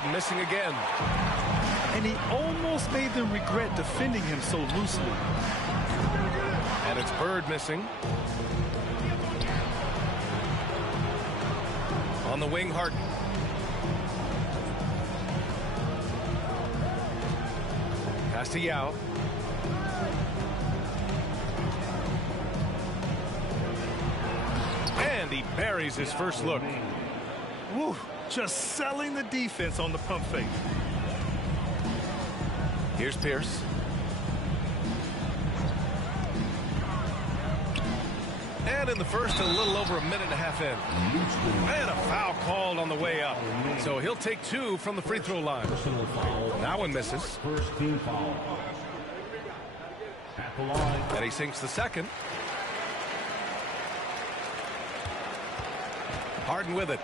Harden missing again. And he almost made them regret defending him so loosely. And it's Bird missing. On the wing, Harden. Pass to Yao. And he buries his first look. Woo, just selling the defense on the pump fake. Here's Pierce. And in the first, a little over a minute and a half in. And a foul called on the way up. So he'll take 2 from the free throw line. That one misses. First team foul. At the line. And he sinks the second. Harden with it.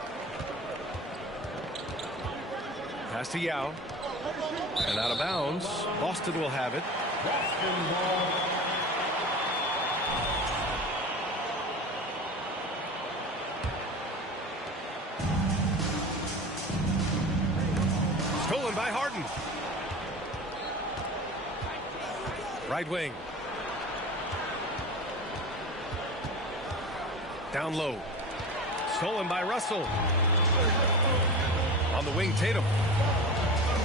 Pass to Yao. And out of bounds. Boston will have it. Boston ball. Stolen by Harden. Right wing. Down low. Stolen by Russell. On the wing, Tatum.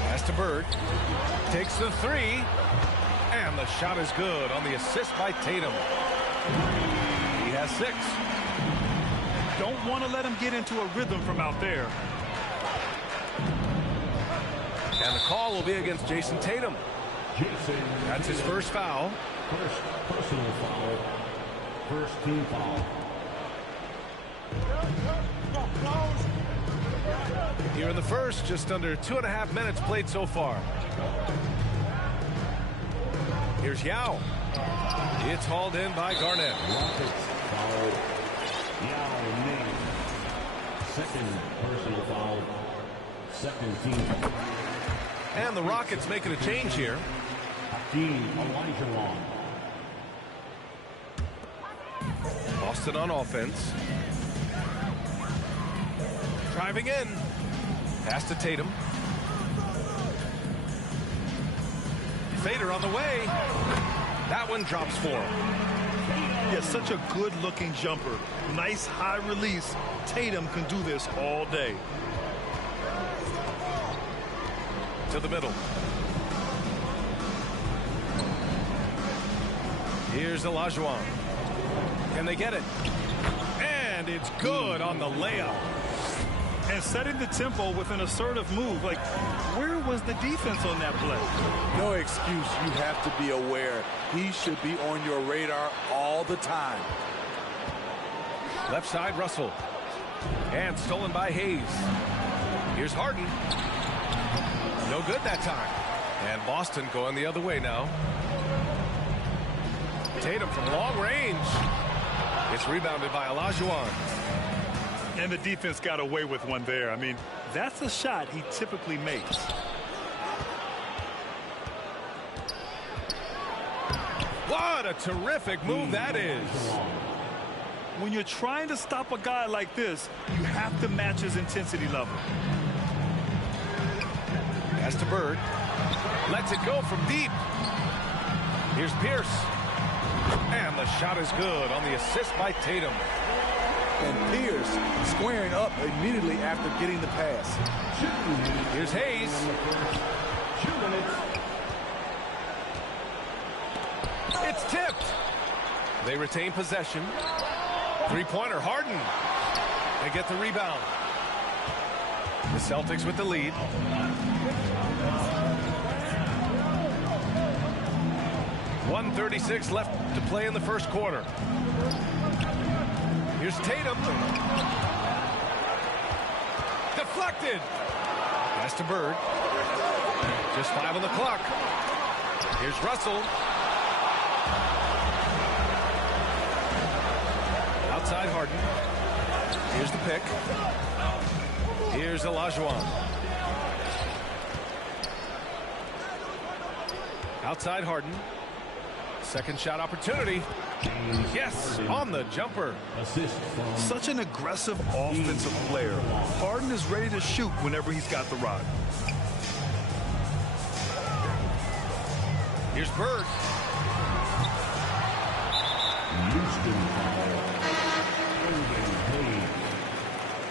Pass to Bird. Takes the 3. And the shot is good on the assist by Tatum. He has 6. Don't want to let him get into a rhythm from out there. And the call will be against Jason Tatum. That's his first foul. First personal foul. First team foul. Here in the first, just under 2.5 minutes played so far. Here's Yao. It's hauled in by Garnett. Rockets foul. Yao named. Second personal foul. Second team foul. And the Rockets making a change here. Hakeem Olajuwon. Boston on offense. Driving in. Pass to Tatum. Fader on the way. That one drops for him. Yeah, such a good-looking jumper. Nice high release. Tatum can do this all day. To the middle. Here's Olajuwon. Can they get it? And it's good on the layup. And setting the tempo with an assertive move. Like, where was the defense on that play? No excuse. You have to be aware. He should be on your radar all the time. Left side, Russell. And stolen by Hayes. Here's Harden. No good that time. And Boston going the other way now. Tatum from long range. It's rebounded by Olajuwon. And the defense got away with one there. I mean, that's a shot he typically makes. What a terrific move that is. When you're trying to stop a guy like this, you have to match his intensity level. Pass to Bird. Lets it go from deep. Here's Pierce. And the shot is good on the assist by Tatum. And Pierce squaring up immediately after getting the pass. Here's Hayes. 2 minutes. It's tipped. They retain possession. Three-pointer, Harden. They get the rebound. The Celtics with the lead. .136 left to play in the first quarter. Here's Tatum. Deflected. Pass to Bird. Just 5 on the clock. Here's Russell. Outside Harden. Here's the pick. Here's Olajuwon. Outside Harden. Second shot opportunity. Yes, on the jumper. Such an aggressive offensive player. Harden is ready to shoot whenever he's got the rock. Here's Bird.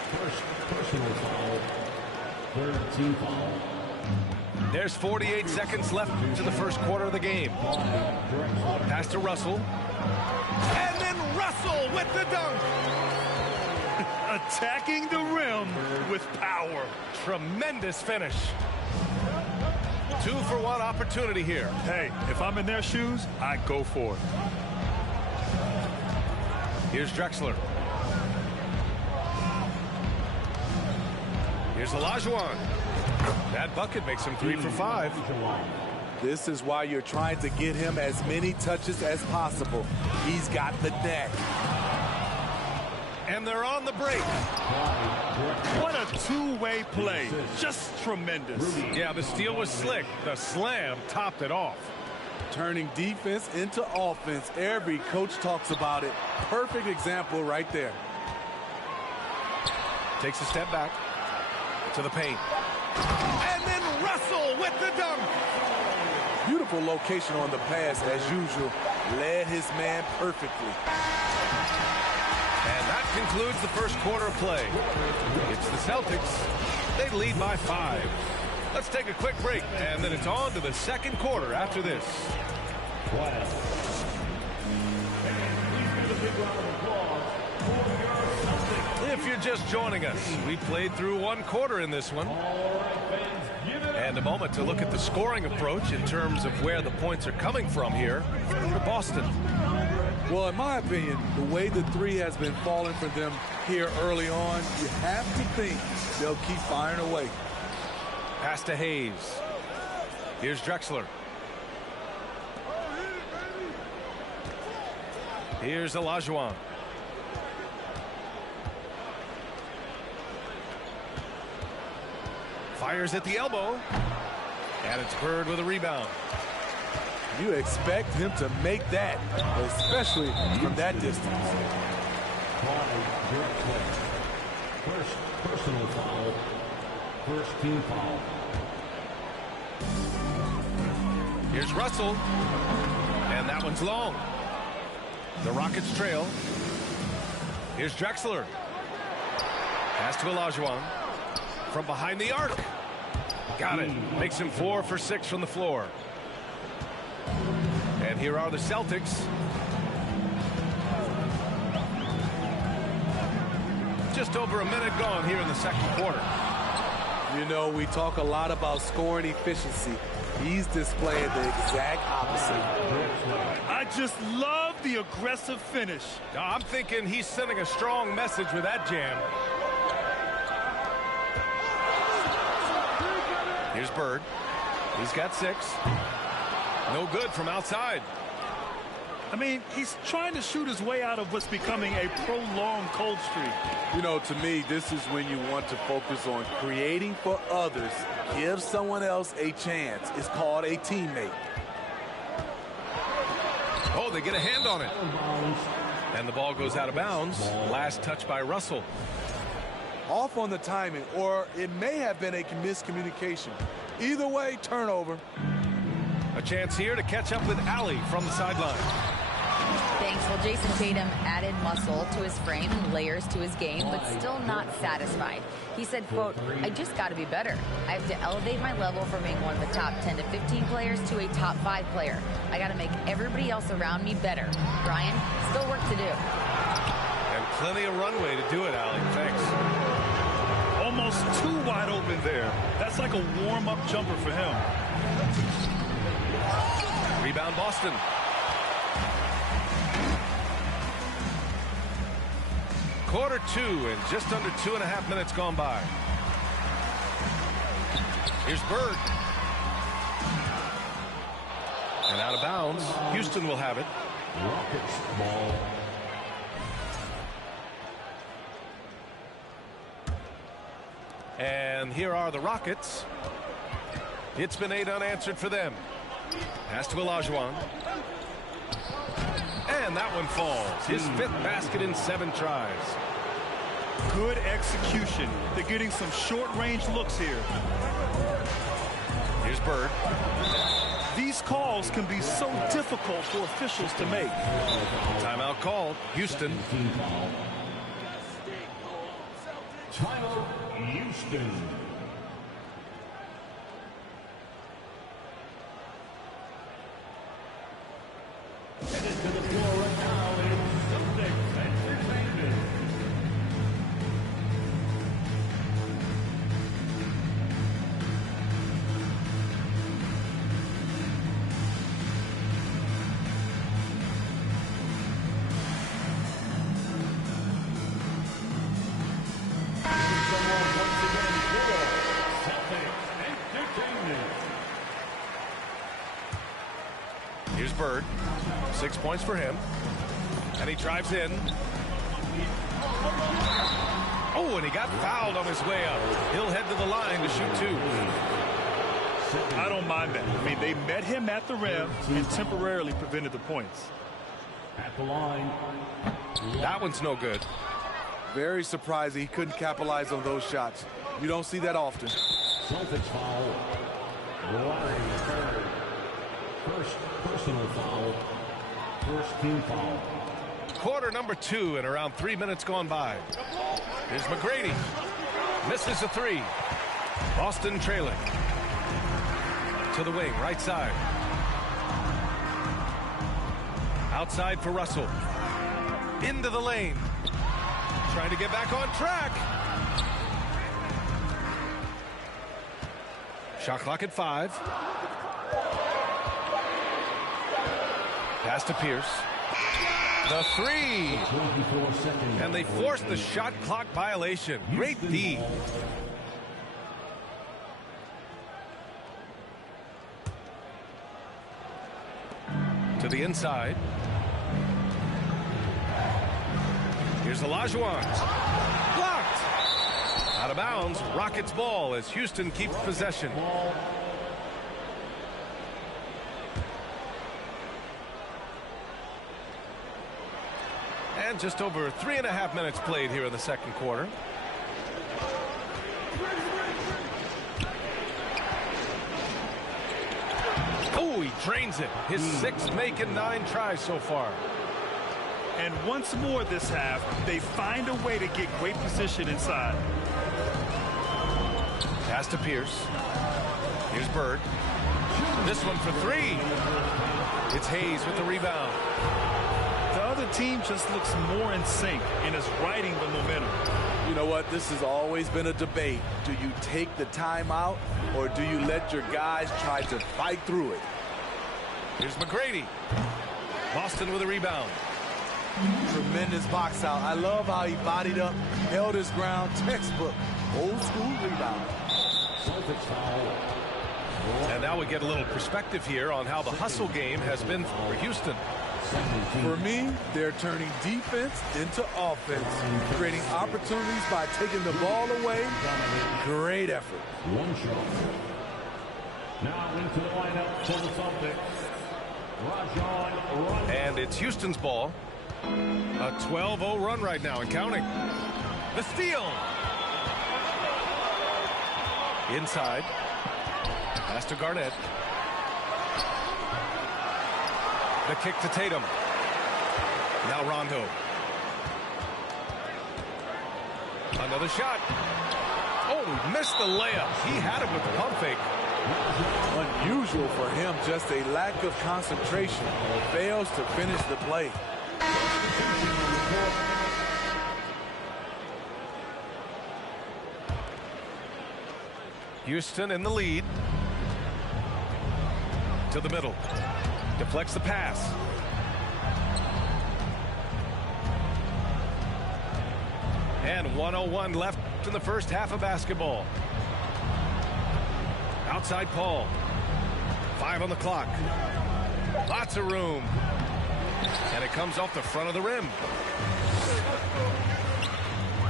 First personal foul. Third team foul. There's 48 seconds left to the first quarter of the game. Pass to Russell. And then Russell with the dunk. Attacking the rim with power. Tremendous finish. 2-for-1 opportunity here. Hey, if I'm in their shoes, I go for it. Here's Drexler. Here's Olajuwon. That bucket makes him 3 for 5. This is why you're trying to get him as many touches as possible. He's got the net. And they're on the break. What a two-way play. Just tremendous. Yeah, the steal was slick. The slam topped it off. Turning defense into offense. Every coach talks about it. Perfect example right there. Takes a step back to the paint. And then Russell with the dunk. Beautiful location on the pass as usual. Led his man perfectly. And that concludes the first quarter of play. It's the Celtics. They lead by 5. Let's take a quick break, and then it's on to the second quarter after this. If you're just joining us, we played through one quarter in this one. And a moment to look at the scoring approach in terms of where the points are coming from here for Boston. Well, in my opinion, the way the three has been falling for them here early on, you have to think they'll keep firing away. Pass to Hayes. Here's Drexler. Here's Olajuwon. Fires at the elbow. And it's Bird with a rebound. You expect him to make that, especially from that distance. First personal foul. First team foul. Here's Russell. And that one's long. The Rockets trail. Here's Drexler. Pass to Olajuwon. From behind the arc. Got it. Makes him 4 for 6 from the floor. And here are the Celtics. Just over a minute gone here in the second quarter. You know, we talk a lot about scoring efficiency. He's displaying the exact opposite. I just love the aggressive finish. I'm thinking he's sending a strong message with that jam. Here's Bird. He's got 6. No good from outside. I mean, he's trying to shoot his way out of what's becoming a prolonged cold streak. You know, to me, this is when you want to focus on creating for others. Give someone else a chance. It's called a teammate. Oh, they get a hand on it. And the ball goes out of bounds. Last touch by Russell. Off on the timing, or it may have been a miscommunication. Either way, turnover. A chance here to catch up with Allie from the sideline. Thanks. Well, Jason Tatum added muscle to his frame and layers to his game, but still not satisfied. He said, quote, "I just got to be better. I have to elevate my level from being one of the top 10 to 15 players to a top 5 player. I got to make everybody else around me better. Brian, still work to do." And plenty of runway to do it, Allie. Thanks. Almost too wide open there. That's like a warm-up jumper for him. Rebound Boston. Quarter 2 and just under 2.5 minutes gone by. Here's Bird. And out of bounds. Houston will have it. Rockets ball. And here are the Rockets. It's been 8 unanswered for them. Pass to Olajuwon. And that one falls. His 5th basket in 7 tries. Good execution. They're getting some short-range looks here. Here's Bird. These calls can be so difficult for officials to make. Timeout called. Houston. Timeout, Houston. Headed to the floor right now is Celtics Entertainment. Someone once again for Celtics Entertainment. Here's Bird. 6 points for him. And he drives in. Oh, and he got fouled on his way up. He'll head to the line to shoot 2. I don't mind that. I mean, they met him at the rim and temporarily prevented the points. At the line. That one's no good. Very surprising he couldn't capitalize on those shots. You don't see that often. Celtics foul. Larry third. First personal foul. First team foul. Quarter number 2 and around 3 minutes gone by. Here's McGrady. Misses a 3. Boston trailing. To the wing, right side. Outside for Russell. Into the lane. Trying to get back on track. Shot clock at 5. Pass to Pierce. The 3. And they forced the shot clock violation. Great D. To the inside. Here's Olajuwon. Blocked. Out of bounds. Rockets ball as Houston keeps possession. And just over 3.5 minutes played here in the second quarter. Oh, he drains it. His 6th make in 9 tries so far. And once more this half, they find a way to get great position inside. Pass to Pierce. Here's Bird. This one for 3. It's Hayes with the rebound. The other team just looks more in sync and is riding the momentum. You know what? This has always been a debate. Do you take the timeout or do you let your guys try to fight through it? Here's McGrady. Boston with a rebound. Tremendous box out. I love how he bodied up, held his ground. Textbook. Old school rebound. Celtics foul. And now we get a little perspective here on how the hustle game has been for Houston. For me, they're turning defense into offense, creating opportunities by taking the ball away. Great effort. One shot. Now into the lineup for the Celtics. Rajon Rondo. And it's Houston's ball. A 12-0 run right now and counting. The steal. Inside. Pass to Garnett. The kick to Tatum. Now Rondo. Another shot. Oh, missed the layup. He had it with the pump fake. Unusual for him, just a lack of concentration. Fails to finish the play. Houston in the lead. To the middle. Deflects the pass. And 1:01 left in the first half of basketball. Outside Paul. 5 on the clock. Lots of room. And it comes off the front of the rim.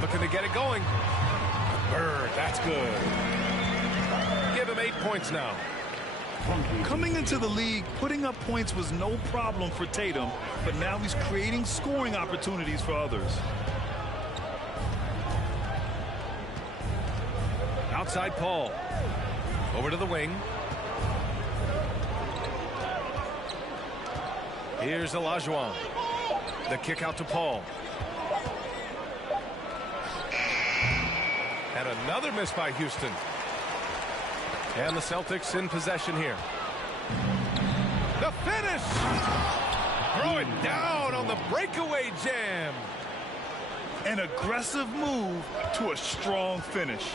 Looking to get it going. Bird, that's good. Give him 8 points now. Coming into the league, putting up points was no problem for Tatum, but now he's creating scoring opportunities for others. Outside Paul. Over to the wing. Here's Olajuwon. The kick out to Paul. And another miss by Houston. And the Celtics in possession here. The finish! Throw it down on the breakaway jam. An aggressive move to a strong finish.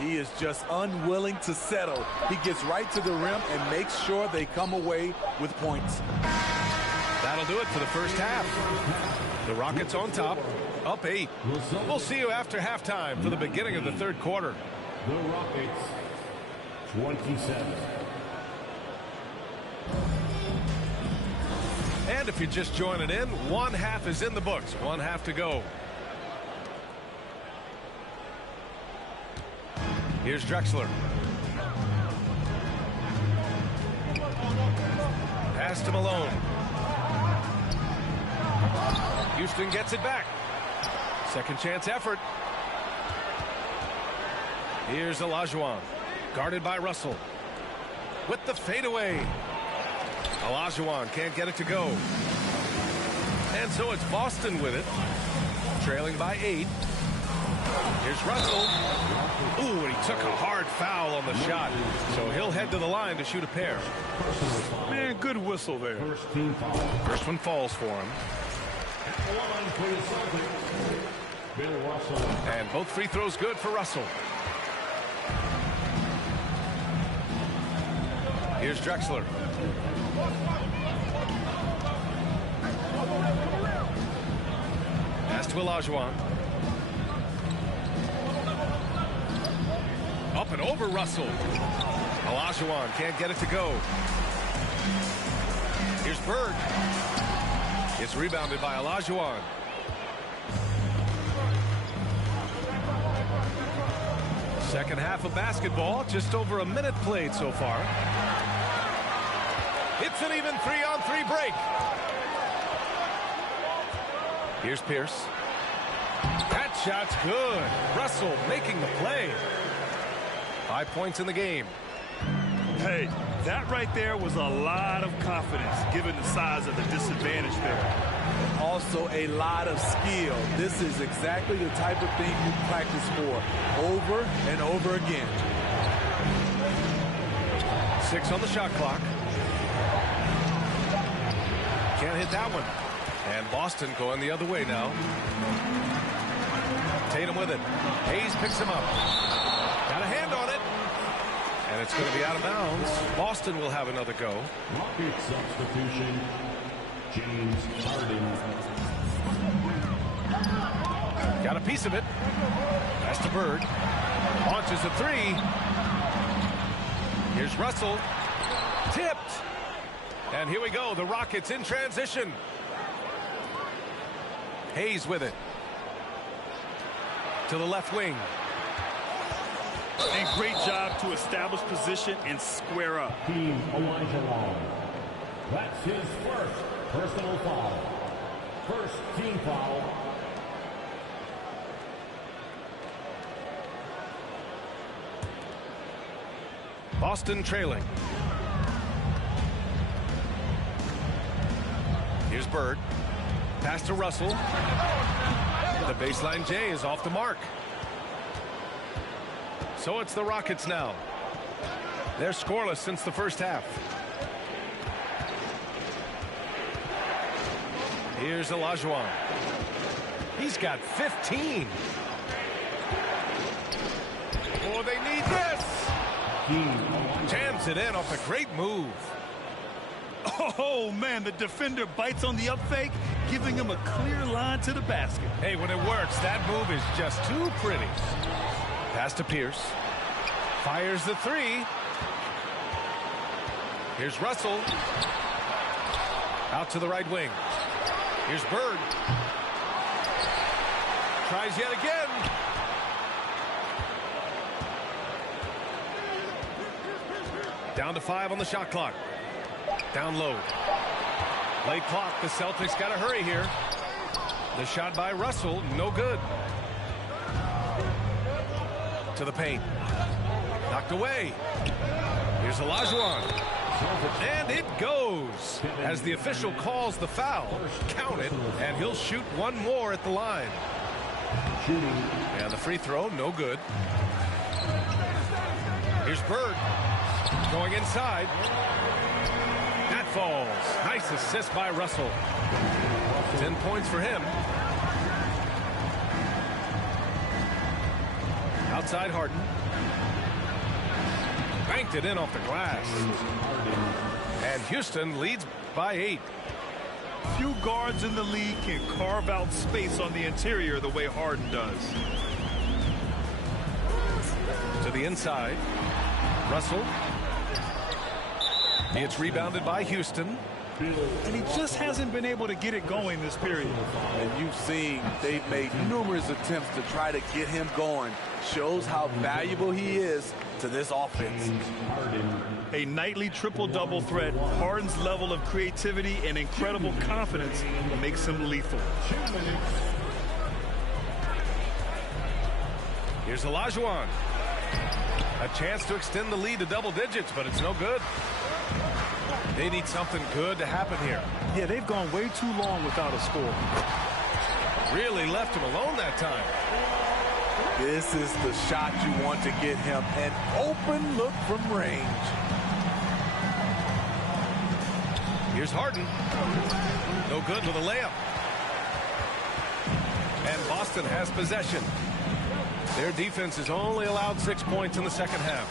He is just unwilling to settle. He gets right to the rim and makes sure they come away with points. That'll do it for the first half. The Rockets on top, up 8. We'll see you after halftime for the beginning of the third quarter. The Rockets, 27. And if you're just joining in, one half is in the books. One half to go. Here's Drexler. Pass to Malone. Houston gets it back. Second chance effort. Here's Olajuwon. Guarded by Russell. With the fadeaway. Olajuwon can't get it to go. And so it's Boston with it. Trailing by 8. Here's Russell. Ooh, and he took a hard foul on the shot. So he'll head to the line to shoot a pair. Man, good whistle there. First team foul. First one falls for him. One for the Celtics. Bill Russell. And both free throws good for Russell. Here's Drexler. Pass to Olajuwon. Up and over Russell. Olajuwon can't get it to go. Here's Bird. It's rebounded by Olajuwon. Second half of basketball, just over a minute played so far. It's an even 3-on-3 break. Here's Pierce. That shot's good. Russell making the play. 5 points in the game. Hey, that right there was a lot of confidence given the size of the disadvantage there. Also a lot of skill. This is exactly the type of thing you practice for over and over again. 6 on the shot clock. Can't hit that one. And Boston going the other way now. Tatum with it. Hayes picks him up. Got a hand on it. And it's going to be out of bounds. Boston will have another go. Rocket substitution. James Harden. Got a piece of it. Pass to Bird. Launches a 3. Here's Russell. Tipped. And here we go. The Rockets in transition. Hayes with it. To the left wing. And great job to establish position and square up. Team Olajuwon. That's his first personal foul. First team foul. Boston trailing. Here's Bird. Pass to Russell. The baseline J is off the mark. So it's the Rockets now. They're scoreless since the first half. Here's Olajuwon. He's got 15. Oh, they need this. Jams it in off a great move. Oh, man, the defender bites on the up fake, giving him a clear line to the basket. Hey, when it works, that move is just too pretty. Pass to Pierce. Fires the 3. Here's Russell. Out to the right wing. Here's Bird. Tries yet again. Down to 5 on the shot clock. Down low. Late clock. The Celtics got to hurry here. The shot by Russell, no good. To the paint. Knocked away. Here's Olajuwon. And it goes. As the official calls the foul, count it, and he'll shoot one more at the line. And the free throw, no good. Here's Bird. Going inside. That falls. Nice assist by Russell. 10 points for him. Outside Harden. Banked it in off the glass. And Houston leads by 8. Few guards in the league can carve out space on the interior the way Harden does. To the inside. Russell. It's rebounded by Houston. And he just hasn't been able to get it going this period. And you've seen they've made numerous attempts to try to get him going. Shows how valuable he is to this offense. A nightly triple-double threat, Harden's level of creativity and incredible confidence makes him lethal. Here's Olajuwon. A chance to extend the lead to double digits, but it's no good. They need something good to happen here. Yeah, they've gone way too long without a score. Really left him alone that time. This is the shot you want to get him. An open look from range. Here's Harden. No good with a layup. And Boston has possession. Their defense has only allowed 6 points in the second half.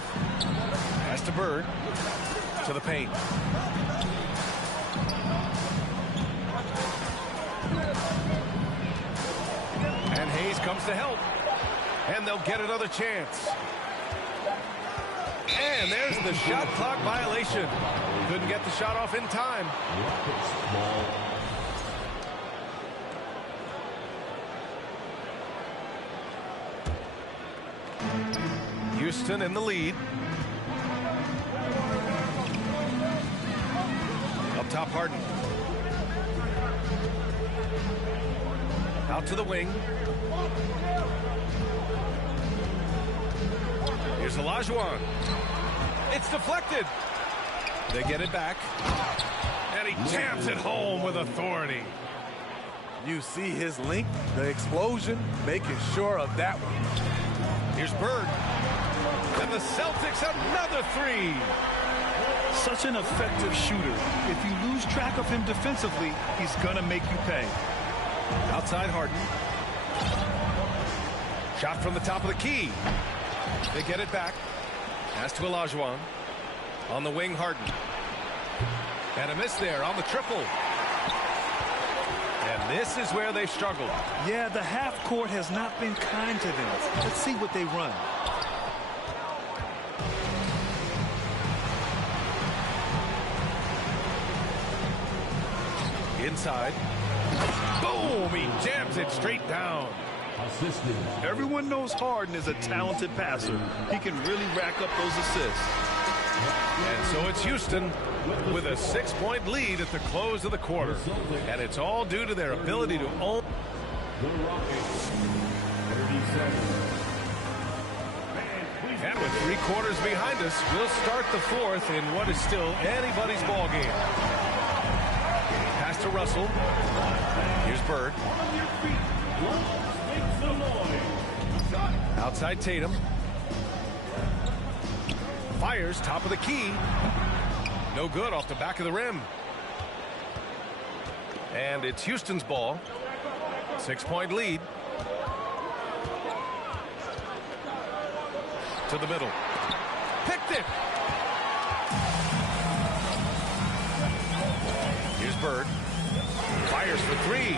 Pass to Bird. To the paint. And Hayes comes to help. And they'll get another chance. And there's the shot clock violation. Couldn't get the shot off in time. Houston in the lead. Up top, Harden. Out to the wing. Here's Olajuwon. It's deflected. They get it back. And he jams it home with authority. You see his length, the explosion, making sure of that one. Here's Bird. And the Celtics another three. Such an effective shooter. If you lose track of him defensively, he's gonna make you pay. Outside Harden. Shot from the top of the key. They get it back. Pass to Olajuwon. On the wing, Harden. And a miss there on the triple. And this is where they've struggled. Yeah, the half court has not been kind to them. Let's see what they run. Inside. Boom! He jams it straight down. Everyone knows Harden is a talented passer. He can really rack up those assists. And so it's Houston with a 6-point lead at the close of the quarter. And it's all due to their ability to own. And with 3 quarters behind us, we'll start the fourth in what is still anybody's ball game. Pass to Russell. Here's Bird. Outside Tatum. Fires top of the key. No good off the back of the rim. And it's Houston's ball. 6-point lead. To the middle. Picked it. Here's Bird. Fires for 3.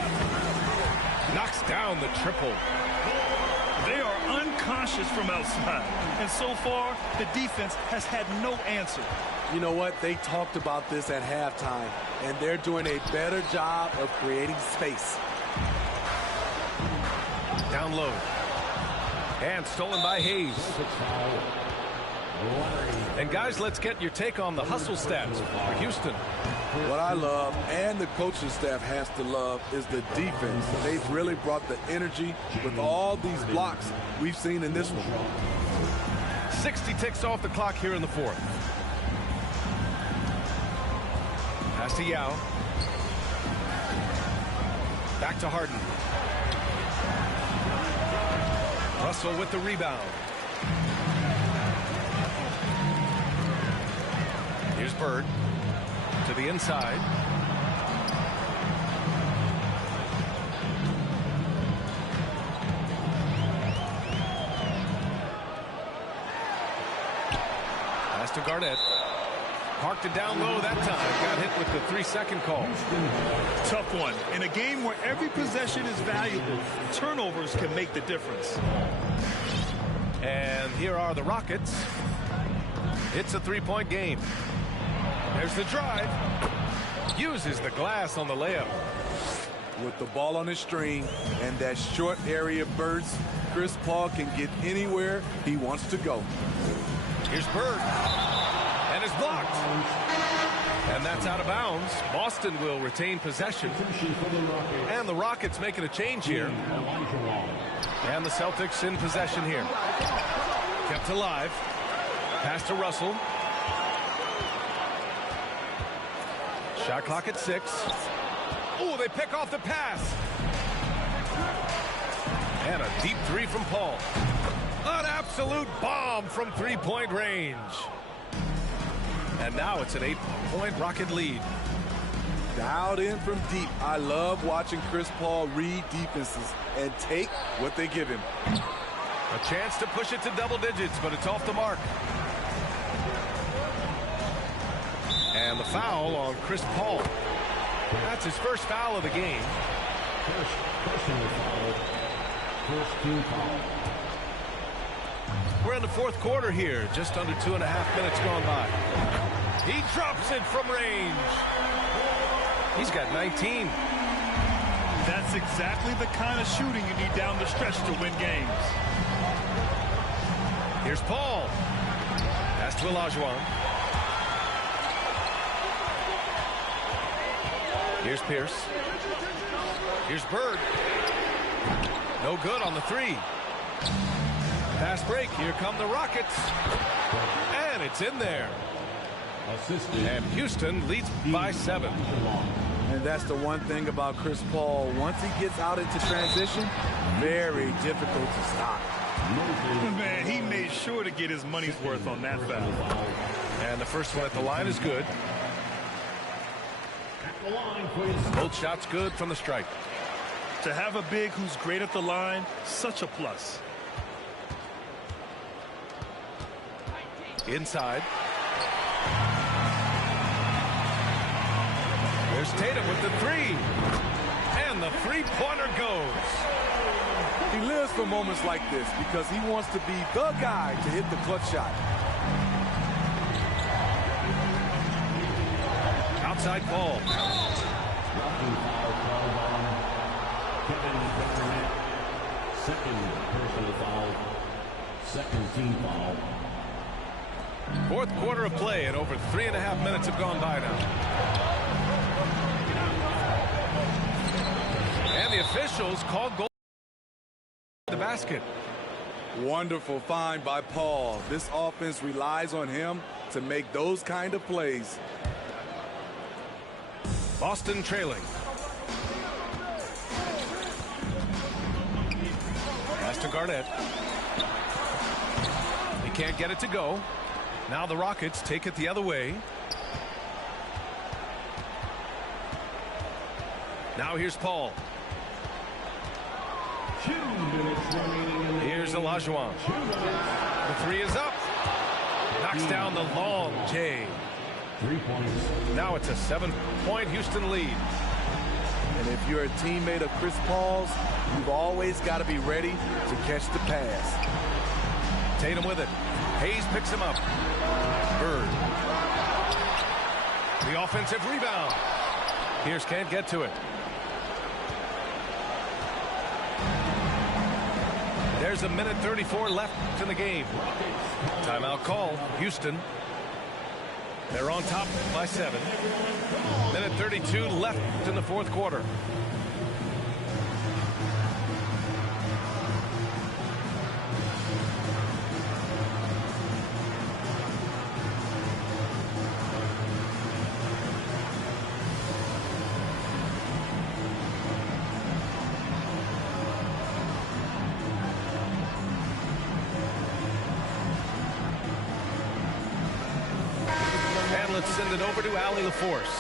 Knocks down the triple. They are unconscious from outside. And so far, the defense has had no answer. You know what? They talked about this at halftime, and they're doing a better job of creating space. Down low. And stolen by Hayes. And guys, let's get your take on the hustle stats for Houston. What I love, and the coaching staff has to love, is the defense. They've really brought the energy with all these blocks we've seen in this one. 60 ticks off the clock here in the fourth. Pass to Yao. Back to Harden. Russell with the rebound. Here's Bird to the inside. Pass to Garnett. Parked it down low that time. Got hit with the 3-second call. Tough one. In a game where every possession is valuable, turnovers can make the difference. And here are the Rockets. It's a three-point game. There's the drive. Uses the glass on the layup. With the ball on his string and that short area burst, Chris Paul can get anywhere he wants to go. Here's Bird. And it's blocked. And that's out of bounds. Boston will retain possession. And the Rockets making a change here. And the Celtics in possession here. Kept alive. Pass to Russell. Shot clock at 6. Oh, they pick off the pass. And a deep three from Paul. An absolute bomb from three-point range. And now it's an 8-point Rocket lead. Dialed in from deep. I love watching Chris Paul read defenses and take what they give him. A chance to push it to double digits, but it's off the mark. And the foul on Chris Paul. That's his first foul of the game. First team foul. We're in the fourth quarter here. Just under 2.5 minutes gone by. He drops it from range. He's got 19. That's exactly the kind of shooting you need down the stretch to win games. Here's Paul. Pass to Olajuwon. Here's Pierce. Here's Bird. No good on the 3. Pass break. Here come the Rockets. And it's in there. And Houston leads by 7. And that's the one thing about Chris Paul. Once he gets out into transition, very difficult to stop. Man, he made sure to get his money's worth on that foul. And the first one at the line is good. Both shots good from the stripe. To have a big who's great at the line, such a plus. Inside. There's Tatum with the 3. And the three-pointer goes. He lives for moments like this because he wants to be the guy to hit the clutch shot. Outside Paul. Second personal foul. Second team foul. Fourth quarter of play, and over 3.5 minutes have gone by now. And the officials called goal to the basket. Wonderful find by Paul. This offense relies on him to make those kind of plays. Boston trailing. Pass to Garnett. He can't get it to go. Now the Rockets take it the other way. Now here's Paul. Here's Olajuwon. The 3 is up. Knocks down the long J. 3 points. Now it's a 7-point Houston lead. And if you're a teammate of Chris Paul's, you've always got to be ready to catch the pass. Tatum with it. Hayes picks him up. Bird. The offensive rebound. Pierce can't get to it. There's a minute 34 left in the game. Timeout call, Houston. They're on top by 7. Minute 32 left in the fourth quarter. Let's send it over to Allie LaForce.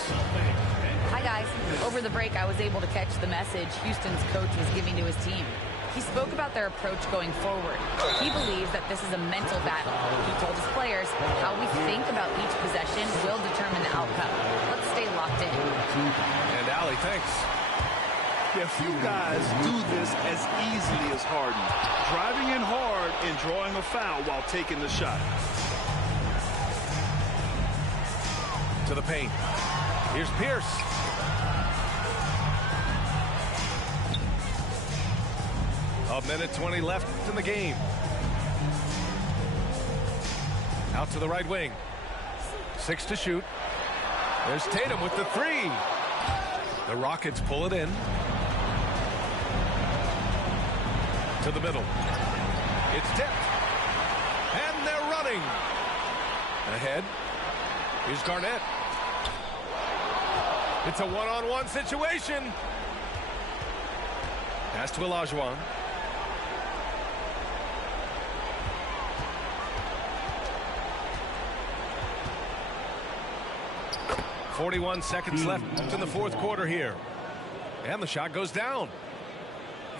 Hi, guys. Over the break, I was able to catch the message Houston's coach was giving to his team. He spoke about their approach going forward. He believes that this is a mental battle. He told his players how we think about each possession will determine the outcome. Let's stay locked in. And Allie, thanks. Yeah, few guys do this as easily as Harden. Driving in hard and drawing a foul while taking the shot. To the paint. Here's Pierce. A minute 20 left in the game. Out to the right wing. 6 to shoot. There's Tatum with the 3. The Rockets pull it in. To the middle. It's tipped. And they're running. Ahead. Here's Garnett. It's a one-on-one situation. Pass to Olajuwon. .41 seconds left in the fourth quarter here. And the shot goes down.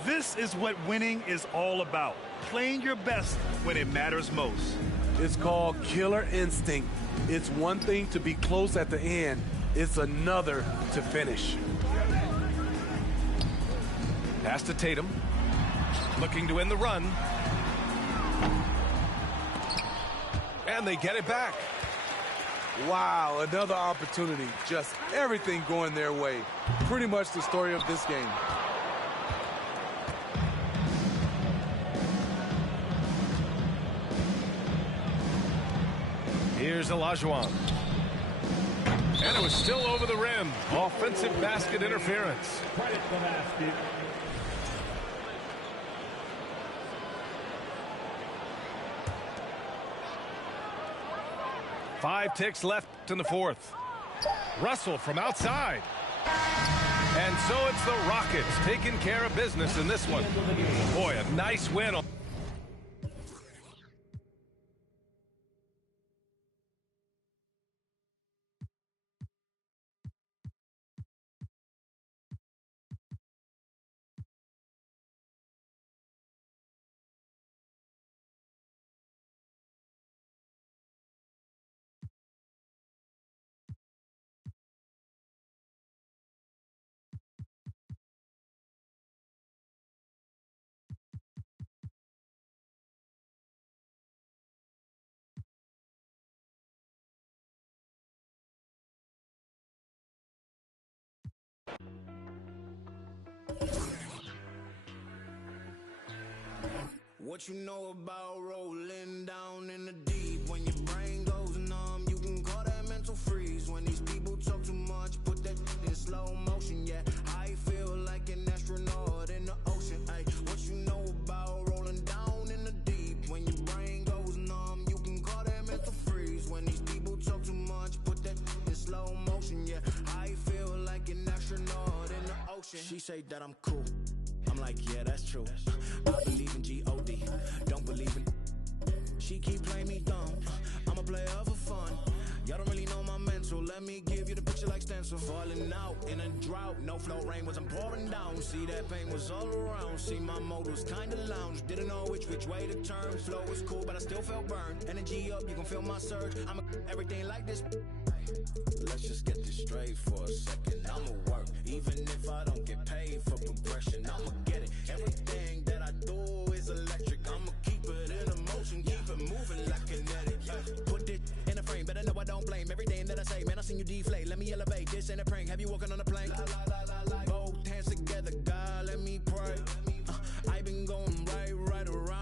This is what winning is all about. Playing your best when it matters most. It's called killer instinct. It's one thing to be close at the end. It's another to finish. Pass to Tatum. Looking to end the run. And they get it back. Wow, another opportunity. Just everything going their way. Pretty much the story of this game. Here's Olajuwon. And it was still over the rim. Offensive basket interference. Credit the basket. Five ticks left in the fourth. Russell from outside. And so it's the Rockets taking care of business in this one. Boy, a nice win. What you know about rolling down in the deep? When your brain goes numb, you can call that mental freeze. When these people talk too much, put that in slow motion. Yeah, I feel like an astronaut in the ocean. Ay, what you know about rolling down in the deep? When your brain goes numb, you can call that mental freeze. When these people talk too much, put that in slow motion. Yeah, I feel like an astronaut in the ocean. She say that I'm cool. I'm like, yeah, that's true. I believe in G-O-D, don't believe in. She keep playing me dumb. I'm a player for fun. Y'all don't really know my mental. Let me give you the picture like stencil. Falling out in a drought. No flow, rain wasn't pouring down. See, that pain was all around. See, my mode was kinda lounge. Didn't know which way to turn. Flow was cool, but I still felt burned. Energy up, you can feel my surge. I'm everything like this. Let's just get this straight for a second. I'ma work, even if I don't get paid for progression. I'ma get it. Everything that I do is electric. I'ma keep it in motion, keep it moving like kinetic. Put it in a frame, better know I don't blame everything that I say. Man, I seen you deflate. Let me elevate. This ain't a prank. Have you walking on a plank? Both hands together, God, let me pray. I been going right around.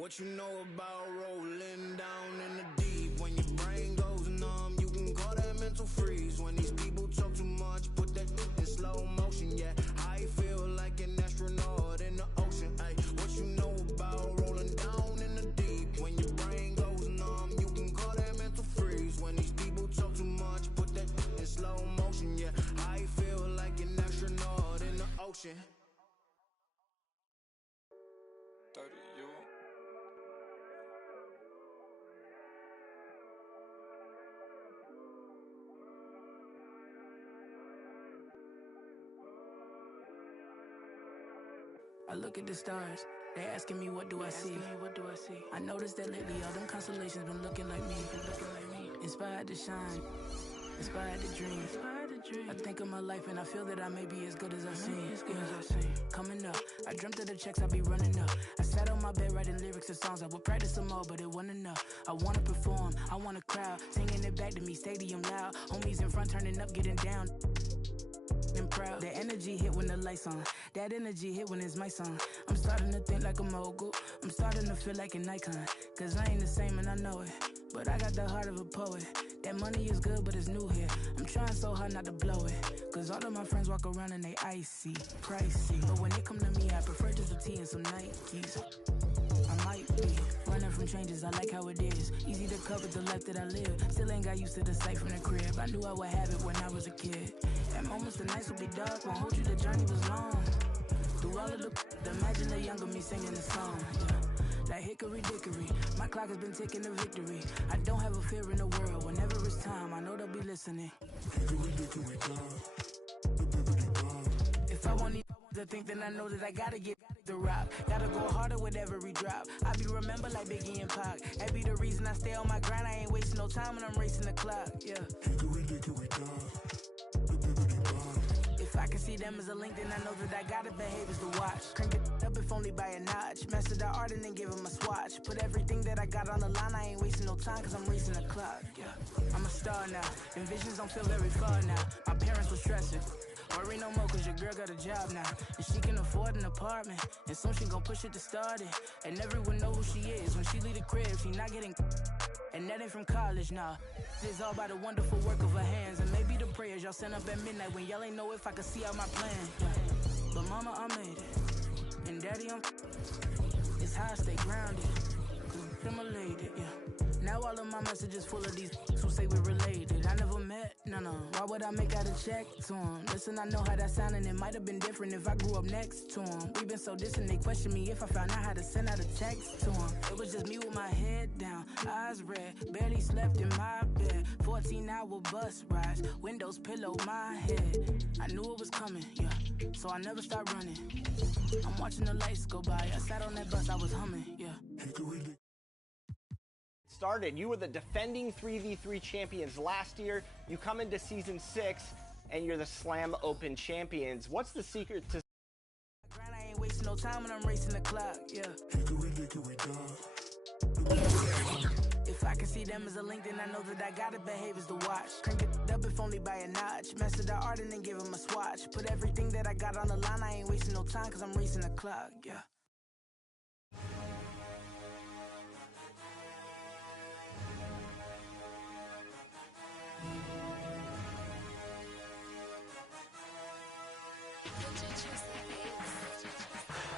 What you know about rolling down in the deep? When your brain goes numb, you can call that mental freeze. When these people talk too much, put that in slow motion. Yeah, I feel like an astronaut in the ocean. Ay, what you know about rolling down in the deep? When your brain goes numb, you can call that mental freeze. When these people talk too much, put that in slow motion. Yeah, I feel like an astronaut in the ocean. 30 you. I look at the stars, they asking me what do I see? I noticed that lately all them constellations been looking like me. Inspired to shine, inspired to dream. I think of my life and I feel that I may be as good as I seem. Coming up, I dreamt of the checks I be running up. I sat on my bed writing lyrics and songs. I would practice some more, but it wasn't enough. I wanna perform, I want a crowd singing it back to me, stadium loud. Homies in front turning up, getting down. And proud. The energy hit when the lights on. That energy hit when it's my song. I'm starting to think like a mogul. I'm starting to feel like an icon. Cause I ain't the same and I know it, but I got the heart of a poet. That money is good, but it's new here. I'm trying so hard not to blow it. Cause all of my friends walk around and they icy, pricey. But when it come to me, I prefer just a tee and some Nikes. I might be running from changes, I like how it is. Easy to cover the life that I live. Still ain't got used to the sight from the crib. I knew I would have it when I was a kid. At moments the nights would be dark, won't hold you, the journey was long. Through all of the imagine the younger me singing the song. Like hickory dickory, my clock has been ticking to victory. I don't have a fear in the world. Whenever it's time, I know they'll be listening. Hickory dickory if I want to think, then I know that I gotta get the rock. Gotta go harder with every drop. I be remembered like Biggie and Pac. That be the reason I stay on my grind. I ain't wasting no time when I'm racing the clock. Yeah. Hickory dickory if I can see them as a link, then I know that I gotta behave as the watch. Crank it up if only by a notch. Master the art and then give him a swatch. Put everything that I got on the line. I ain't wasting no time cause I'm racing the clock. Yeah. I'm a star now, and visions don't feel very far now. My parents were stressing. Worry no more cause your girl got a job now. And she can afford an apartment. And soon she gon' push it to start it. And everyone know who she is. When she leave the crib, she not getting. And that ain't from college, nah. This all by the wonderful work of her hands. And maybe the prayers y'all sent up at midnight when y'all ain't know if I could see out my plan. Yeah. But mama, I made it. And daddy, it's how I stay grounded. Cause I'm elated, yeah. Now all of my messages full of these who say we're related. I never met, no. Why would I make out a check to him? Listen, I know how that sound and it might have been different if I grew up next to him. We been so distant, they question me if I found out how to send out a text to him. It was just me with my head down, eyes red, barely slept in my bed. 14-hour bus rides, windows pillow my head. I knew it was coming, yeah, so I never stopped running. I'm watching the lights go by, I sat on that bus, I was humming, yeah. Started. You were the defending 3v3 champions last year. You come into season 6 and you're the Slam Open champions. What's the secret to I ain't wasting no time when I'm racing the clock, yeah. If I can see them as a link, then I know that I gotta behave as the watch. Crank it up if only by a notch. Master the art and then give him a swatch. Put everything that I got on the line. I ain't wasting no time cause I'm racing the clock, yeah.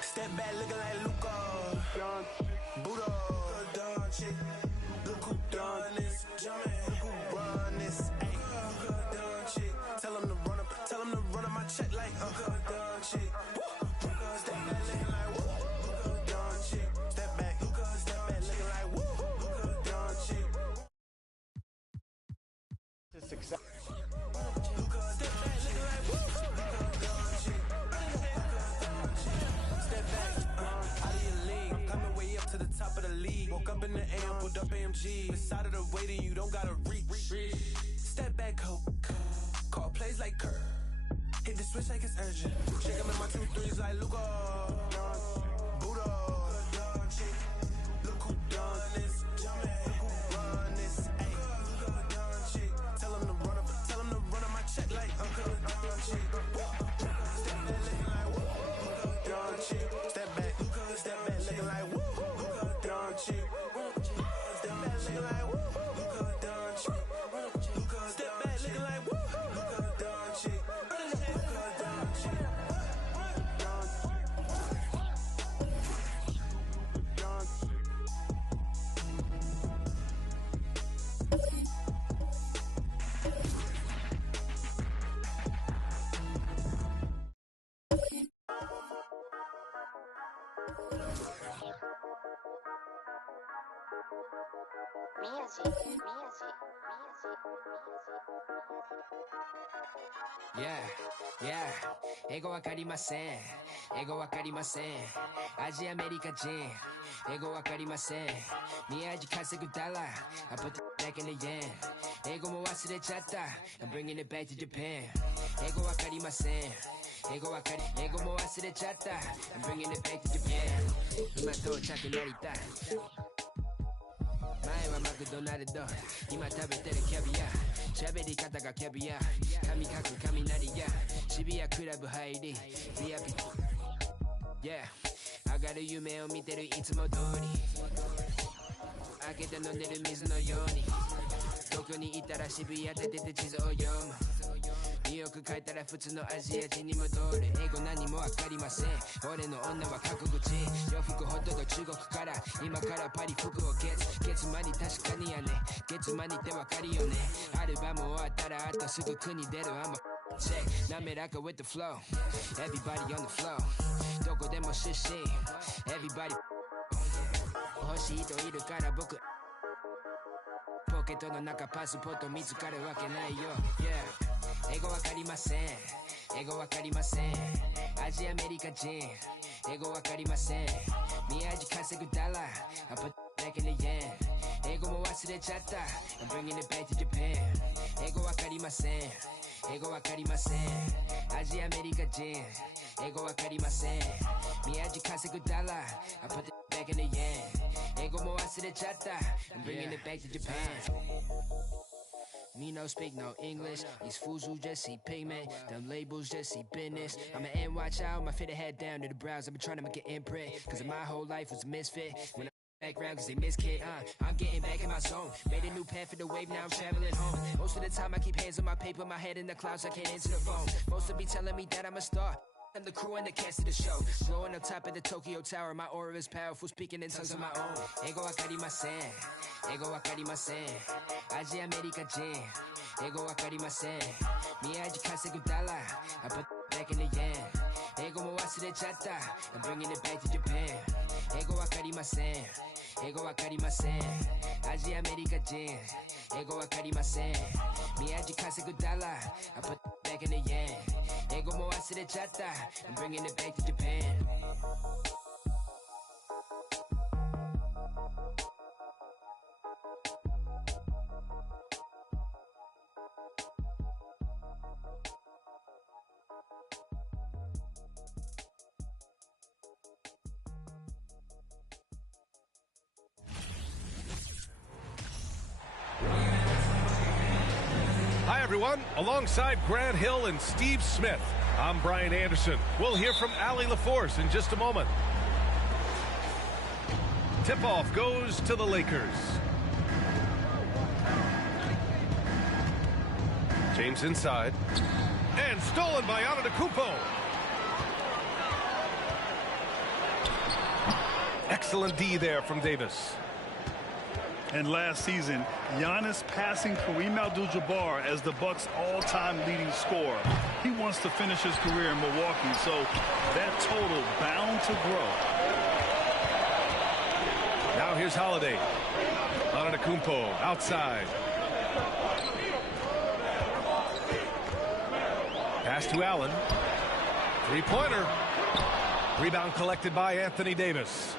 Step back looking like Luca. Buddha. Done chick. Look who done this. Jumpin'. Look who run this. Ayy. Done chick. Tell him to run up my check like done chick. Step back looking like woo. Done chick. Step back looking like woo. Done chick. to success? Top of the league, woke up in the AM, pulled up AMG. Beside of the waiting, you don't gotta reach. Step back, call plays like Kurt. Hit the switch like it's urgent. Shake him in my 2-3s like Luca. Buddha. Look who done this. Look who run this. Ayy. Tell him to run up my check like done chick. Step back looking like woo. Done chick. Step back looking like woo. Yeah, 英語わかりません。英語わかりません。アジアアメリカ人。英語わかりません。宮地稼ぐダラ。I put the back in the yen. 英語も忘れちゃった。I'm bringing it back to Japan. 英語わかりません。英語も忘れちゃった。I'm bringing it back to Japan. 今到着成田。前はマクドナルド、今食べてるキャビア。喋り方がキャビア、髪かく雷や渋谷クラブ入りビアピ Yeah 上がる夢を見てるいつも通り開けて飲んでる水のように東京にいたら渋谷で出て地図を読むニューヨーク帰ったら普通のアジア人に戻る英語何もわかりません俺の女は各口洋服ほどが中国から今からパリ服を月間に確かにやね月間にってわかるよねアルバム終わったらあとすぐ国出るI'm a check 滑らか with the flow Everybody on the flow どこでも出身 Everybody 欲しい人いるから僕ポケットの中パスポート見つかるわけないよ Yeah英語わかりません英語わかりませんアジアアメリカ人英語わかりません宮地稼ぐダラ I put back in the yen 英語も忘れちゃった I'm bringing it back to Japan 英語わかりません英語わかりませんアジアアメリカ人英語わかりません宮地稼ぐダラ I put back in the yen 英語も忘れちゃった I'm bringing it back to Japan Me no speak no English. These fools who just see pigment. Them labels just see business. I'm an NY child, my fitted head down to the brows. I've been trying to make an imprint. Cause my whole life was a misfit. When I background cause they miss kid, I'm getting back in my zone. Made a new path for the wave, now I'm traveling home. Most of the time I keep hands on my paper, my head in the clouds, I can't answer the phone. Most of be telling me that I'm a star. I'm the crew and the cast of the show. Blowing up top of the Tokyo Tower. My aura is powerful, speaking in tongues of my own. 英語わかりません。英語わかりません。アジアアメリカ人。英語わかりません。宮地稼ぐダラ。I put back in the yen. 英語も忘れちゃった。I'm bringing it back to Japan. 英語わかりません。英語わかりません。アジアアメリカ人。英語わかりません。宮地稼ぐダラ。I put back in the yen. 英語も忘れちゃった I'm bringing it back to Japan Hi, everyone. Alongside Grant Hill and Steve Smith, I'm Brian Anderson. We'll hear from Allie LaForce in just a moment. Tip-off goes to the Lakers. James inside. And stolen by Antetokounmpo. Excellent D there from Davis. And last season, Giannis passing Kareem Abdul-Jabbar as the Bucks' all-time leading scorer. He wants to finish his career in Milwaukee, so that total bound to grow. Now here's Holiday. Antetokounmpo outside. Pass to Allen. Three-pointer. Rebound collected by Anthony Davis.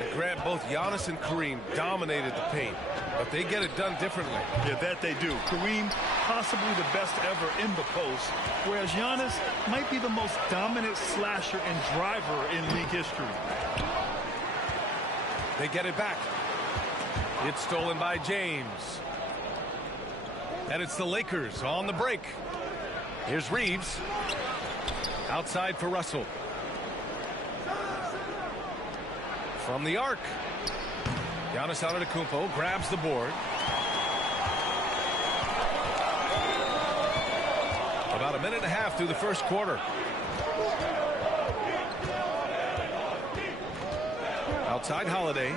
And Grant, both Giannis and Kareem dominated the paint, but they get it done differently. Yeah, that they do. Kareem, possibly the best ever in the post, whereas Giannis might be the most dominant slasher and driver in league history. They get it back. It's stolen by James. And it's the Lakers on the break. Here's Reeves. Outside for Russell. From the arc. Giannis Antetokounmpo grabs the board. About a minute and a half through the first quarter. Outside Holiday.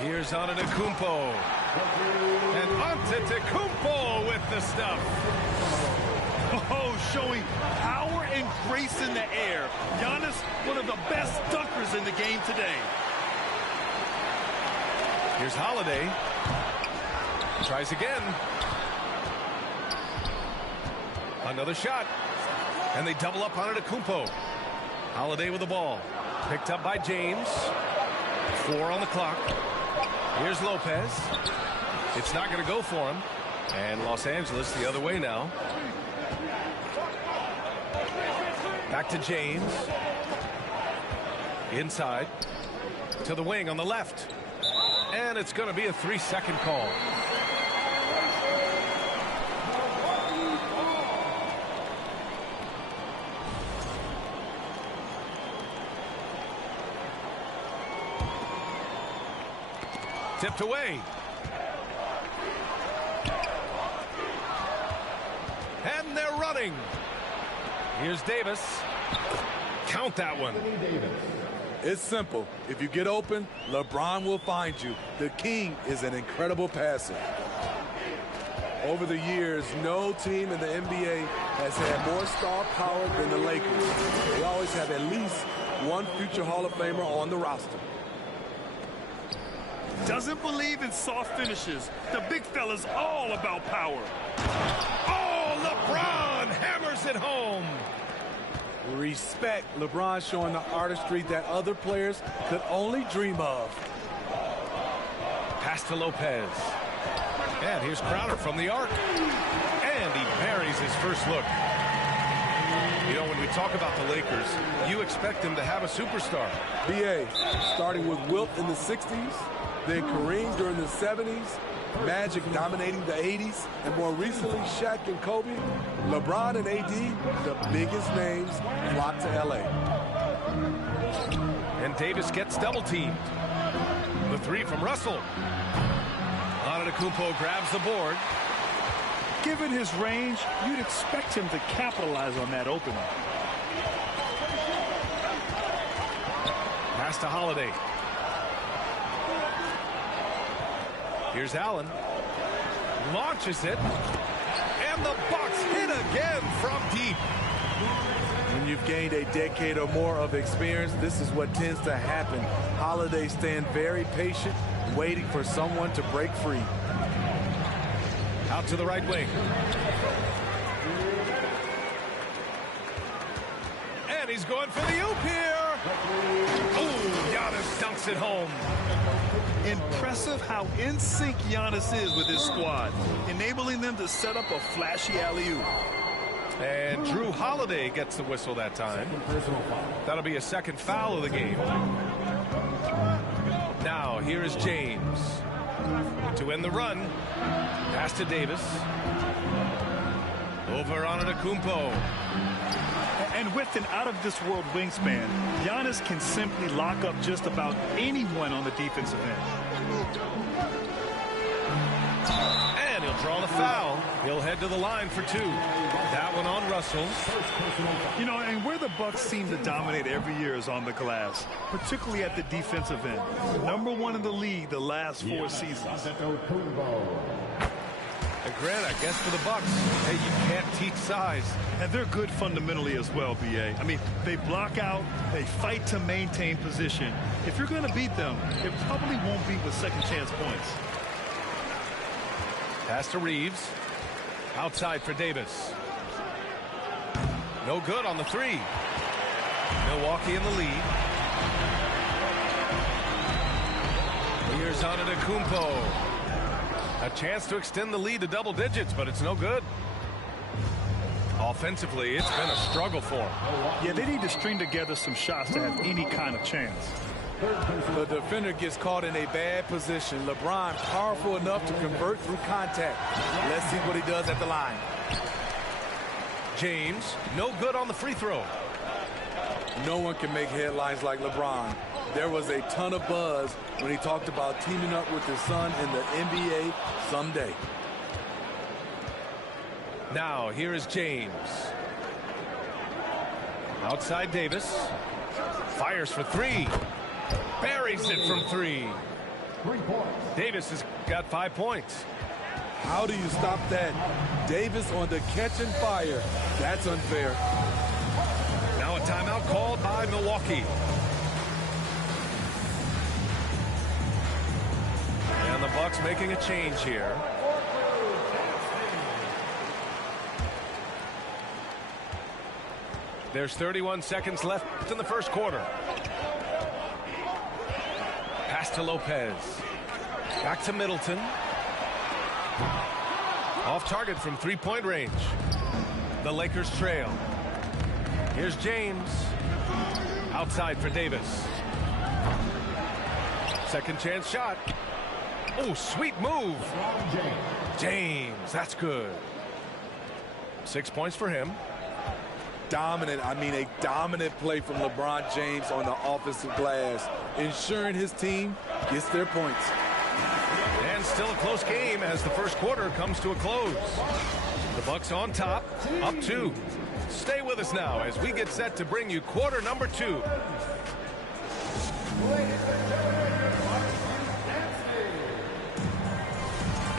Here's Antetokounmpo. And Antetokounmpo with the stuff. Oh, showing power and grace in the air. Giannis, one of the best dunkers in the game today. Here's Holiday. Tries again. Another shot. And they double up on it at Kumpo. Holiday with the ball. Picked up by James. 4 on the clock. Here's Lopez. It's not going to go for him. And Los Angeles the other way now. Back to James. Inside. To the wing on the left. And it's going to be a 3-second call. Tipped away. And they're running. Here's Davis. Count that one. It's simple. If you get open, LeBron will find you. The king is an incredible passer. Over the years, no team in the NBA has had more star power than the Lakers. They always have at least one future Hall of Famer on the roster. Doesn't believe in soft finishes. The big fella's all about power. Oh, LeBron hammers it home. Respect. LeBron showing the artistry that other players could only dream of. Pass to Lopez. And here's Crowder from the arc. And he buries his first look. You know, when we talk about the Lakers, you expect them to have a superstar. B.A. starting with Wilt in the 60s, then Kareem during the 70s, Magic dominating the 80s, and more recently Shaq and Kobe. LeBron and AD, the biggest names, flock to L.A. And Davis gets double-teamed. The 3 from Russell. Antetokounmpo grabs the board. Given his range, you'd expect him to capitalize on that opening. Pass to Holiday. Here's Allen. Launches it. And the Bucks hit again from deep. When you've gained a decade or more of experience, this is what tends to happen. Holiday stand very patient, waiting for someone to break free. Out to the right wing. And he's going for the oop here. Oh, Giannis dunks it home. Impressive how in sync Giannis is with his squad, enabling them to set up a flashy alley-oop. And Drew Holiday gets the whistle that time. That'll be a second foul of the game. Now, here is James. To end the run. Pass to Davis. Over on Antetokounmpo. And with an out-of-this-world wingspan, Giannis can simply lock up just about anyone on the defensive end. And he'll draw the foul. He'll head to the line for 2. That one on Russell. You know, and where the Bucks seem to dominate every year is on the glass, particularly at the defensive end. #1 in the league the last 4 seasons. And Grant, I guess for the Bucks, hey, you can't teach size. And they're good fundamentally as well, B.A. I mean, they block out, they fight to maintain position. If you're going to beat them, it probably won't be with second-chance points. Pass to Reeves. Outside for Davis. No good on the 3. Milwaukee in the lead. Here's Antetokounmpo. A chance to extend the lead to double digits, but it's no good. Offensively, it's been a struggle for them. Yeah, they need to string together some shots to have any kind of chance. The defender gets caught in a bad position. LeBron powerful enough to convert through contact. Let's see what he does at the line. James, no good on the free throw. No one can make headlines like LeBron. There was a ton of buzz when he talked about teaming up with his son in the NBA someday. Now, here is James. Outside Davis. Fires for 3. Buries it from 3. Davis has got 5 points. How do you stop that? Davis on the catch and fire. That's unfair. Now a timeout called by Milwaukee. And the Bucks making a change here. There's 31 seconds left in the first quarter. Pass to Lopez. Back to Middleton. Off target from three-point range. The Lakers trail. Here's James. Outside for Davis. Second chance shot. Oh, sweet move. James, that's good. 6 points for him. Dominant, a dominant play from LeBron James on the offensive glass, ensuring his team gets their points. And still a close game as the first quarter comes to a close. The Bucks on top, up 2. Stay with us now as we get set to bring you quarter number 2.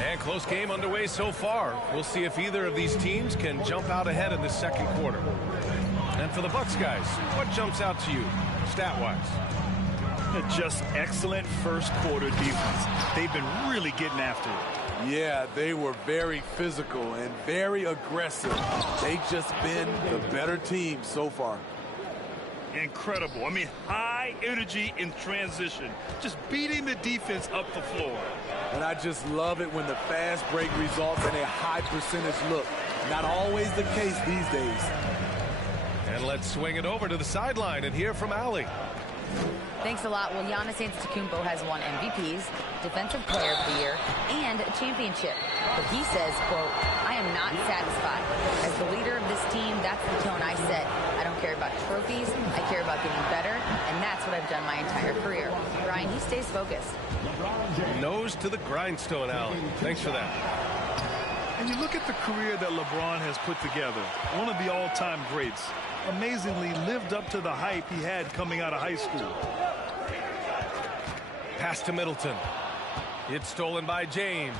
And close game underway so far. We'll see if either of these teams can jump out ahead in the second quarter. And for the Bucks guys, what jumps out to you, stat-wise? Just excellent first quarter defense. They've been really getting after it. Yeah, they were very physical and very aggressive. They've just been the better team so far. Incredible. High energy in transition. Just beating the defense up the floor. And I just love it when the fast break results in a high percentage look. Not always the case these days. And let's swing it over to the sideline and hear from Allie. Thanks a lot. Well, Giannis Antetokounmpo has won MVPs, Defensive Player of the Year, and a championship. But he says, quote, I am not satisfied. As the leader of this team, that's the tone I set. I don't care about trophies. I care about getting better, and that's what I've done my entire career. Brian, he stays focused. Nose to the grindstone, Allie. Thanks for that. And you look at the career that LeBron has put together, one of the all-time greats. Amazingly lived up to the hype he had coming out of high school. Pass to Middleton. It's stolen by James.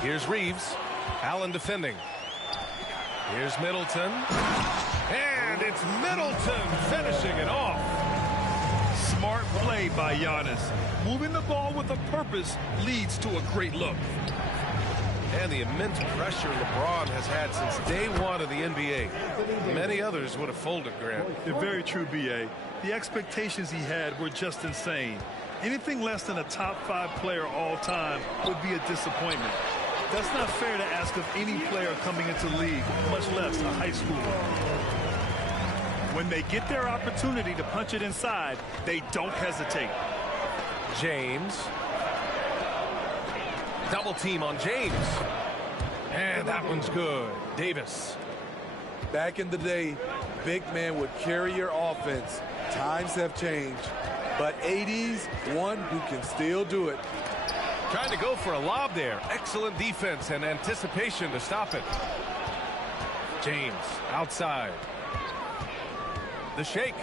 Here's Reeves. Allen defending. Here's Middleton. And it's Middleton finishing it off. Smart play by Giannis. Moving the ball with a purpose leads to a great look. And the immense pressure LeBron has had since day one of the NBA. Many others would have folded, Grant. They're very true, B.A. The expectations he had were just insane. Anything less than a top 5 player all time would be a disappointment. That's not fair to ask of any player coming into the league, much less a high schooler. When they get their opportunity to punch it inside, they don't hesitate. James. Double team on James. And that one's good. Davis. Back in the day, big man would carry your offense. Times have changed. But 80's one who can still do it. Trying to go for a lob there. Excellent defense and anticipation to stop it. James outside. The shake.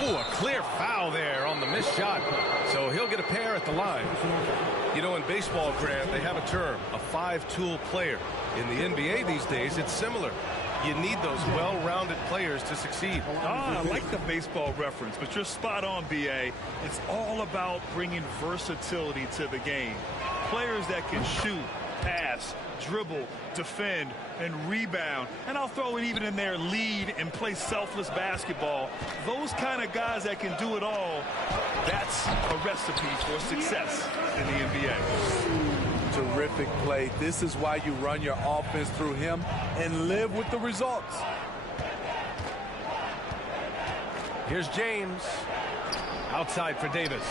Ooh, a clear foul there on the missed shot. So he'll get a pair at the line. You know, in baseball, Grant, they have a term, a 5-tool player. In the NBA these days, it's similar. You need those well-rounded players to succeed. I like the baseball reference, but you're spot on, B.A. It's all about bringing versatility to the game. Players that can shoot, pass, dribble, defend, and rebound. And I'll throw it even in there, lead and play selfless basketball. Those kind of guys that can do it all, that's a recipe for success in the NBA. Terrific play. This is why you run your offense through him and live with the results. Here's James. Outside for Davis.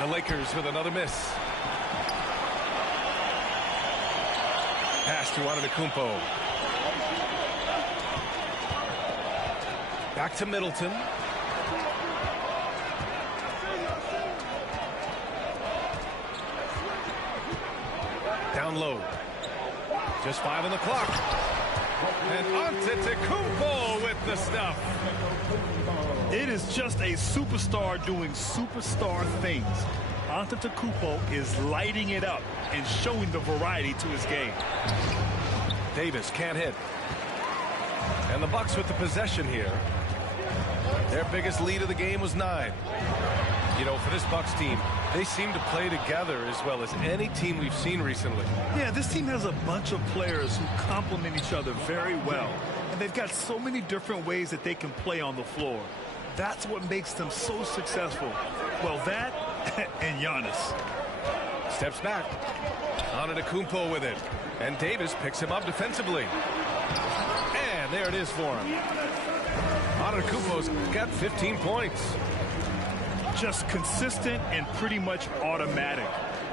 The Lakers with another miss. Pass to Antetokounmpo. Back to Middleton. Down low. Just 5 on the clock. And Antetokounmpo with the stuff. It is just a superstar doing superstar things. Antetokounmpo is lighting it up and showing the variety to his game. Davis can't hit. And the Bucks with the possession here. Their biggest lead of the game was 9. You know, for this Bucks team, They seem to play together as well as any team we've seen recently. Yeah, this team has a bunch of players who complement each other very well. And they've got so many different ways that they can play on the floor. That's what makes them so successful. Well, that and Giannis. Steps back. Antetokounmpo with it. And Davis picks him up defensively. And there it is for him. Antetokounmpo's got 15 points. Just consistent and pretty much automatic.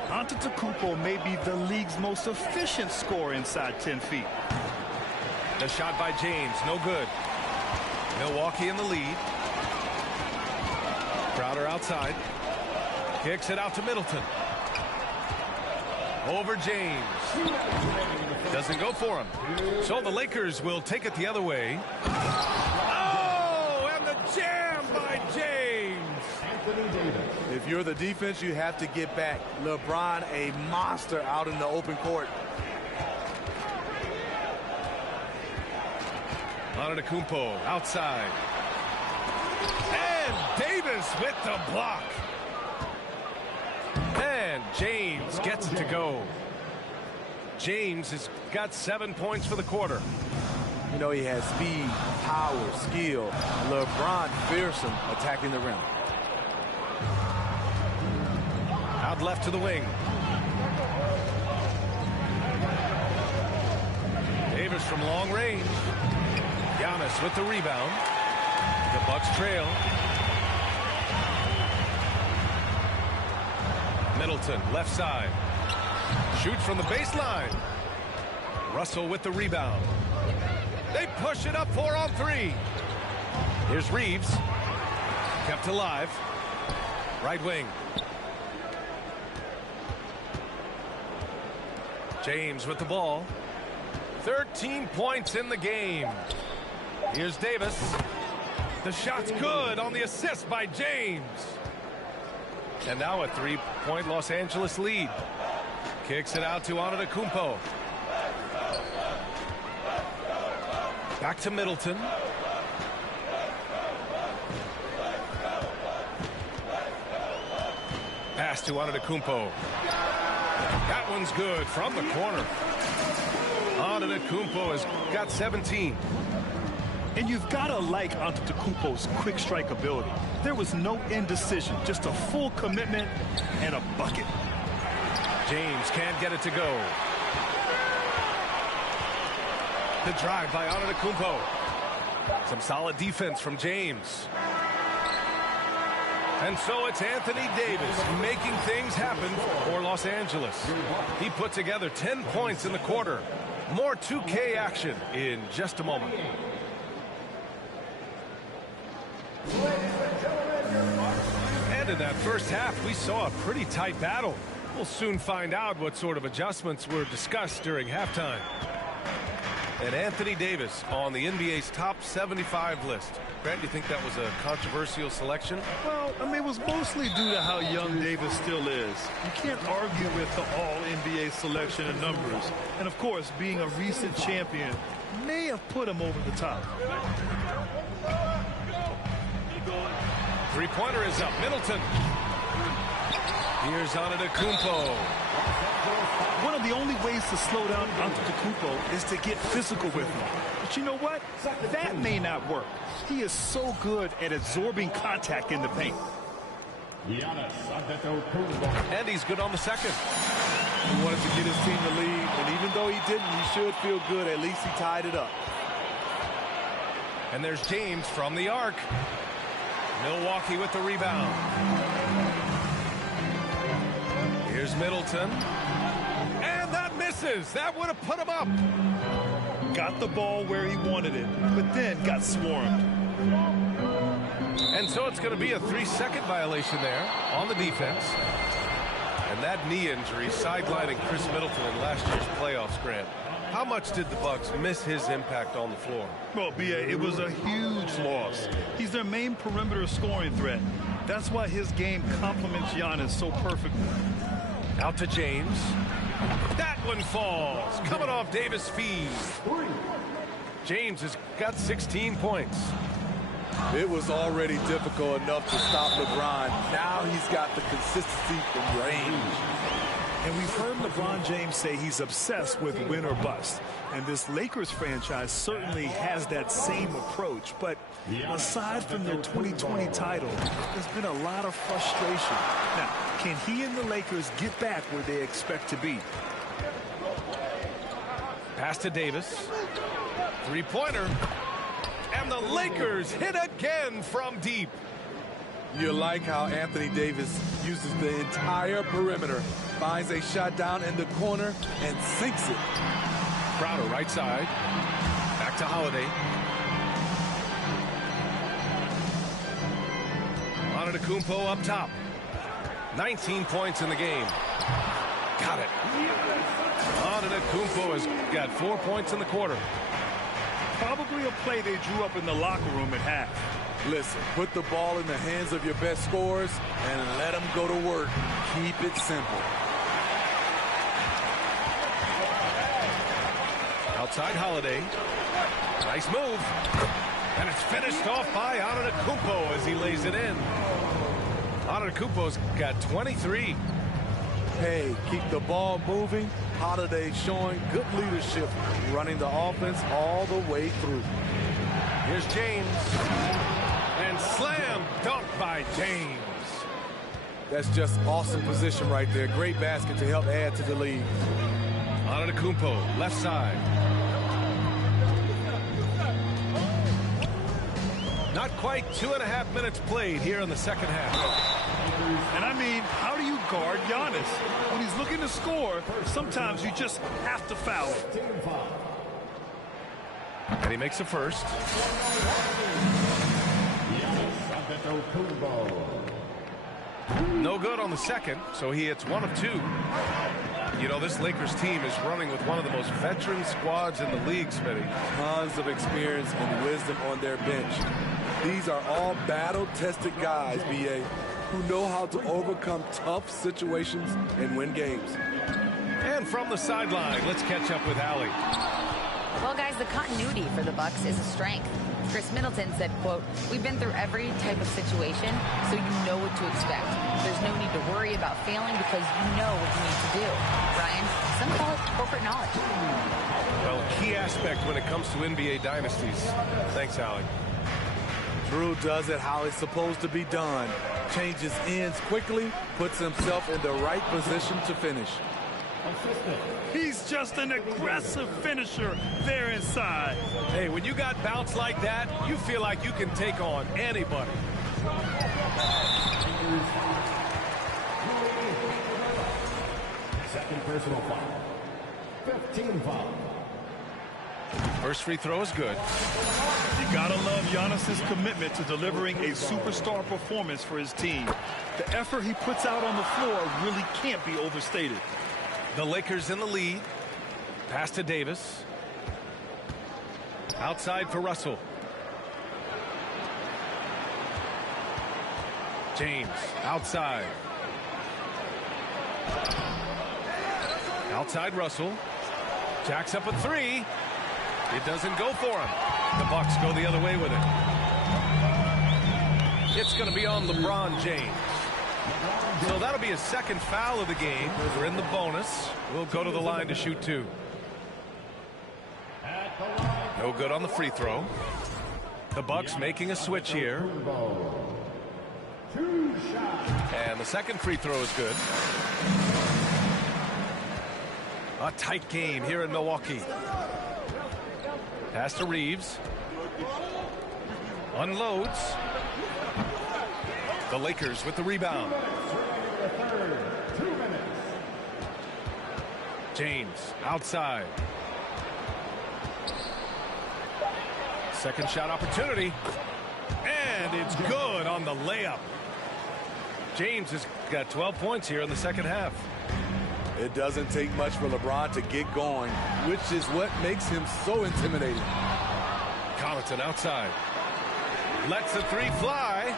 Antetokounmpo may be the league's most efficient scorer inside 10 feet. The shot by James, no good. Milwaukee in the lead. Crowder outside. Kicks it out to Middleton. Over James. Doesn't go for him. So the Lakers will take it the other way. Oh, and the jam by James. If you're the defense, you have to get back. LeBron, a monster out in the open court. Antetokounmpo outside. And Davis with the block. And James gets it to go. James has got 7 points for the quarter. You know, he has speed, power, skill. LeBron fearsome attacking the rim. Out left to the wing. Davis from long range. Giannis with the rebound. The Bucks trail. Middleton, left side. Shoots from the baseline. Russell with the rebound. They push it up 4-on-3. Here's Reeves. Kept alive. Right wing. James with the ball. 13 points in the game. Here's Davis. The shot's good on the assist by James. And now a 3-point Los Angeles lead. Kicks it out to Antetokounmpo. Back to Middleton. Pass to Antetokounmpo. That one's good from the corner. Antetokounmpo has got 17. And you've got to like Antetokounmpo's quick strike ability. There was no indecision, just a full commitment and a bucket. James can't get it to go. The drive by Antetokounmpo. Some solid defense from James. And so it's Anthony Davis making things happen for Los Angeles. He put together 10 points in the quarter. More 2K action in just a moment. And in that first half, we saw a pretty tight battle. We'll soon find out what sort of adjustments were discussed during halftime. And Anthony Davis on the NBA's top 75 list. Grant, do you think that was a controversial selection? Well, I mean, it was mostly due to how young Davis still is. You can't argue with the all-NBA selection in numbers. And, of course, being a recent champion may have put him over the top. Three-pointer is up. Middleton. Here's Antetokounmpo. One of the only ways to slow down Antetokounmpo is to get physical with him. But you know what? That may not work. He is so good at absorbing contact in the paint. And he's good on the second. He wanted to get his team the lead, and even though he didn't, he should feel good. At least he tied it up. And there's James from the arc. Milwaukee with the rebound. Here's Middleton. And that misses. That would have put him up. Got the ball where he wanted it, but then got swarmed. And so it's going to be a 3-second violation there on the defense. And that knee injury sidelining Chris Middleton in last year's playoffs, Grant. How much did the Bucks miss his impact on the floor? Well, B.A., it was a huge loss. He's their main perimeter scoring threat. That's why his game complements Giannis so perfectly. Out to James. That one falls. Coming off Davis' feed. James has got 16 points. It was already difficult enough to stop LeBron. Now he's got the consistency from range. And we've heard LeBron James say he's obsessed with win or bust. And this Lakers franchise certainly has that same approach. But aside from their 2020 title, there's been a lot of frustration. Now, can he and the Lakers get back where they expect to be? Pass to Davis. Three-pointer. And the Lakers hit again from deep. You like how Anthony Davis uses the entire perimeter, finds a shot down in the corner, and sinks it. Crowder right side. Back to Holiday. Antetokounmpo up top. 19 points in the game. Got it. Antetokounmpo has got 4 points in the quarter. Probably a play they drew up in the locker room at half. Listen, put the ball in the hands of your best scorers and let them go to work. Keep it simple. Outside Holiday. Nice move. And it's finished off by Antetokounmpo as he lays it in. Antetokounmpo's got 23. Hey, keep the ball moving. Holiday showing good leadership, running the offense all the way through. Here's James. And slam dunk by James. That's just awesome position right there. Great basket to help add to the lead. Antetokounmpo, left side. Not quite 2.5 minutes played here in the second half. And I mean, how do you guard Giannis? When he's looking to score, sometimes you just have to foul it. And he makes the first. No good on the second, so he hits 1 of 2. You know, this Lakers team is running with one of the most veteran squads in the league, Smitty. Tons of experience and wisdom on their bench. These are all battle-tested guys, B.A., who know how to overcome tough situations and win games. And from the sideline, let's catch up with Allie. Well, guys, the continuity for the Bucks is a strength. Chris Middleton said, quote, "We've been through every type of situation, so you know what to expect. There's no need to worry about failing because you know what you need to do." Ryan, some call it corporate knowledge. Well, key aspect when it comes to NBA dynasties. Thanks, Allie. Drew does it how it's supposed to be done. Changes ends quickly, puts himself in the right position to finish. He's just an aggressive finisher there inside. Hey, when you got bounce like that, you feel like you can take on anybody. Second personal foul. 15 foul. First free throw is good. You gotta love Giannis's commitment to delivering a superstar performance for his team. The effort he puts out on the floor really can't be overstated. The Lakers in the lead. Pass to Davis. Outside for Russell. James outside. Outside Russell. Jacks up a 3. It doesn't go for him. The Bucks go the other way with it. It's going to be on LeBron James. So that'll be his second foul of the game. We're in the bonus. We'll go to the line to shoot 2. No good on the free throw. The Bucks making a switch here. And the second free throw is good. A tight game here in Milwaukee. Pass to Reeves. Unloads. The Lakers with the rebound. James outside. Second shot opportunity. And it's good on the layup. James has got 12 points here in the second half. It doesn't take much for LeBron to get going, which is what makes him so intimidating. Connaughton outside. Lets the 3 fly.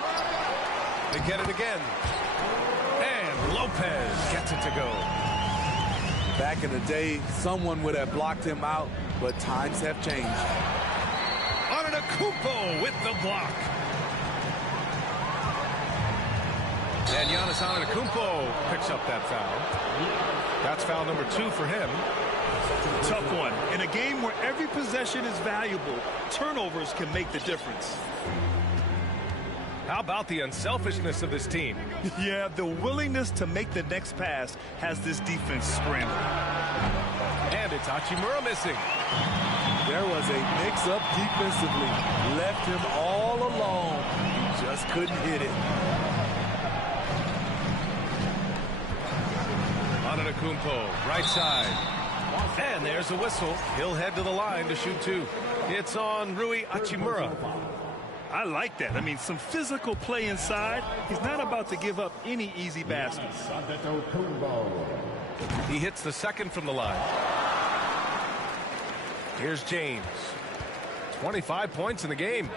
They get it again. And Lopez gets it to go. Back in the day, someone would have blocked him out, but times have changed. Antetokounmpo with the block. And Giannis Antetokounmpo picks up that foul. That's foul number 2 for him. Tough one. In a game where every possession is valuable, turnovers can make the difference. How about the unselfishness of this team? Yeah, the willingness to make the next pass has this defense scrambling. And it's Hachimura missing. There was a mix-up defensively. Left him all alone. He just couldn't hit it. Antetokounmpo, right side. And there's a whistle. He'll head to the line to shoot 2. It's on Rui Hachimura. I like that. I mean, some physical play inside. He's not about to give up any easy baskets. He hits the second from the line. Here's James. 25 points in the game.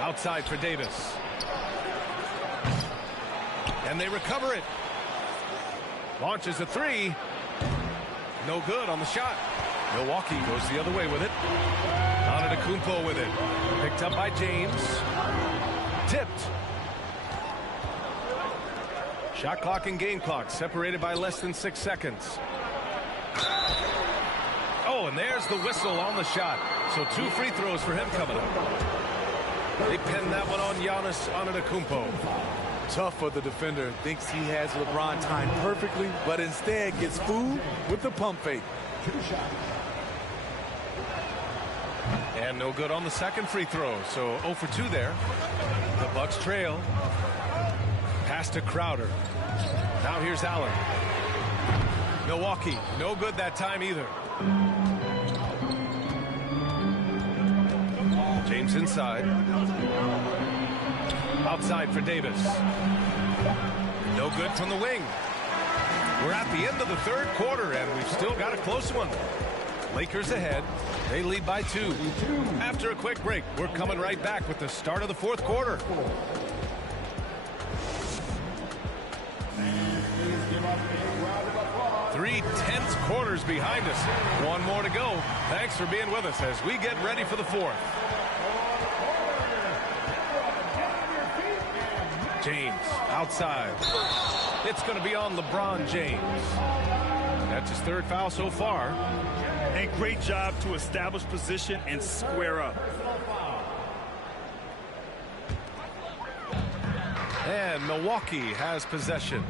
Outside for Davis. And they recover it. Launches a 3. No good on the shot. Milwaukee goes the other way with it. Antetokounmpo with it. Picked up by James. Tipped. Shot clock and game clock separated by less than 6 seconds. Oh, and there's the whistle on the shot. So 2 free throws for him coming up. They pinned that one on Giannis Antetokounmpo. Tough for the defender. Thinks he has LeBron timed perfectly, but instead gets fooled with the pump fake. And no good on the second free throw. So 0 for 2 there. The Bucks trail. Pass to Crowder. Now here's Allen. Milwaukee, no good that time either. James inside. Outside for Davis. No good from the wing. We're at the end of the third quarter, and we've still got a close one. Lakers ahead. They lead by 2. After a quick break, we're coming right back with the start of the fourth quarter. Three tense quarters behind us. One more to go. Thanks for being with us as we get ready for the fourth. James outside. It's going to be on LeBron James. That's his 3rd foul so far. And great job to establish position and square up. And Milwaukee has possession.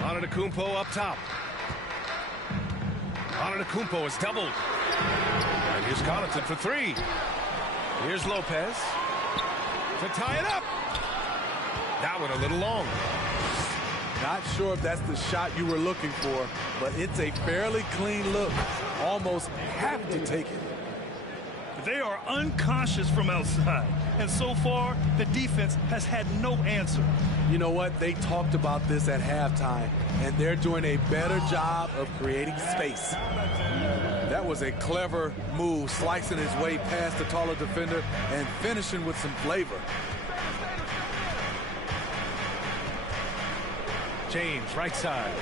Antetokounmpo up top. Antetokounmpo is doubled. And here's Connaughton for 3. Here's Lopez to tie it up. That one a little long. Not sure if that's the shot you were looking for, but it's a fairly clean look. Almost have to take it. They are unconscious from outside, and so far the defense has had no answer. You know what? They talked about this at halftime, and they're doing a better job of creating space. That was a clever move, slicing his way past the taller defender and finishing with some flavor. James, right side.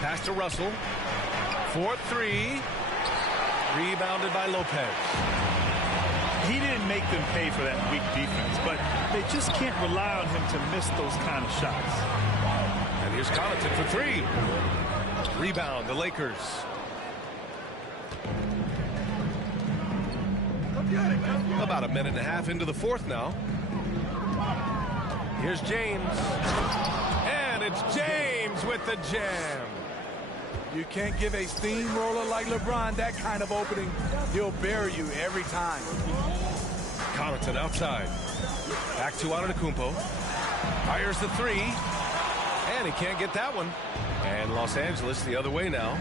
Pass to Russell. 4-3. Rebounded by Lopez. He didn't make them pay for that weak defense, but they just can't rely on him to miss those kind of shots. And here's Connaughton for 3. Rebound, the Lakers. About a minute and a half into the fourth now. Here's James. And it's James with the jam. You can't give a steamroller like LeBron that kind of opening. He'll bury you every time. Connaughton outside. Back to Antetokounmpo. Fires the 3. And he can't get that one. And Los Angeles the other way now.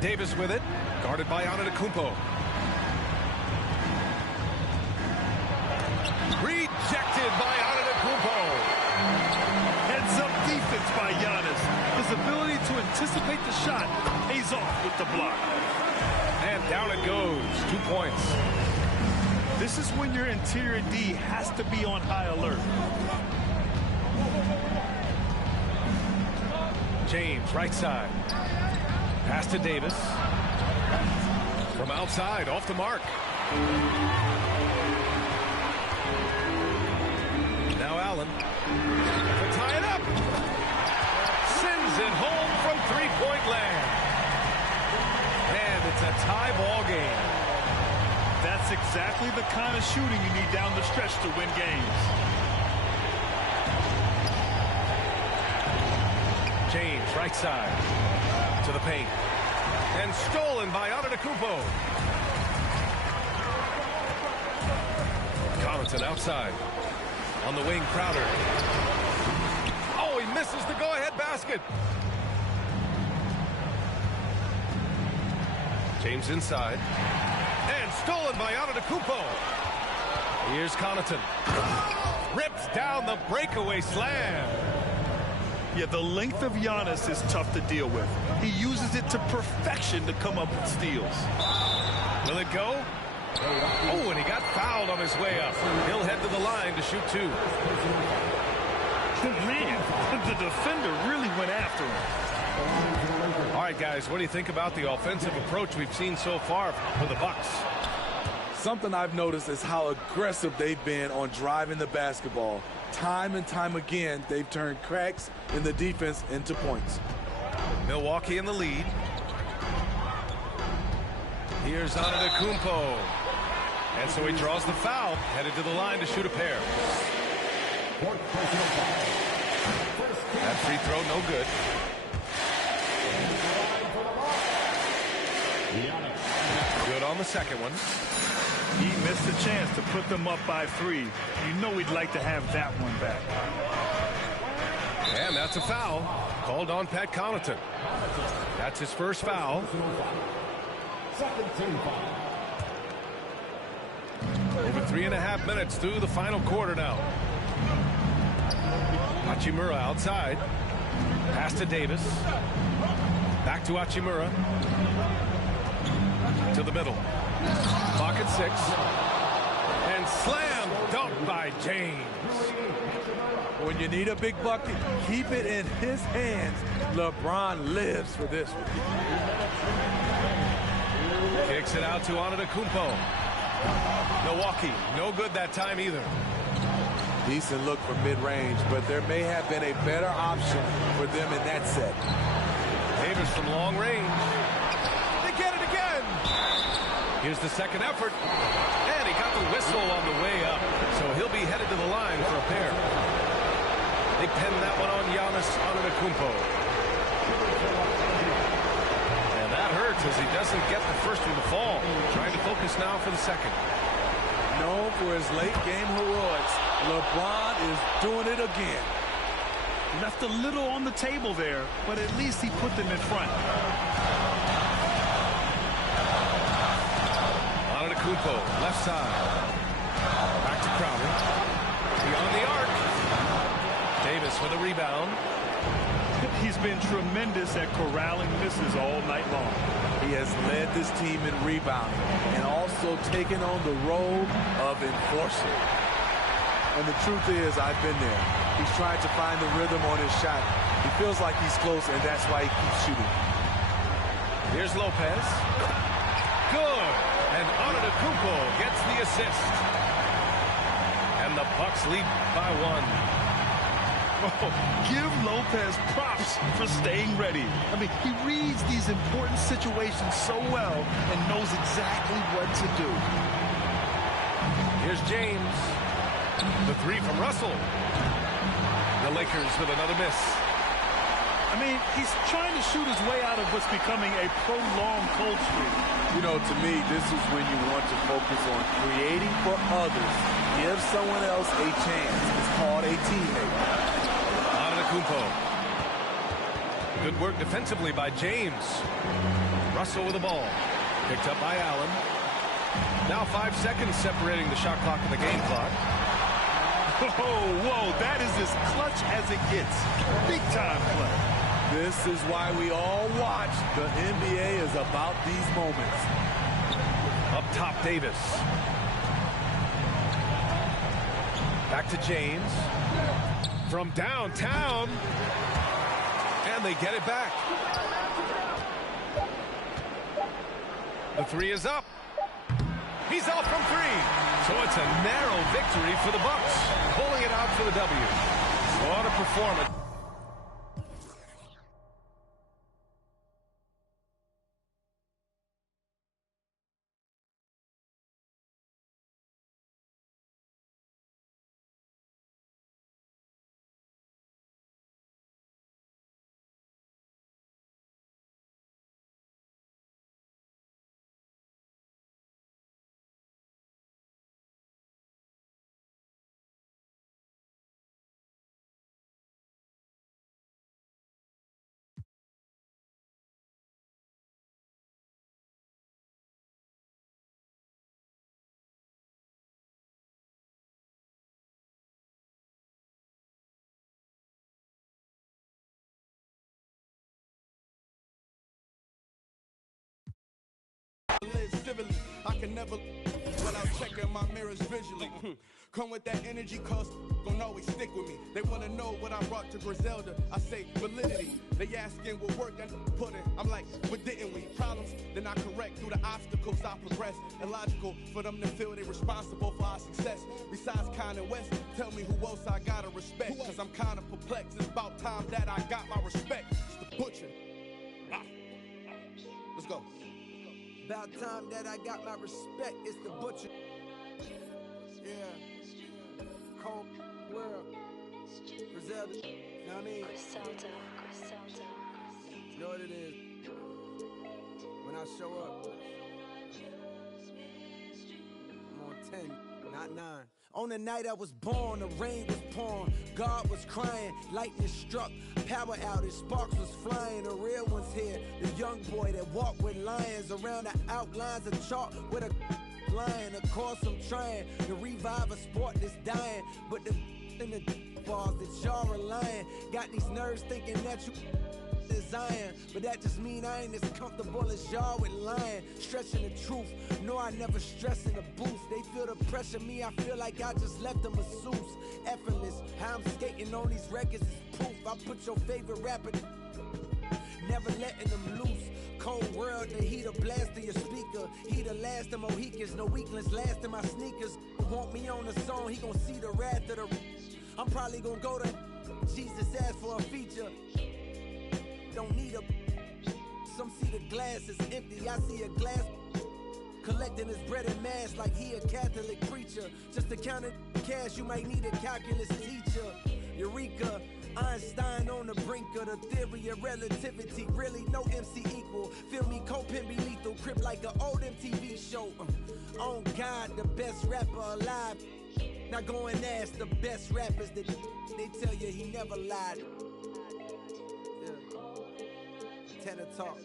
Davis with it. Guarded by Antetokounmpo. Rejected by Antetokounmpo. Heads-up defense by Giannis. His ability to anticipate the shot pays off with the block. And down it goes. 2 points. This is when your interior D has to be on high alert. James, right side. Pass to Davis. From outside, off the mark. Now Allen to tie it up. Sends it home from three-point land. And it's a tie ball game. That's exactly the kind of shooting you need down the stretch to win games. James, right side, to the paint. And stolen by Antetokounmpo. Connaughton outside. On the wing, Crowder. Oh, he misses the go-ahead basket. James inside. And stolen by Antetokounmpo. Here's Connaughton. Rips down the breakaway slam. Yeah, the length of Giannis is tough to deal with. He uses it to perfection to come up with steals. Will it go? Oh, and he got fouled on his way up. He'll head to the line to shoot two. Man, the defender really went after him. All right, guys, what do you think about the offensive approach we've seen so far for the Bucks? Something I've noticed is how aggressive they've been on driving the basketball. Time and time again, they've turned cracks in the defense into points. Milwaukee in the lead. Here's Antetokounmpo. And so he draws the foul, headed to the line to shoot a pair. That free throw, no good. Good on the second one. He missed a chance to put them up by 3. You know he'd like to have that one back. And that's a foul called on Pat Connaughton. That's his first foul. Over 3.5 minutes through the final quarter now. Hachimura outside. Pass to Davis. Back to Hachimura. To the middle. Pocket 6. And slam dunk by James. When you need a big bucket, keep it in his hands. LeBron lives for this one. Kicks it out to Antetokounmpo. Milwaukee, no good that time either. Decent look from mid-range, but there may have been a better option for them in that set. Davis from long range. They get it again. Here's the second effort. And he got the whistle on the way up. So he'll be headed to the line for a pair. They pinned that one on Giannis Antetokounmpo. And that hurts as he doesn't get the first one to fall. Trying to focus now for the second. Known for his late-game heroics, LeBron is doing it again. Left a little on the table there, but at least he put them in front. Antetokounmpo, left side. Back to Crowder. Beyond the arc. Davis with a rebound. He's been tremendous at corralling misses all night long. He has led this team in rebounding and also taken on the role of enforcer. And the truth is, I've been there. He's trying to find the rhythm on his shot. He feels like he's close, and that's why he keeps shooting. Here's Lopez. Good. And Antetokounmpo gets the assist. And the Bucks lead by 1. Oh, give Lopez props for staying ready. I mean, he reads these important situations so well and knows exactly what to do. Here's James. The three from Russell. The Lakers with another miss. I mean, he's trying to shoot his way out of what's becoming a prolonged cold streak. You know, to me, this is when you want to focus on creating for others. Give someone else a chance. It's called a teammate. Good work defensively by James. Russell with the ball. Picked up by Allen. Now 5 seconds separating the shot clock and the game clock. Whoa, that is as clutch as it gets. Big time play. This is why we all watch. The NBA is about these moments. Up top, Davis. Back to James. From downtown. And they get it back. The three is up. He's off from three. So it's a narrow victory for the Bucks, pulling it out for the W. What a performance. Civilly, I can never without checking my mirrors visually. Come with that energy, cause gon' always stick with me. They wanna know what I brought to Griselda. I say validity. They asking what work I put in. I'm like, what didn't we? Problems, then I correct through the obstacles I progress. Illogical for them to feel they responsible for our success. Besides Kanye West, tell me who else I gotta respect. Cause I'm kinda perplexed. It's about time that I got my respect. It's the butcher. Let's go. About time that I got my respect, it's the butcher. Yeah. Cold world. Griselda. You know what I mean? Griselda. You know what it is. When I show up, I'm on 10, not 9. On the night I was born, the rain was pouring, God was crying, lightning struck, power outage, sparks was flying, the real one's here, the young boy that walked with lions around the outlines of chalk with a lion. Of course I'm trying to revive a sport that's dying, but the in the bars that y'all relying, got these nerves thinking that you Zion, but that just mean I ain't as comfortable as y'all with lying, stretching the truth. No, I never stress in the booth. They feel the pressure, me, I feel like I just left them masseuse. Effortless, how I'm skating on these records is proof. I put your favorite rapper, never letting them loose. Cold world, the heat of blast in your speaker. He the last of Mohicans, no weaklings last in my sneakers. Want me on the song, he gon' see the wrath of the. I'm probably gon' go to Jesus asked for a feature. Don't need a. Some see the glass is empty. I see a glass collecting his bread and mass like he a Catholic preacher. Just to count it cash, you might need a calculus teacher. Eureka, Einstein on the brink of the theory of relativity. Really, no MC equal. Feel me, co-pin be lethal. Crip like an old MTV show. On God, the best rapper alive. Now go and ask the best rappers that they tell you he never lied. Tenor talk.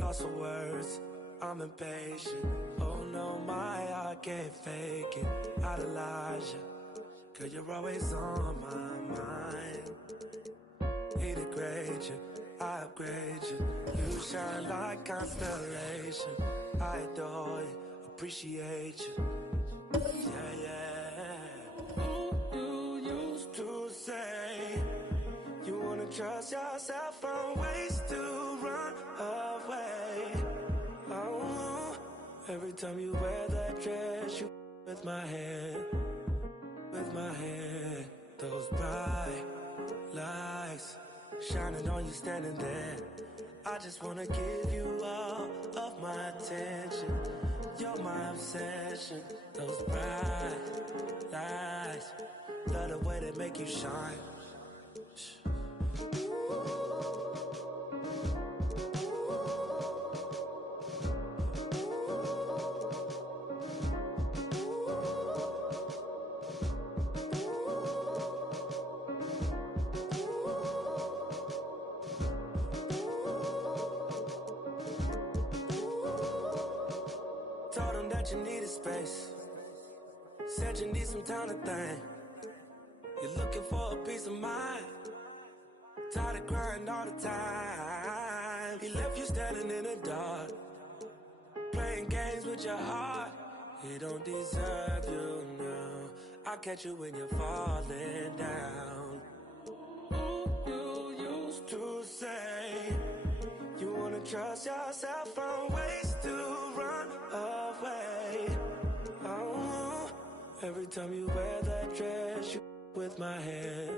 Lost for words, I'm impatient. Oh no, I can't fake it. Idolize you. Cause you're always on my mind. He degrade you, I upgrade you. You shine like constellation. I adore you, appreciate you. Yeah. You used to say you wanna trust yourself from ways to run away. Oh, every time you wear that dress, you with my head. With my head, those bright lights shining on you standing there. I just wanna give you all of my attention. You're my obsession. Those bright lights, love the way they make you shine. You needed space. Said you need some time to think. You're looking for a peace of mind. gotta grind all the time. He left you standing in the dark, playing games with your heart. He don't deserve you now. I'll catch you when you're falling down. Ooh, you used to say you wanna trust yourself from ways to run away. Oh, every time you wear that dress, you with my head,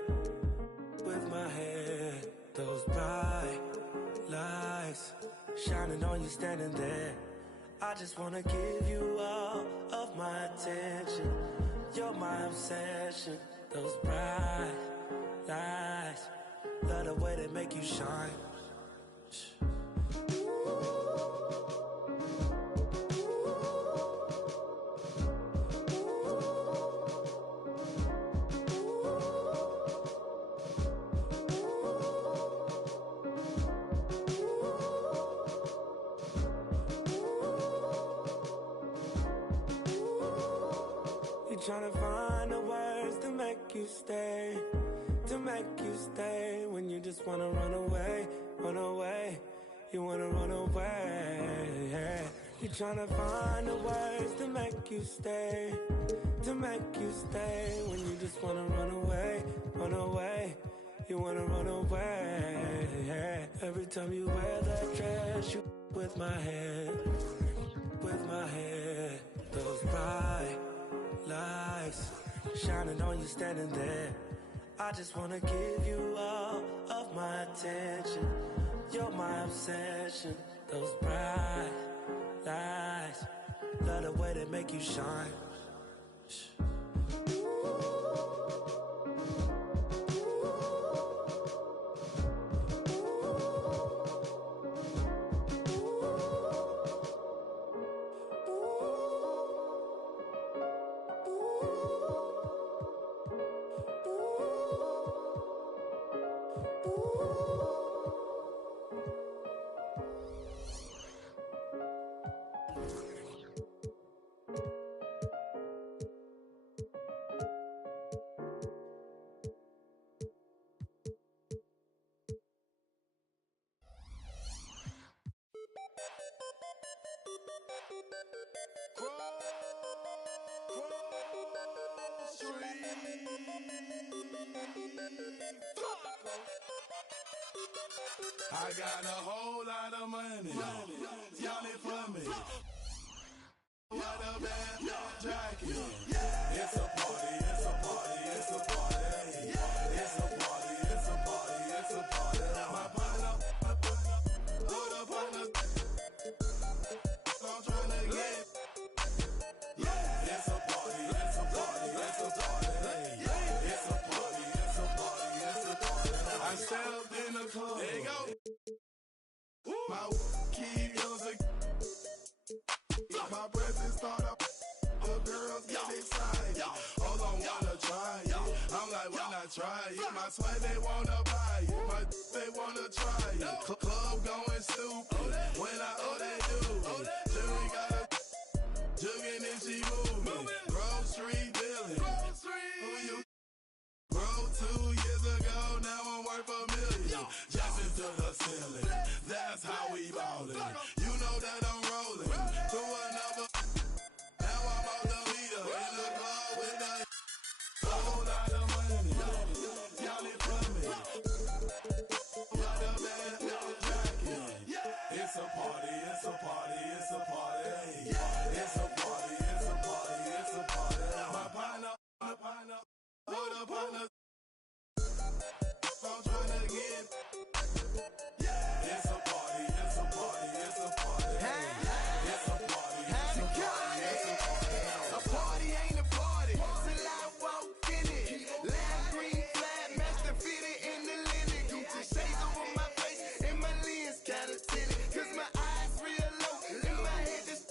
those bright lights shining on you standing there. I just wanna give you all of my attention. You're my obsession. Those bright lights, love the way they make you shine. Trying to find the words to make you stay, when you just wanna run away, you wanna run away. You're trying to find the words to make you stay, when you just wanna run away, you wanna run away. Every time you wear that dress, you with my head, those bright lights shining on you standing there. I just wanna give you all of my attention. You're my obsession. Those bright lights, love the way they make you shine. I got a whole lot of money. Y'all it for me. What a bad jacket. It's a party, it's a party, it's a party. It's a party, it's a party, it's a party. My partner, hold up on the. I'm trying to get. It's a party, it's a party, it's a party. It's a party, it's a party, it's a party. I stepped in the club. There you go. My key music. My presence start up. The girls get excited. Hold on, wanna try it. I'm like, why not try it? My sweat, they wanna buy it. My they wanna try it. Club going stupid. When I they do it. Jury got a jugging and she moving. Grocery dealing. Who you? Bro, 2 years ago, now I'm worth $1 million. Jumping to the ceiling. That's how we ballin'. You know that I'm rolling. To another. Now I'm on the leader. In the club with the whole lot of money. Y'all it for me. What a bad jacket. It's a party, it's a party, it's a party. It's a party, it's a party, it's a party. My partner, hold up on the. I'm trying to get. It's a party, it's a party, it's a party. It's a party, it's a party, it's a party. A party ain't a party till I walk in it. Lime green flag, master fitted in the linen. Gucci shades over my face and my lens kinda tinted. Cause my eyes real low and my head just.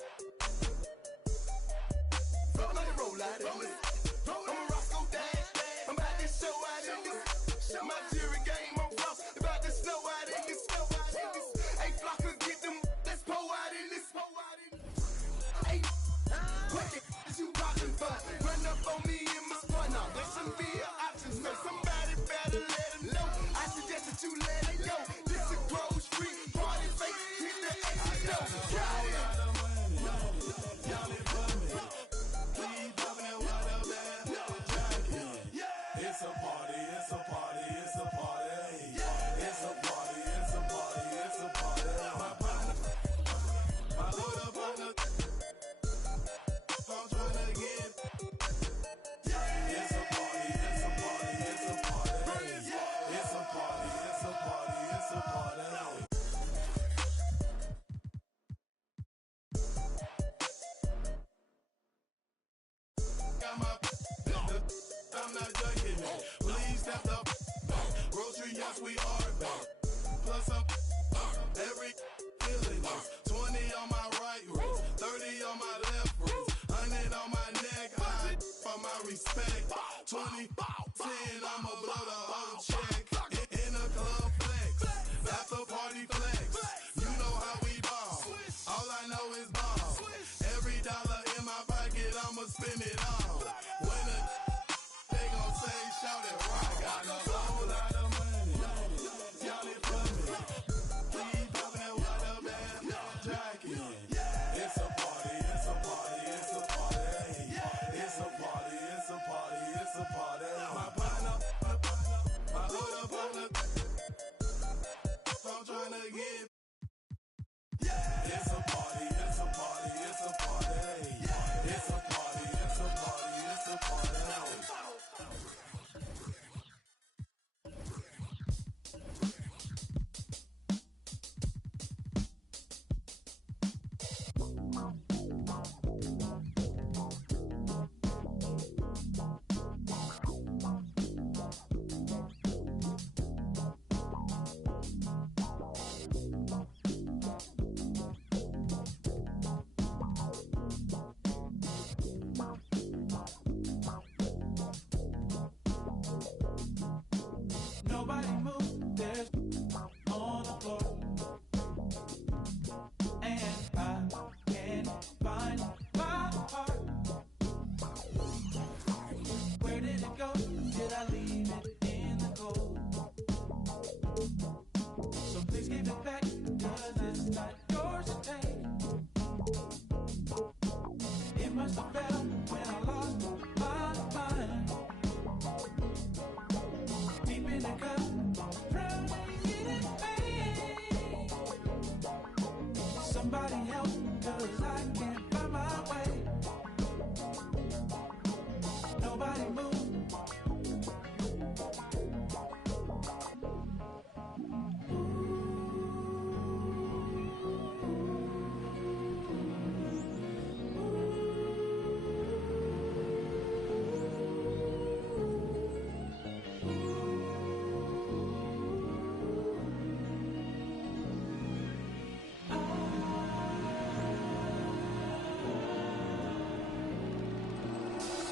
yes, we are back. Plus up, every feeling is 20 on my right wrist, 30 on my left wrist, 100 on my neck, high for my respect. 20, 10, I'ma blow the whole check. In a club flex, after party flex. You know how we ball. All I know is ball. Every dollar in my pocket, I'ma spend it all. When they gon' say, shout it right. I got a whole lot of money. Y'all it for me. Please pop that water band jacket. It's a party, it's a party, it's a party. It's a party, it's a party, it's a party. My partner, my other partner, I'm trying to get. It's a party, it's a party, it's a party. It's a party, it's a party, it's a party. Nobody move, there's on the floor. And I can't find my heart. Where did it go? Did I leave it in the cold? So please give it back, 'cause it's not yours to take. It must have fell when I lost my mind. Deep in the cup, drowning in pain. Somebody help, 'cause I can't find my way. Nobody move.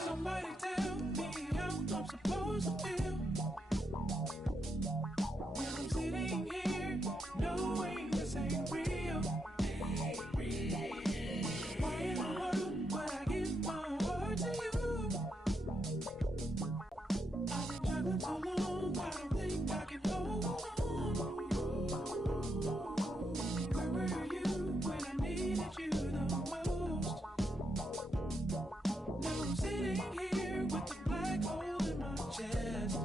Somebody tell me how I'm supposed to feel when I'm sitting here knowing this ain't real. Why in the world would I give my heart to you? I've been juggling so long, I don't think I can hold on. Where were you when I needed you the most? Now I'm sitting here with the black hole in my chest.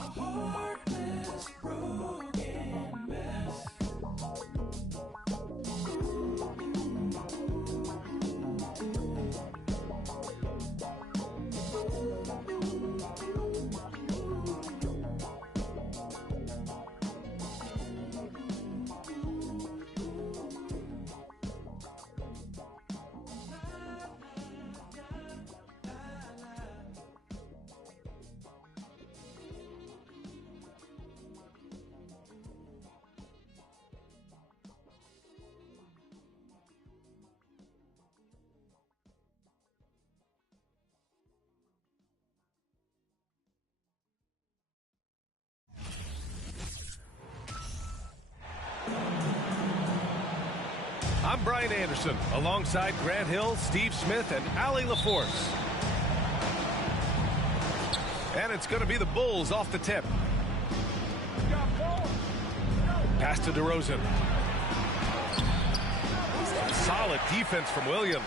A heartless, broken mess. I'm Brian Anderson, alongside Grant Hill, Steve Smith, and Allie LaForce. And it's going to be the Bulls off the tip. Pass to DeRozan. Solid defense from Williams.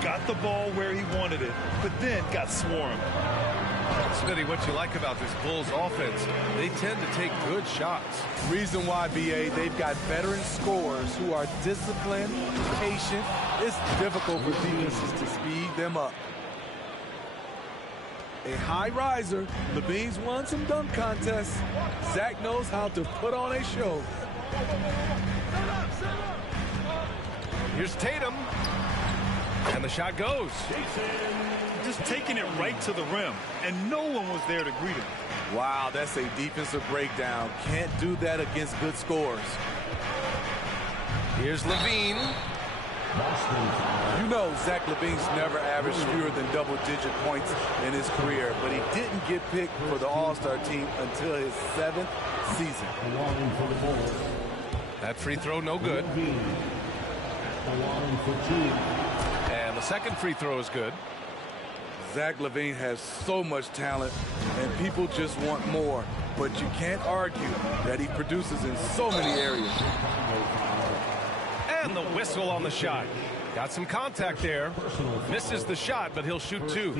Got the ball where he wanted it, but then got swarmed. Smitty, what you like about this Bulls offense, they tend to take good shots. Reason why, BA, they've got veteran scorers who are disciplined, patient. It's difficult for defenses to speed them up. A high riser. Levine's won some dunk contests. Zach knows how to put on a show. Here's Tatum. And the shot goes. Just taking it right to the rim, and no one was there to greet him. Wow, that's a defensive breakdown. Can't do that against good scores. Here's Levine. You know Zach Levine's never averaged fewer than double-digit points in his career, but he didn't get picked for the All-Star team until his 7th season. That free throw no good. And the second free throw is good. Zach Levine has so much talent, and people just want more. But you can't argue that he produces in so many areas. And the whistle on the shot. Got some contact there. Misses the shot, but he'll shoot two.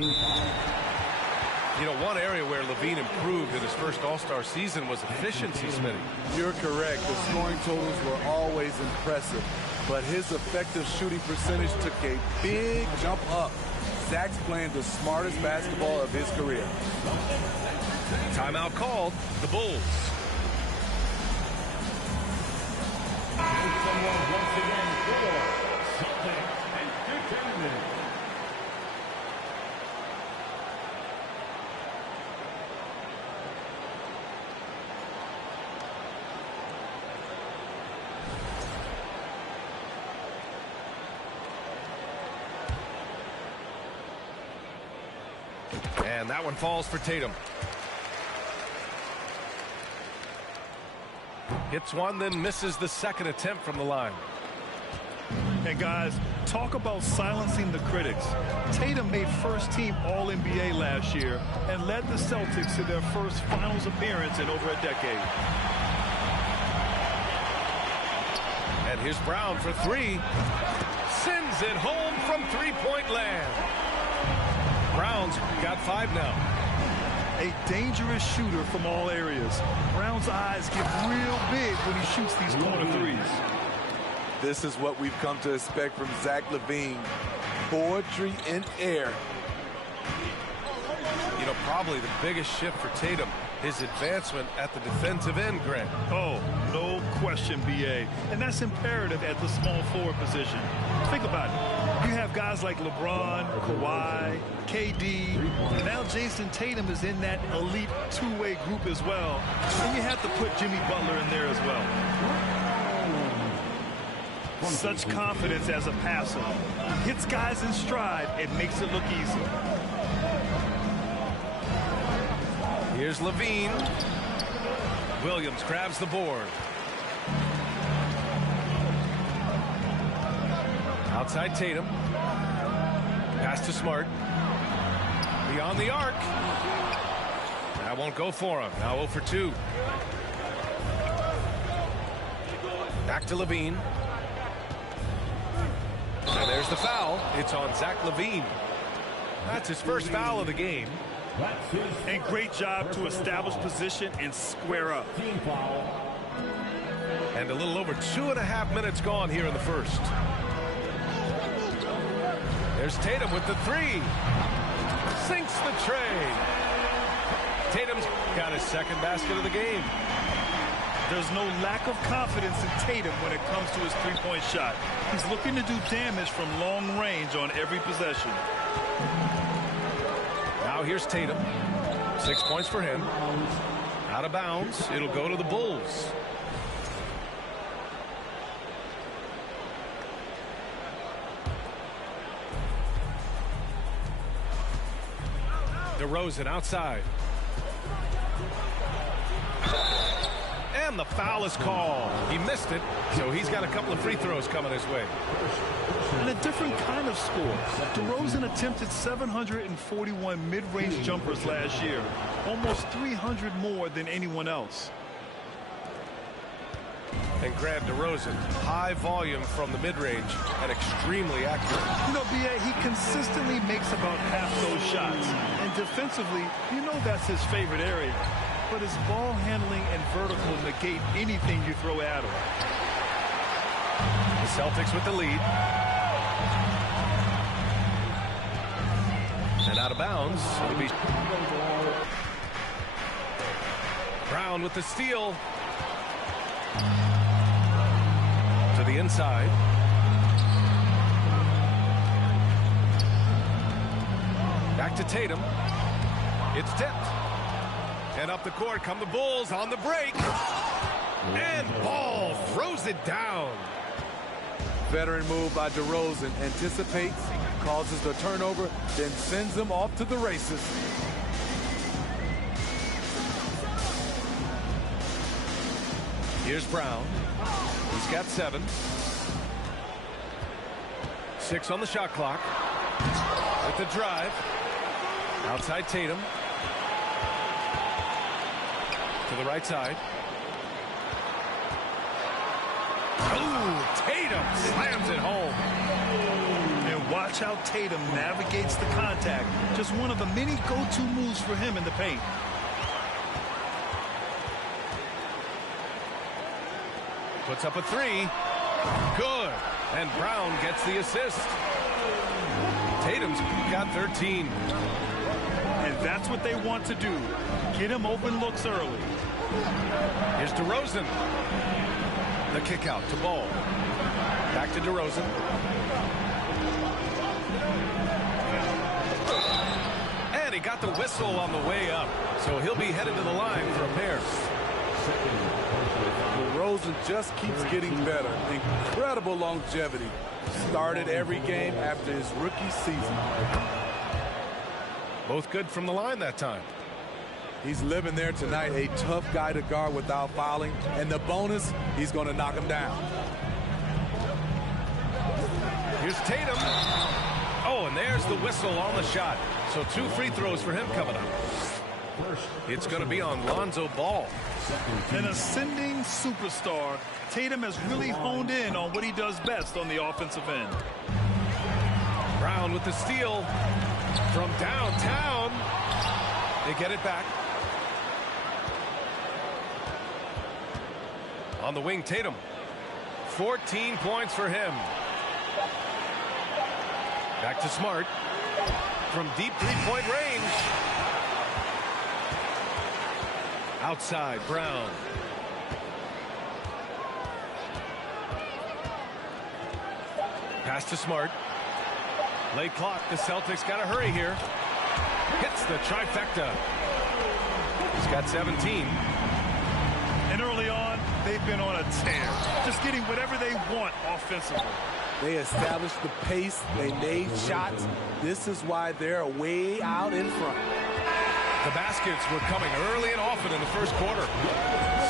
You know, one area where Levine improved in his first All-Star season was efficiency, Smitty. You're correct. The scoring totals were always impressive, but his effective shooting percentage took a big jump up. Zach's playing the smartest basketball of his career. Timeout called. The Bulls. Once again for Celtics Entertainment. And that one falls for Tatum. Hits one, then misses the second attempt from the line. And guys, talk about silencing the critics. Tatum made first-team All-NBA last year and led the Celtics to their first finals appearance in over a decade. And here's Brown for three. Sends it home from three-point land. Brown's got 5 now. A dangerous shooter from all areas. Brown's eyes get real big when he shoots these corner threes. This is what we've come to expect from Zach Levine. Poetry in air. You know, probably the biggest shift for Tatum, his advancement at the defensive end, Grant. Oh, no question, B.A. And that's imperative at the small forward position. Think about it. You have guys like LeBron, Kawhi, KD, and now Jason Tatum is in that elite two-way group as well. And you have to put Jimmy Butler in there as well. Such confidence as a passer. Hits guys in stride and makes it look easy. Here's Levine. Williams grabs the board. Outside Tatum. Pass to Smart. Beyond the arc. That won't go for him. Now 0 for 2. Back to Levine. And there's the foul. It's on Zach Levine. That's his first foul of the game. And great job to establish position and square up. And a little over 2.5 minutes gone here in the first. There's Tatum with the three. Sinks the tray. Tatum's got his second basket of the game. There's no lack of confidence in Tatum when it comes to his three-point shot. He's looking to do damage from long range on every possession. Now here's Tatum. 6 points for him. Out of bounds. It'll go to the Bulls. DeRozan outside. And the foul is called. He missed it, so he's got a couple of free throws coming his way. And a different kind of score. DeRozan attempted 741 mid-range jumpers last year, almost 300 more than anyone else. And Grant, DeRozan, high volume from the mid-range and extremely accurate. You know, B.A., he consistently makes about half those shots. And defensively, you know that's his favorite area. But his ball handling and vertical negate anything you throw at him. The Celtics with the lead. And out of bounds. It'll be Brown with the steal. To the inside. Back to Tatum. It's tipped. And up the court come the Bulls on the break. And Ball throws it down. Veteran move by DeRozan. Anticipates, causes the turnover, then sends them off to the races. Here's Brown. He's got 7. 6 on the shot clock. With the drive. Outside Tatum. To the right side. Oh, Tatum slams it home. And watch how Tatum navigates the contact. Just one of the many go-to moves for him in the paint. Puts up a 3. Good. And Brown gets the assist. Tatum's got 13. And that's what they want to do. Get him open looks early. Here's DeRozan. The kick out to Ball. Back to DeRozan. And he got the whistle on the way up. So he'll be headed to the line for a pair. DeRozan just keeps getting better. Incredible longevity. Started every game after his rookie season. Both good from the line that time. He's living there tonight, a tough guy to guard without fouling. And the bonus, he's going to knock him down. Here's Tatum. Oh, and there's the whistle on the shot. So 2 free throws for him coming up. It's going to be on Lonzo Ball. An ascending superstar, Tatum has really honed in on what he does best on the offensive end. Brown with the steal from downtown. They get it back. On the wing, Tatum. 14 points for him. Back to Smart. From deep three-point range. Outside, Brown. Pass to Smart. Late clock. The Celtics got to hurry here. Hits the trifecta. He's got 17. And early on, they've been on a tear. Just getting whatever they want offensively. They established the pace. They made shots. This is why they're way out in front. The baskets were coming early and often in the first quarter.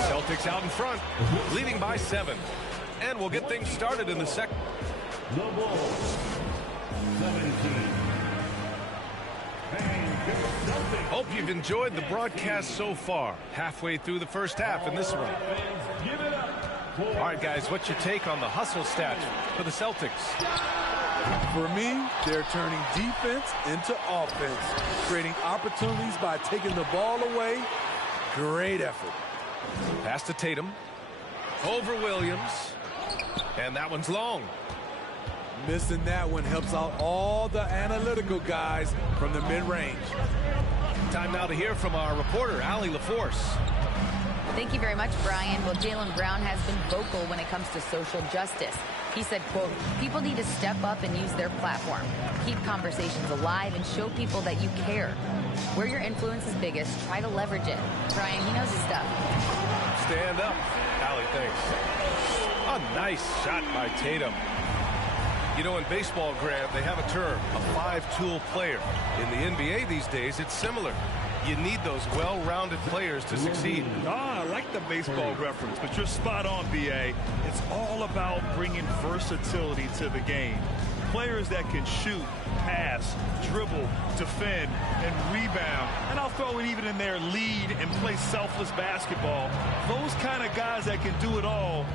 Celtics out in front, leading by 7. And we'll get things started in the second. The Bulls, 17. Hope you've enjoyed the broadcast so far. Halfway through the first half in this one. All right, guys, what's your take on the hustle stats for the Celtics? For me, they're turning defense into offense, creating opportunities by taking the ball away. Great effort. Pass to Tatum. Over Williams. And that one's long. Missing that one helps out all the analytical guys from the mid-range. Time now to hear from our reporter, Allie LaForce. Thank you very much, Brian. Well, Jaylen Brown has been vocal when it comes to social justice. He said, quote, people need to step up and use their platform. Keep conversations alive and show people that you care. Where your influence is biggest, try to leverage it. Brian, he knows his stuff. Stand up. Allie, thanks. A nice shot by Tatum. You know, in baseball, Grant, they have a term, a 5-tool player. In the NBA these days, it's similar. You need those well-rounded players to succeed. I like the baseball reference, but you're spot on, B.A. It's all about bringing versatility to the game. Players that can shoot, pass, dribble, defend, and rebound. And I'll throw it even in there, lead and play selfless basketball. Those kind of guys that can do it all,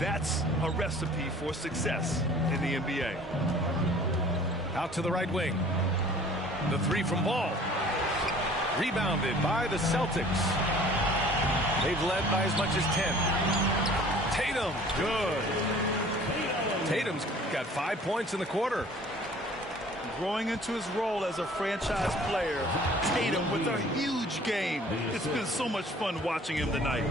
that's a recipe for success in the NBA. Out to the right wing. The 3 from Ball. Rebounded by the Celtics. They've led by as much as 10. Tatum, good. Tatum's got 5 points in the quarter. Growing into his role as a franchise player, Tatum with a huge game. It's been so much fun watching him tonight.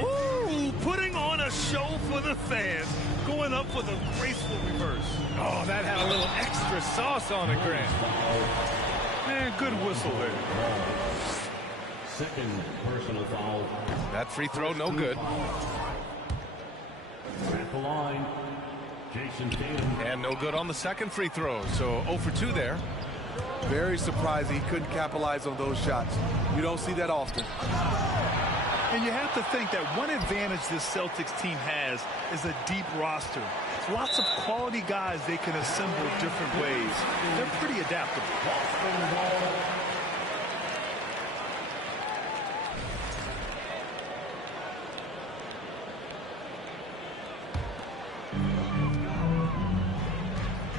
Ooh, putting on a show for the fans. Going up with a graceful reverse. Oh, that had a little extra sauce on it, Grant. Man, good whistle there. Second personal foul. That free throw, no good. At the line, Jason Tatum. And no good on the second free throw. So 0 for 2 there. Very surprised he couldn't capitalize on those shots. You don't see that often. And you have to think that one advantage this Celtics team has is a deep roster. Lots of quality guys they can assemble different ways. They're pretty adaptable.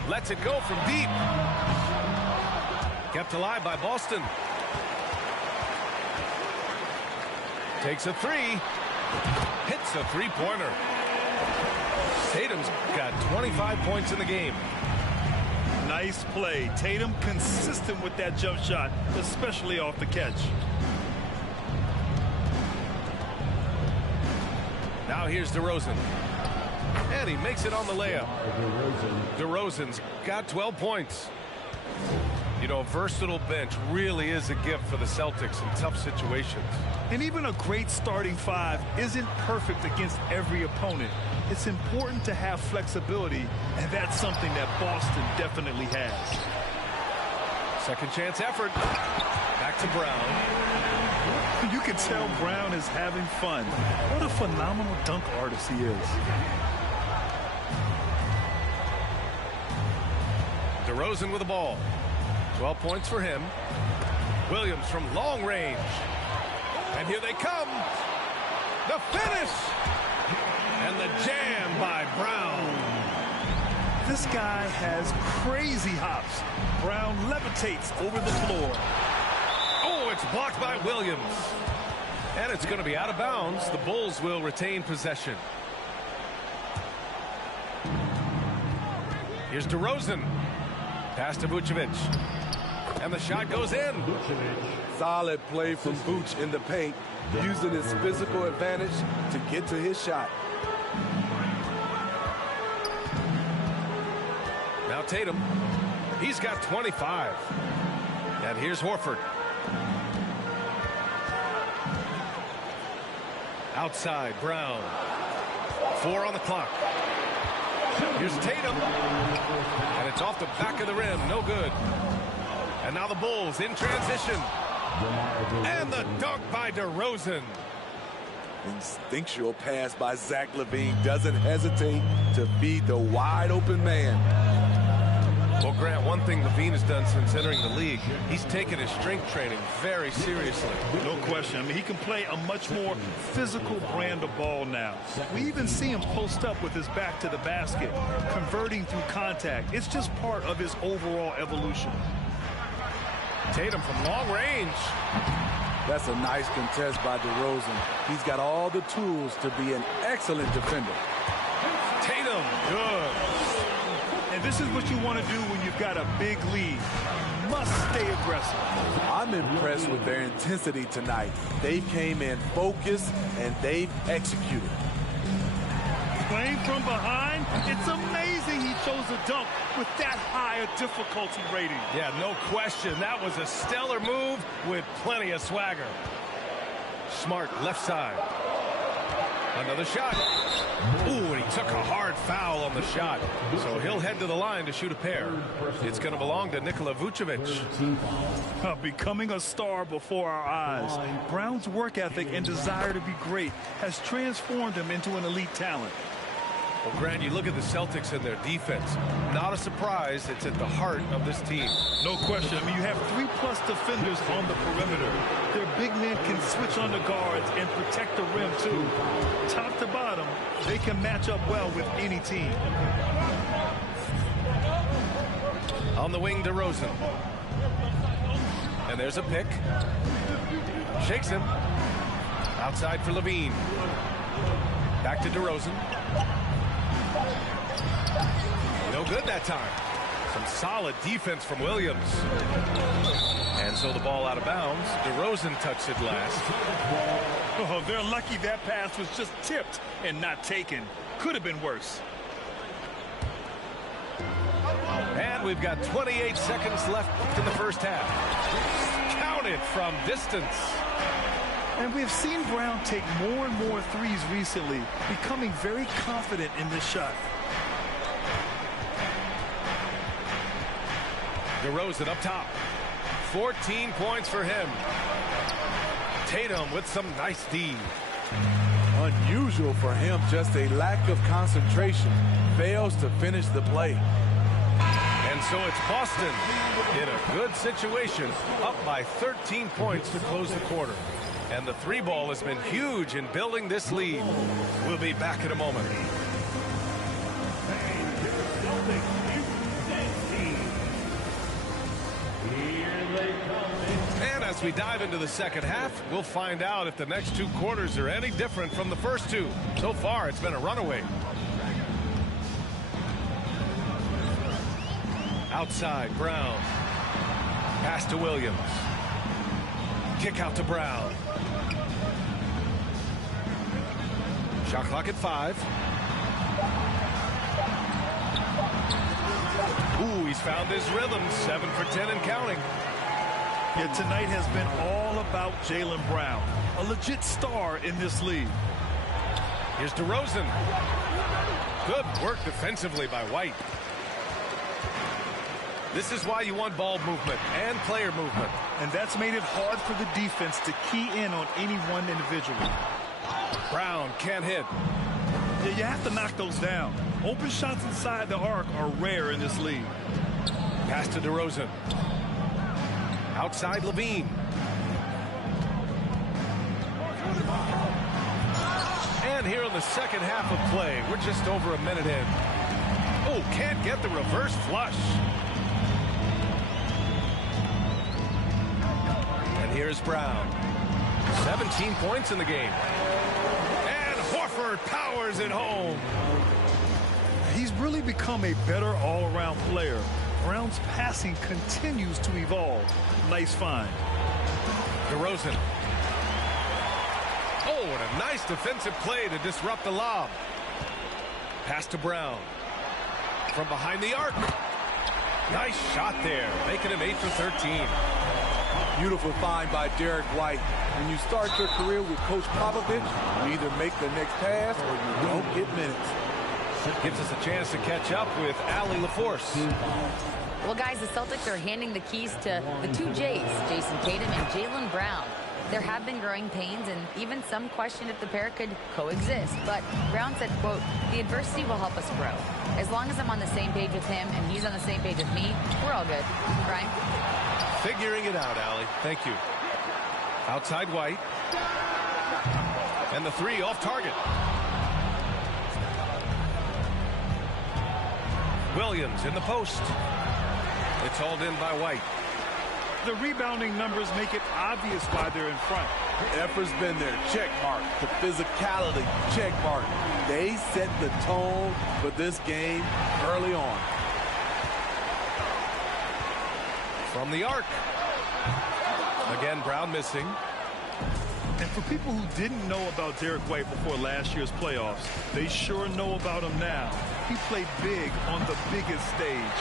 Lets it go from deep. Kept alive by Boston. Takes a three. Hits a three-pointer. Tatum's got 25 points in the game. Nice play. Tatum consistent with that jump shot, especially off the catch. Now here's DeRozan. And he makes it on the layup. DeRozan's got 12 points. You know, a versatile bench really is a gift for the Celtics in tough situations. And even a great starting five isn't perfect against every opponent. It's important to have flexibility, and that's something that Boston definitely has. Second chance effort. Back to Brown. You can tell Brown is having fun. What a phenomenal dunk artist he is. DeRozan with the ball. 12 points for him. Williams from long range. And here they come. The finish. And the jam by Brown. This guy has crazy hops. Brown levitates over the floor. Oh, it's blocked by Williams. And it's going to be out of bounds. The Bulls will retain possession. Here's DeRozan. Pass to Vucevic. And the shot goes in. Solid play from Vooch in the paint, using his physical advantage to get to his shot. Now Tatum. He's got 25. And here's Horford. Outside, Brown. 4 on the clock. Here's Tatum. And it's off the back of the rim. No good. And now the Bulls in transition. And the dunk by DeRozan. Instinctual pass by Zach LaVine. Doesn't hesitate to feed the wide open man. Well, Grant, one thing LaVine has done since entering the league, he's taken his strength training very seriously. No question. I mean, he can play a much more physical brand of ball now. We even see him post up with his back to the basket, converting through contact. It's just part of his overall evolution. Tatum from long range. That's a nice contest by DeRozan. He's got all the tools to be an excellent defender. Tatum, good. And this is what you want to do when you've got a big lead. You must stay aggressive. I'm impressed with their intensity tonight. They came in focused and they've executed. Playing from behind, it's amazing he chose a dunk with that high a difficulty rating. Yeah, no question. That was a stellar move with plenty of swagger. Smart left side. Another shot. Ooh, and he took a hard foul on the shot. So he'll head to the line to shoot a pair. It's going to belong to Nikola Vucevic. Becoming a star before our eyes. Brown's work ethic and desire to be great has transformed him into an elite talent. Well, Grant, you look at the Celtics and their defense. Not a surprise. It's at the heart of this team. No question. I mean, you have 3+ defenders on the perimeter. Their big men can switch on the guards and protect the rim, too. Top to bottom, they can match up well with any team. On the wing, DeRozan. And there's a pick. Shakes him. Outside for LaVine. Back to DeRozan. No good that time. Some solid defense from Williams. And so the ball out of bounds. DeRozan touched it last. Oh, they're lucky that pass was just tipped and not taken. Could have been worse. And we've got 28 seconds left in the first half. Counted from distance. And we've seen Brown take more and more threes recently, becoming very confident in this shot. DeRozan up top. 14 points for him. Tatum with some nice D. Unusual for him, just a lack of concentration. Fails to finish the play. And so it's Boston in a good situation, up by 13 points to close the quarter. And the three ball has been huge in building this lead. We'll be back in a moment. And as we dive into the second half, we'll find out if the next two quarters are any different from the first two. So far, it's been a runaway. Outside, Brown. Pass to Williams. Kick out to Brown. Shot clock at 5. Ooh, he's found his rhythm. 7 for 10 and counting. Yeah, tonight has been all about Jaylen Brown, a legit star in this league. Here's DeRozan. Good work defensively by White. This is why you want ball movement and player movement. And that's made it hard for the defense to key in on any one individual. Brown can't hit. Yeah, you have to knock those down. Open shots inside the arc are rare in this league. Pass to DeRozan. Outside Levine. And here in the second half of play, we're just over a minute in. Oh, can't get the reverse flush. And here's Brown. 17 points in the game. And Horford powers it home. He's really become a better all-around player. Brown's passing continues to evolve. Nice find. DeRozan. Oh, and a nice defensive play to disrupt the lob. Pass to Brown. From behind the arc. Nice shot there, making him 8 for 13. Beautiful find by Derek White. When you start your career with Coach Popovich, you either make the next pass or you don't get minutes. Gives us a chance to catch up with Allie LaForce. Well, guys, the Celtics are handing the keys to the two J's, Jason Tatum and Jaylen Brown. There have been growing pains and even some question if the pair could coexist. But Brown said, quote, "The adversity will help us grow. As long as I'm on the same page with him and he's on the same page with me, we're all good." Brian? Figuring it out, Allie. Thank you. Outside White. And the three off target. Williams in the post. It's hauled in by White. The rebounding numbers make it obvious why they're in front. Effort's been there. Check mark. The physicality. Check mark. They set the tone for this game early on. From the arc. Again, Brown missing. And for people who didn't know about Derek White before last year's playoffs, they sure know about him now. He played big on the biggest stage.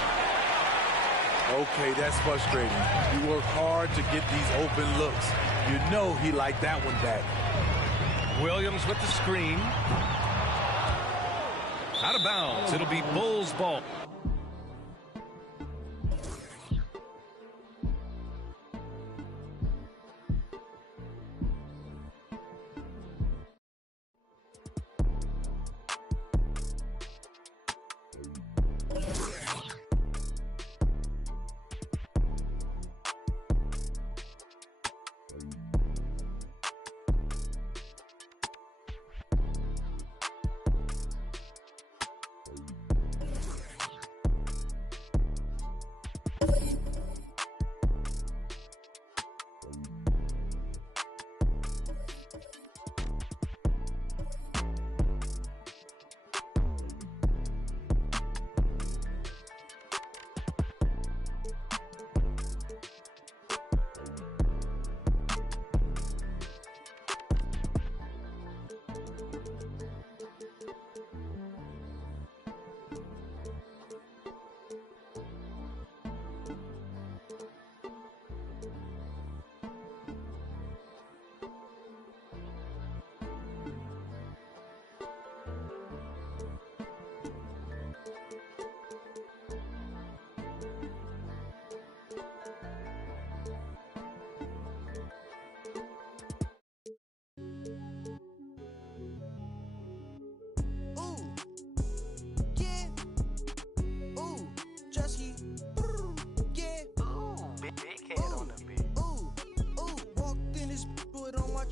Okay, that's frustrating. You work hard to get these open looks. You know he liked that one back. Williams with the screen. Out of bounds. It'll be Bulls ball.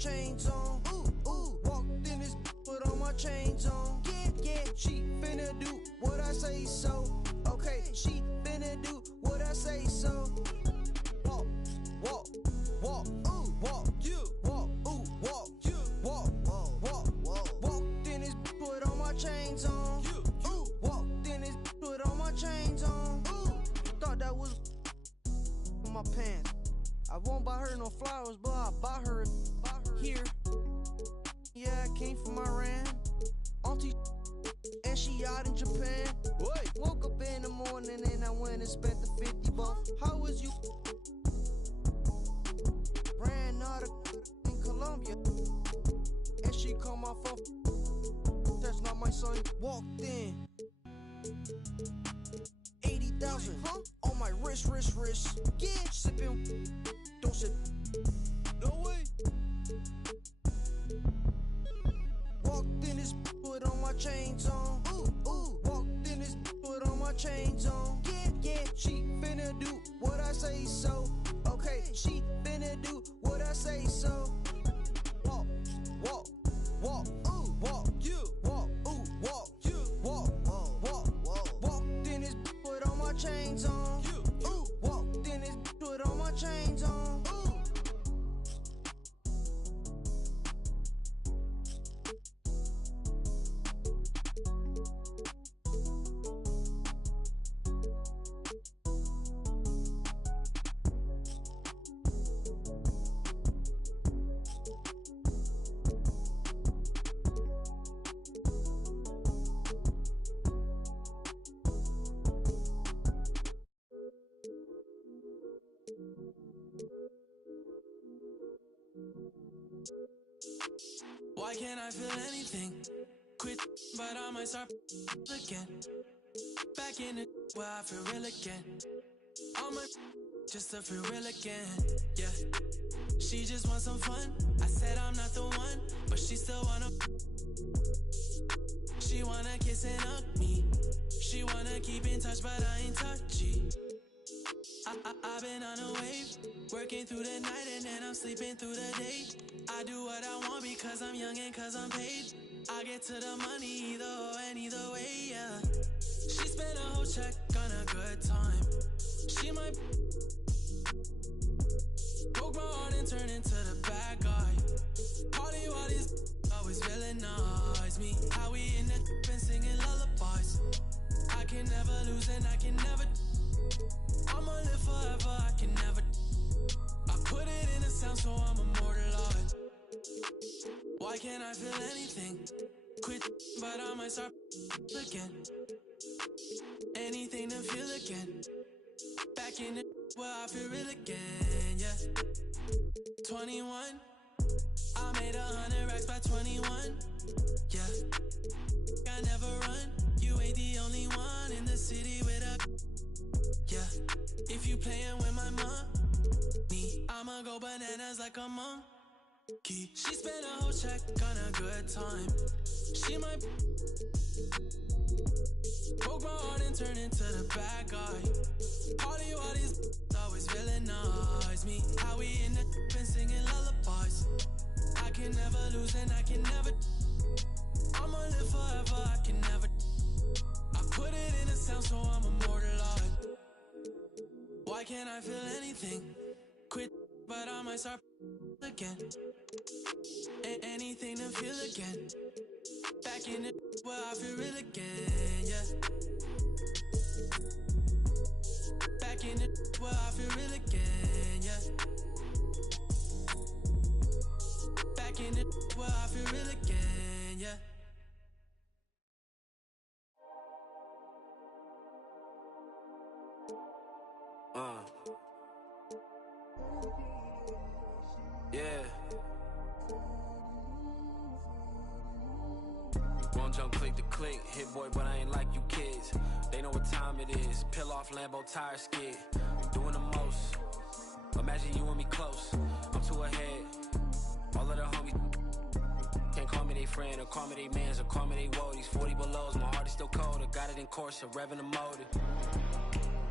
chains on. Ooh, ooh, walked in this put all my chains on. Yeah, yeah, she finna do what I say so. Okay, she finna do what I say so. Walk, walk, walk, ooh, walk, you, walk, ooh, walk, you, walk, walk. Walked in this put all my chains on. Ooh, walked in this put all my chains on. Ooh, thought that was my pants. I won't buy her no flowers, but I'll buy her here. Yeah, I came from Iran. Auntie, and she out in Japan. Boy, woke up in the morning and I went and spent the 50 bucks. How was you? Ran out of in Colombia, and she called my phone. That's not my son. Walked in. 80,000 on my wrist. Yeah, sipping. Don't sip. No way. Walked in this put on my chains on. Ooh, ooh. Walked in this put on my chains on. Yeah, yeah. She finna do what I say so. Okay, she finna do what I say so. Walk, walk, walk, ooh, walk, you, walk, ooh, walk, you, walk. Walked in this put on my chains on. Ooh, walked in this put on my chains on. Ooh. Why can't I feel anything? Quit, but I might start again. Back in the where I feel real again. All my just to feel real again. Yeah, she just wants some fun. I said I'm not the one, but she still wanna. She wanna kiss and hug me. She wanna keep in touch, but I ain't touchy. I've been on a wave, working through the night and then I'm sleeping through the day. I do what I want because I'm young and cause I'm paid. I get to the money either or and either way, yeah. She spent a whole check on a good time. She might broke my heart and turn into the bad guy. Party while these always villainize me. How we in the and singing lullabies. I can never lose and I can never. I'ma live forever, I can never. I put it in a sound so I'm immortalized. Why can't I feel anything? Quit, but I might start again. Anything to feel again. Back in the where I feel real again, yeah. 21, I made 100 racks by 21, yeah. I never run, you ain't the only one in the city with a, yeah. If you playin' with my money, I'ma go bananas like a monkey. She spent a whole check on a good time. She might broke my heart and turn into the bad guy. Party while these always villainize me. How we in the and singing lullabies. I can never lose and I can never. I'ma live forever, I can never. I put it in a sound so I'm immortalized. Why can't I feel anything? Quit, but I might start again. Anything to feel again. Back in the where I feel real again, yeah. Back in the where I feel real again, yeah. Back in the where I feel real again, yeah. Yeah. Won't jump click to click, hit boy, but I ain't like you kids. They know what time it is. Peel off Lambo tire skid. Doing the most. Imagine you and me close. I'm too ahead. All of the homies can't call me they friend or call me they mans or call me they woadies. 40 belows, my heart is still cold. I got it in course, revving the motor.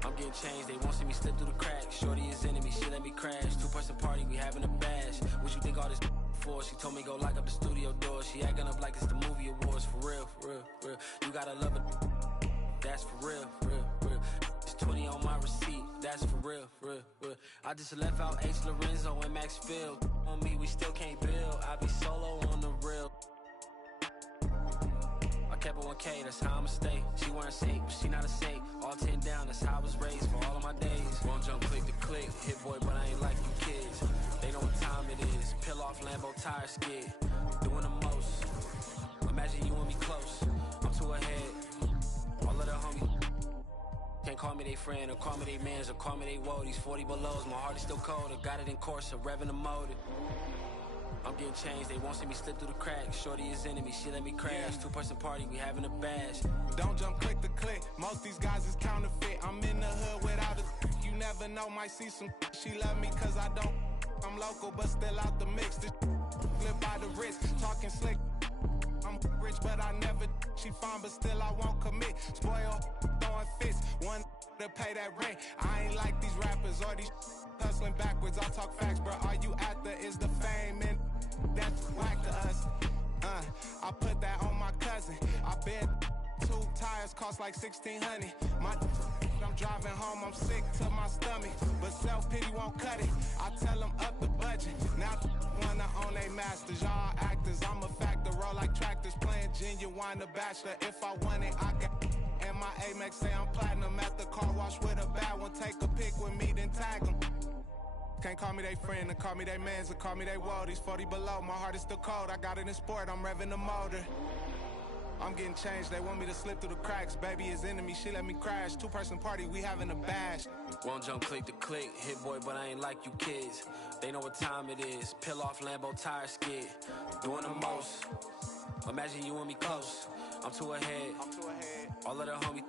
I'm getting changed, they won't see me slip through the cracks. Shorty is enemy, she let me crash. Two-person party, we having a bash. What you think all this before. She told me go lock up the studio door. She acting up like it's the movie awards. For real, for real, for real. You gotta love it. That's for real, for real, for real. It's 20 on my receipt. That's for real, for real, for real. I just left out H. Lorenzo and Max Field. On me, we still can't build. I be solo on the real. I kept it 1K, that's how I'ma stay. She wearing safe, but she not a safe. All 10 down, that's how I was raised for all of my days. Won't jump click to click, hit boy, but I ain't like you kids. They know what time it is. Peel off Lambo tire skid. Doing the most. Imagine you and me close. I'm too ahead. All of the homies can't call me they friend or call me they mans or call me they woe. These 40 belows, my heart is still cold. I got it in course, so revving the motor. I'm getting changed, they won't see me slip through the cracks. Shorty is enemy, she let me crash. 2-person party, we having a bash. Don't jump click to click, most these guys is counterfeit. I'm in the hood without a you never know, might see some. She love me cause I don't. I'm local but still out the mix. This flip by the wrist, talking slick. I'm rich but I never. She fine but still I won't commit. Spoil, throwing fists, one to pay that rent. I ain't like these rappers or these hustling backwards. I talk facts, bro. All you after is the fame and that's whack to us. I put that on my cousin. I bet 2 tires cost like $1,600. I'm driving home, I'm sick to my stomach, but self-pity won't cut it. I tell them up the budget. Now wanna own they masters. Y'all actors, I'm a factor. Roll like tractors, playing Genuine the Bachelor. If I want it, I got. And my Amex say I'm platinum at the car wash with a bad one. Take a pic with me, then tag them. Can't call me they friend, and call me they mans, and call me they woe. These 40 below, my heart is still cold. I got it in sport, I'm revving the motor. I'm getting changed, they want me to slip through the cracks. Baby is enemy, she let me crash. 2-person party, we having a bash. Won't jump click to click, hit boy, but I ain't like you kids. They know what time it is. Peel off Lambo tire skid. Doing the most. Imagine you and me close. I'm too ahead. All of the homies.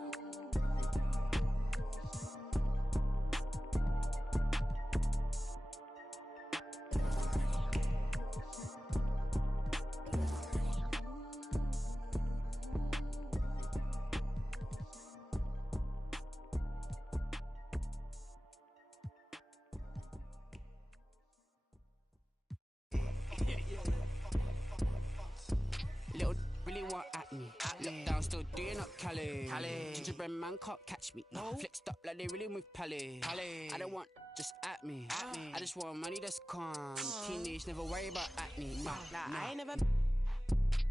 Little really want at me. Look down, still doing up Cali. Gingerbread man can't catch me. No. Flexed up like they really move Pally. I don't want just at me. I just want money that's calm. Teenage, never worry about acne. Nah, I ain't never.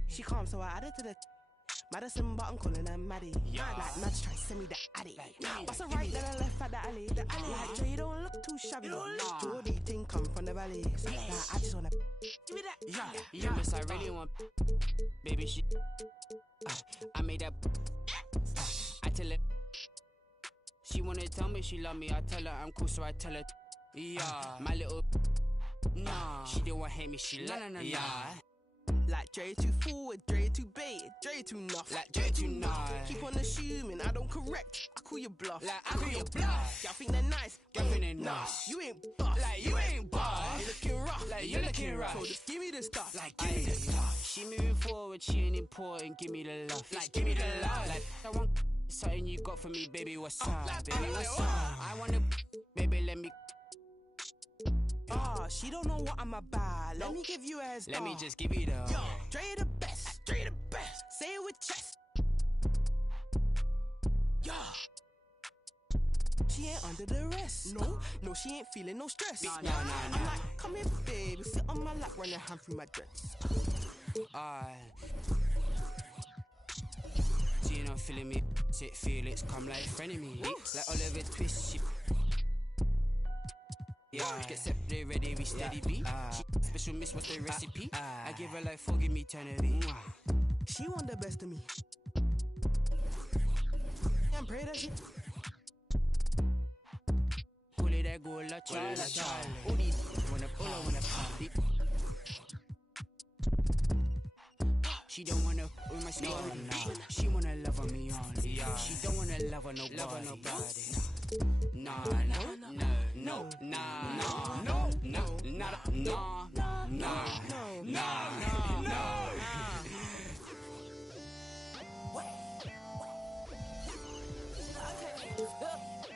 She calm, so I added to the. Madison, but I'm calling her Maddie. Like Mads try to send me the addy. What's a right, then I left at the alley. Like Dre don't look too shabby. Jordy thing come from the valley. Like, I just wanna give me that. Yeah, miss, I really want. Baby, she. I made that. I tell her. She wanna tell me she love me. I tell her I'm cool, so I tell her. Yeah, my little. Nah, she don't want hate me. She like. Yeah. Like Dre too forward, Dre too baited, Dre too nuff. Like Dre too nuff. Keep on assuming I don't correct. I call you bluff. Like I call you bluff. Y'all think they're nice, y'all think they're nice. You ain't buff. Like you ain't buff. You looking rough. Like you looking rough. So just give me the stuff. Like give me the stuff. She moving forward, she ain't important. Give me the love. Like give me the love. Like I want something you got for me, baby. What's up? Baby, what's up? I wanna, baby, let me. She don't know what I'm about. Let me give you a heads. Let me just give you the. Yo, Dre the best. Dre the best. Say it with chest. Yo. She ain't under the rest. No, she ain't feeling no stress. No. I'm like, come here, baby. Sit on my lap, run your hand through my dress. So you know, feeling me. Sit Felix, come like friend of me. Like Oliver Twist, she. Yeah, get set, they ready, we steady beat. Special miss, what's the recipe? I give her like 4, give me 10 of it. She want the best of me. And pray that she. Pull it, that go la cha. All these wanna party. She don't wanna with my skin. She wanna love on me only. She don't wanna love on nobody. No.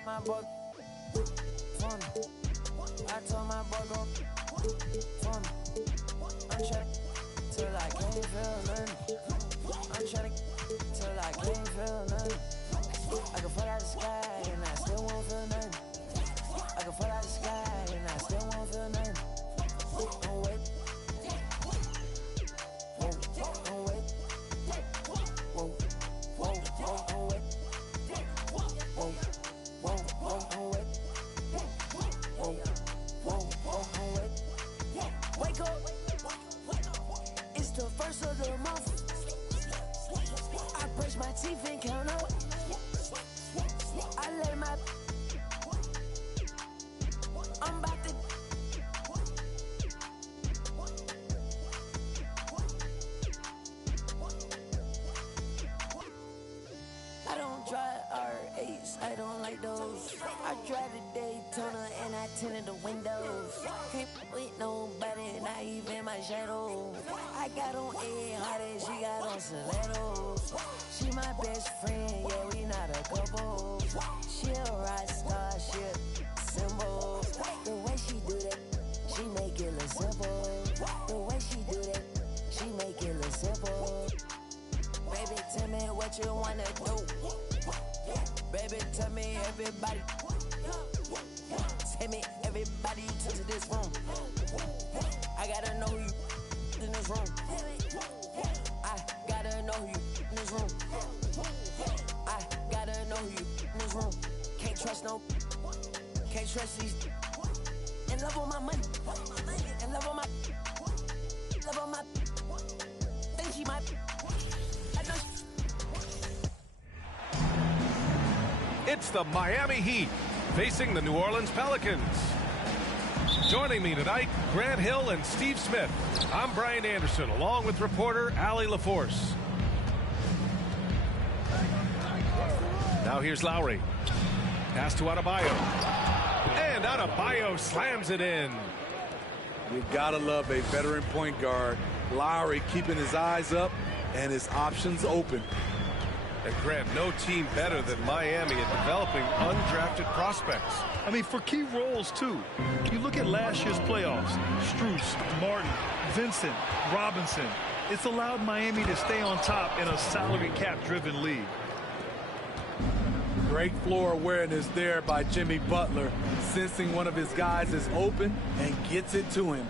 My boy, fun. I told my boy go for me. I'm trying till I can't feel nothing. I'm trying till I can't feel nothing. I can fall out the sky and I still won't feel nothing. I can fall out the sky and I still won't feel nothing. Don't wait. Whoa, don't wait. Whoa, whoa, whoa, don't wait. Whoa, whoa, whoa, don't wait. Whoa, whoa, whoa, don't wait. Wake up. It's the first of the month. I brush my teeth and count up. I let my I'm about to I don't drive R8s, I don't like those. I drive the Daytona and I tinted the windows. Can't with nobody, not even my shadow. I got on Ed Hardy, she got on stilettos. She my best friend, yeah, we not a couple. She a rock star, she a symbol. The way she do that, she make it look simple. The way she do that, she make it look simple. Baby, tell me what you wanna do. Baby, tell me everybody. Tell me everybody to this room. I gotta know you in this room. I gotta know you in this room. I gotta know you in this room. Can't trust these. In love with my money. In love with my. Think she might. I know It's the Miami Heat facing the New Orleans Pelicans. Joining me tonight, Grant Hill and Steve Smith. I'm Brian Anderson, along with reporter Allie LaForce. Now here's Lowry. Pass to Adebayo. And Adebayo slams it in. You gotta love a veteran point guard. Lowry keeping his eyes up and his options open. And Grant, no team better than Miami at developing undrafted prospects. I mean, for key roles, too. You look at last year's playoffs. Strus, Martin, Vincent, Robinson. It's allowed Miami to stay on top in a salary cap-driven league. Great floor awareness there by Jimmy Butler, sensing one of his guys is open and gets it to him.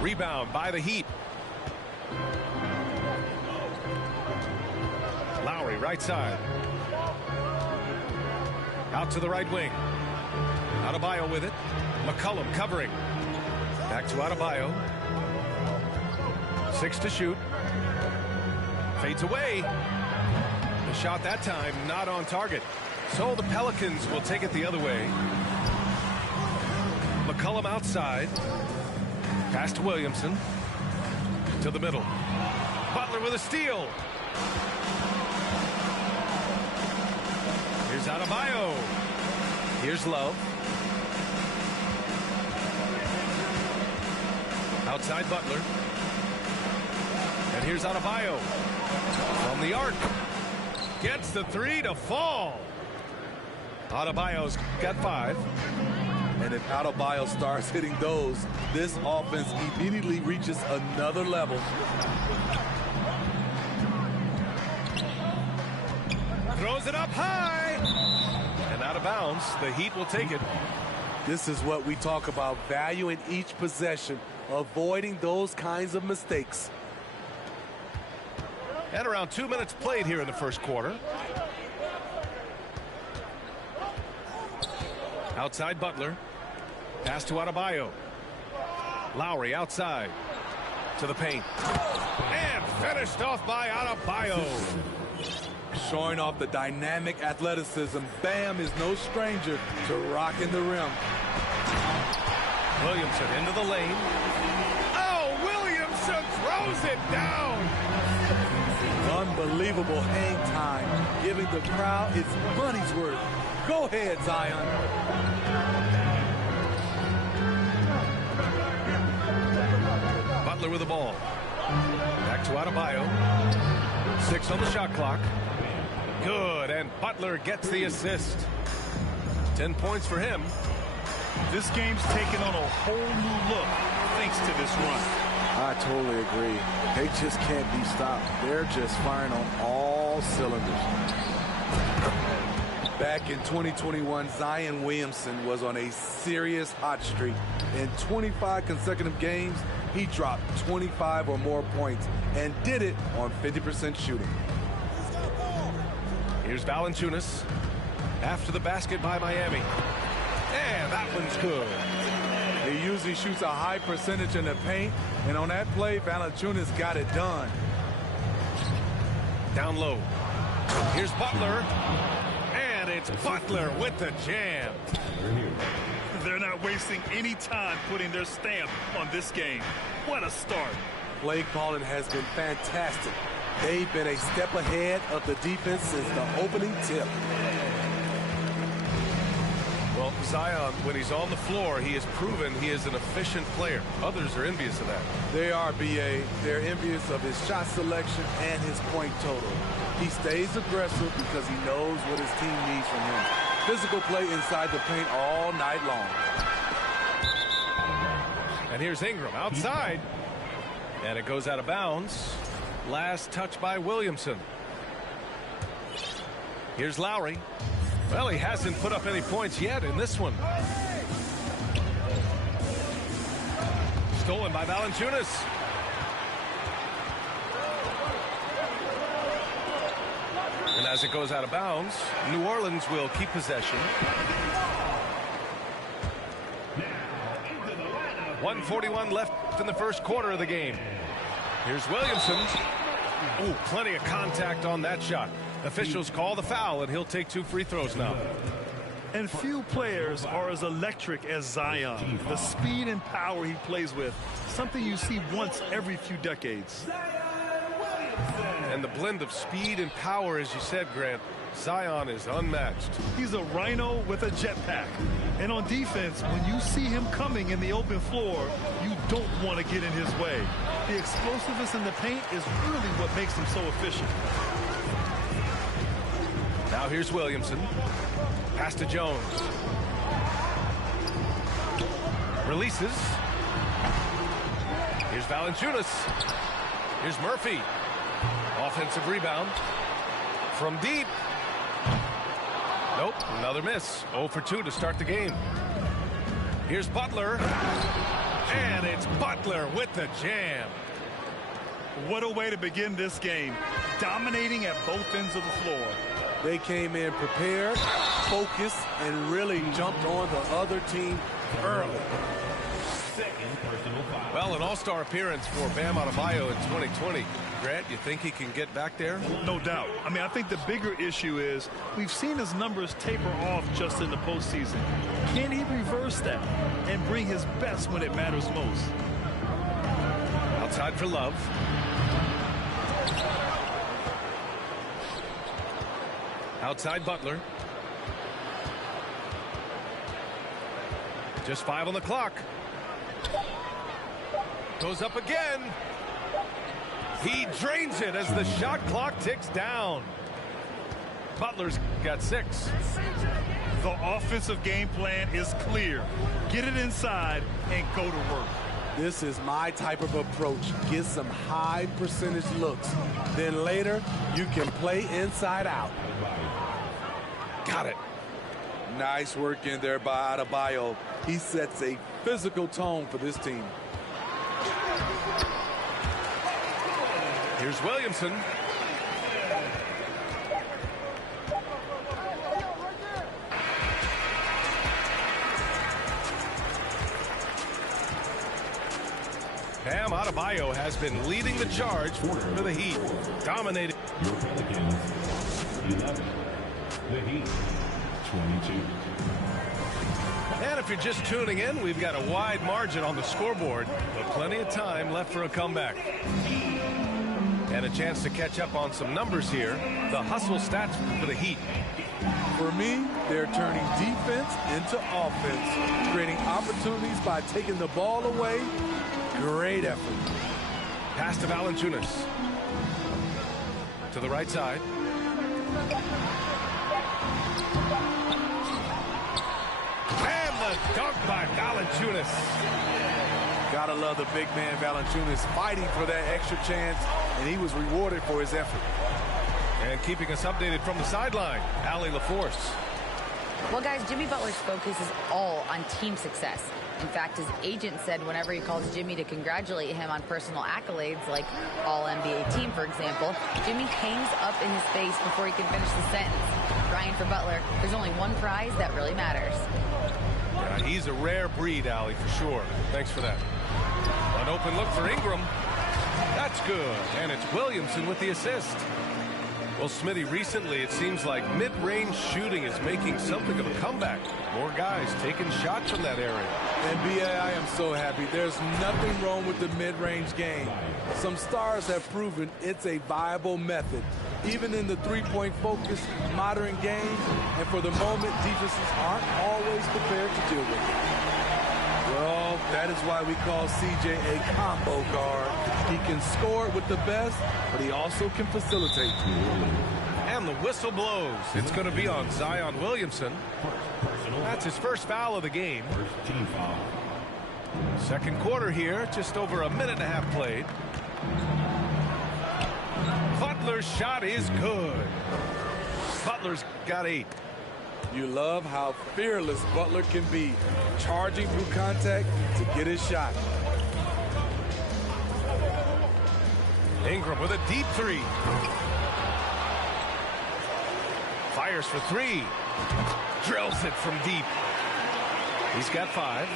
Rebound by the Heat. Lowry, right side. Out to the right wing. Adebayo with it. McCollum covering. Back to Adebayo. 6 to shoot. Fades away. The shot that time not on target. So the Pelicans will take it the other way. McCollum outside. Pass to Williamson. To the middle. Butler with a steal. Here's Adebayo. Here's Love. Outside Butler. And here's Adebayo. From the arc. Gets the three to fall. Adebayo's got 5. And if Adebayo starts hitting those, this offense immediately reaches another level. Throws it up high. And out of bounds. The Heat will take it. This is what we talk about, value in each possession, avoiding those kinds of mistakes. And around 2 minutes played here in the first quarter. Outside Butler. Pass to Adebayo. Lowry outside. To the paint. And finished off by Adebayo. Showing off the dynamic athleticism. Bam is no stranger to rocking the rim. Williamson into the lane. Oh, Williamson throws it down. Unbelievable hang time, giving the crowd its money's worth. Go ahead, Zion. Butler with the ball. Back to Adebayo. 6 on the shot clock. Good, and Butler gets the assist. 10 points for him. This game's taken on a whole new look thanks to this run. I totally agree. They just can't be stopped. They're just firing on all cylinders. Back in 2021, Zion Williamson was on a serious hot streak. In 25 consecutive games, he dropped 25 or more points and did it on 50% shooting. Here's Valanciunas after the basket by Miami. And that one's good. He usually shoots a high percentage in the paint, and on that play, Valanciunas got it done. Down low. Here's Butler. And it's Butler with the jam. They're not wasting any time putting their stamp on this game. What a start. Play calling has been fantastic. They've been a step ahead of the defense since the opening tip. Well, Zion, when he's on the floor, he has proven he is an efficient player. Others are envious of that. They are, B.A. They're envious of his shot selection and his point total. He stays aggressive because he knows what his team needs from him. Physical play inside the paint all night long. And here's Ingram outside. And it goes out of bounds. Last touch by Williamson. Here's Lowry. Well, he hasn't put up any points yet in this one. Stolen by Valanciunas. And as it goes out of bounds, New Orleans will keep possession. 1:41 left in the first quarter of the game. Here's Williamson. Oh, plenty of contact on that shot. Officials call the foul, and he'll take 2 free throws now. And few players are as electric as Zion. The speed and power he plays with, something you see once every few decades. And the blend of speed and power, as you said, Grant, Zion is unmatched. He's a rhino with a jetpack. And on defense, when you see him coming in the open floor, you don't want to get in his way. The explosiveness in the paint is really what makes him so efficient. Now here's Williamson. Pass to Jones. Releases. Here's Valanciunas. Here's Murphy. Offensive rebound. From deep. Nope, another miss. 0 for 2 to start the game. Here's Butler. And it's Butler with the jam. What a way to begin this game. Dominating at both ends of the floor. They came in prepared, focused, and really jumped on the other team early. Well, an all-star appearance for Bam Adebayo in 2020. Grant, you think he can get back there? No doubt. I mean, I think the bigger issue is we've seen his numbers taper off just in the postseason. Can he reverse that and bring his best when it matters most? Outside for Love. Outside Butler. Just 5 on the clock. Goes up again. He drains it as the shot clock ticks down. Butler's got 6. The offensive game plan is clear. Get it inside and go to work. This is my type of approach. Get some high percentage looks. Then later, you can play inside out. Got it. Nice work in there by Adebayo. He sets a physical tone for this team. Here's Williamson. Bam Adebayo has been leading the charge for the Heat. Dominating. Your Pelicans, 11. The Heat, 22. And if you're just tuning in, we've got a wide margin on the scoreboard, but plenty of time left for a comeback. And a chance to catch up on some numbers here. The hustle stats for the Heat. For me, they're turning defense into offense, creating opportunities by taking the ball away. Great effort. Pass to Valanciunas. To the right side. And the a dunk by Valanciunas. Gotta love the big man Valanciunas fighting for that extra chance, and he was rewarded for his effort. And keeping us updated from the sideline, Allie LaForce. Well, guys, Jimmy Butler's focus is all on team success. In fact, his agent said whenever he calls Jimmy to congratulate him on personal accolades, like All-NBA team, for example, Jimmy hangs up in his face before he can finish the sentence. Ryan, for Butler, there's only one prize that really matters. Yeah, he's a rare breed, Allie, for sure. Thanks for that. An open look for Ingram. That's good. And it's Williamson with the assist. Well, Smitty, recently it seems like mid-range shooting is making something of a comeback. More guys taking shots from that area. And B.A., I am so happy. There's nothing wrong with the mid-range game. Some stars have proven it's a viable method, even in the three-point focused modern game. And for the moment, defenses aren't always prepared to deal with it. Well, that is why we call CJ a combo guard. He can score with the best, but he also can facilitate. And the whistle blows. It's going to be on Zion Williamson. That's his first foul of the game. Second quarter here, just over a minute and a half played. Butler's shot is good. Butler's got 8. You love how fearless Butler can be, charging through contact to get his shot. Ingram with a deep 3. Fires for 3. Drills it from deep. He's got 5.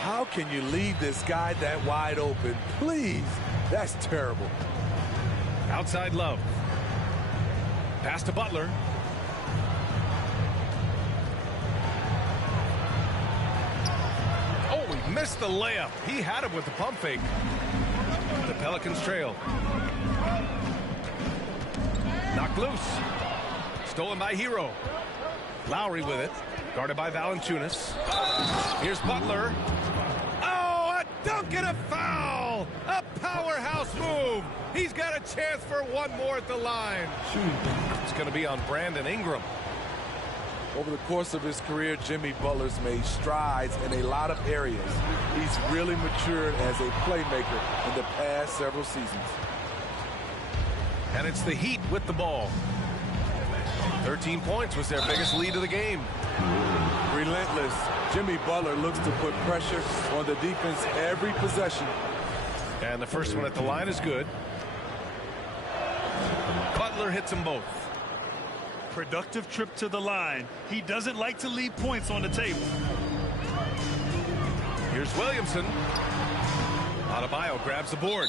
How can you leave this guy that wide open? Please, that's terrible. Outside Love. Pass to Butler. Oh, he missed the layup. He had him with the pump fake. The Pelicans trail. Knocked loose. Stolen by Hero. Lowry with it. Guarded by Valanciunas. Here's Butler. Oh, a dunk and a foul! A powerhouse move. He's got a chance for one more at the line. It's going to be on Brandon Ingram. Over the course of his career, Jimmy Butler's made strides in a lot of areas. He's really matured as a playmaker in the past several seasons. And it's the Heat with the ball. 13 points was their biggest lead of the game. Relentless. Jimmy Butler looks to put pressure on the defense every possession. And the first one at the line is good. Butler hits them both. Productive trip to the line. He doesn't like to leave points on the table. Here's Williamson. Adebayo grabs the board.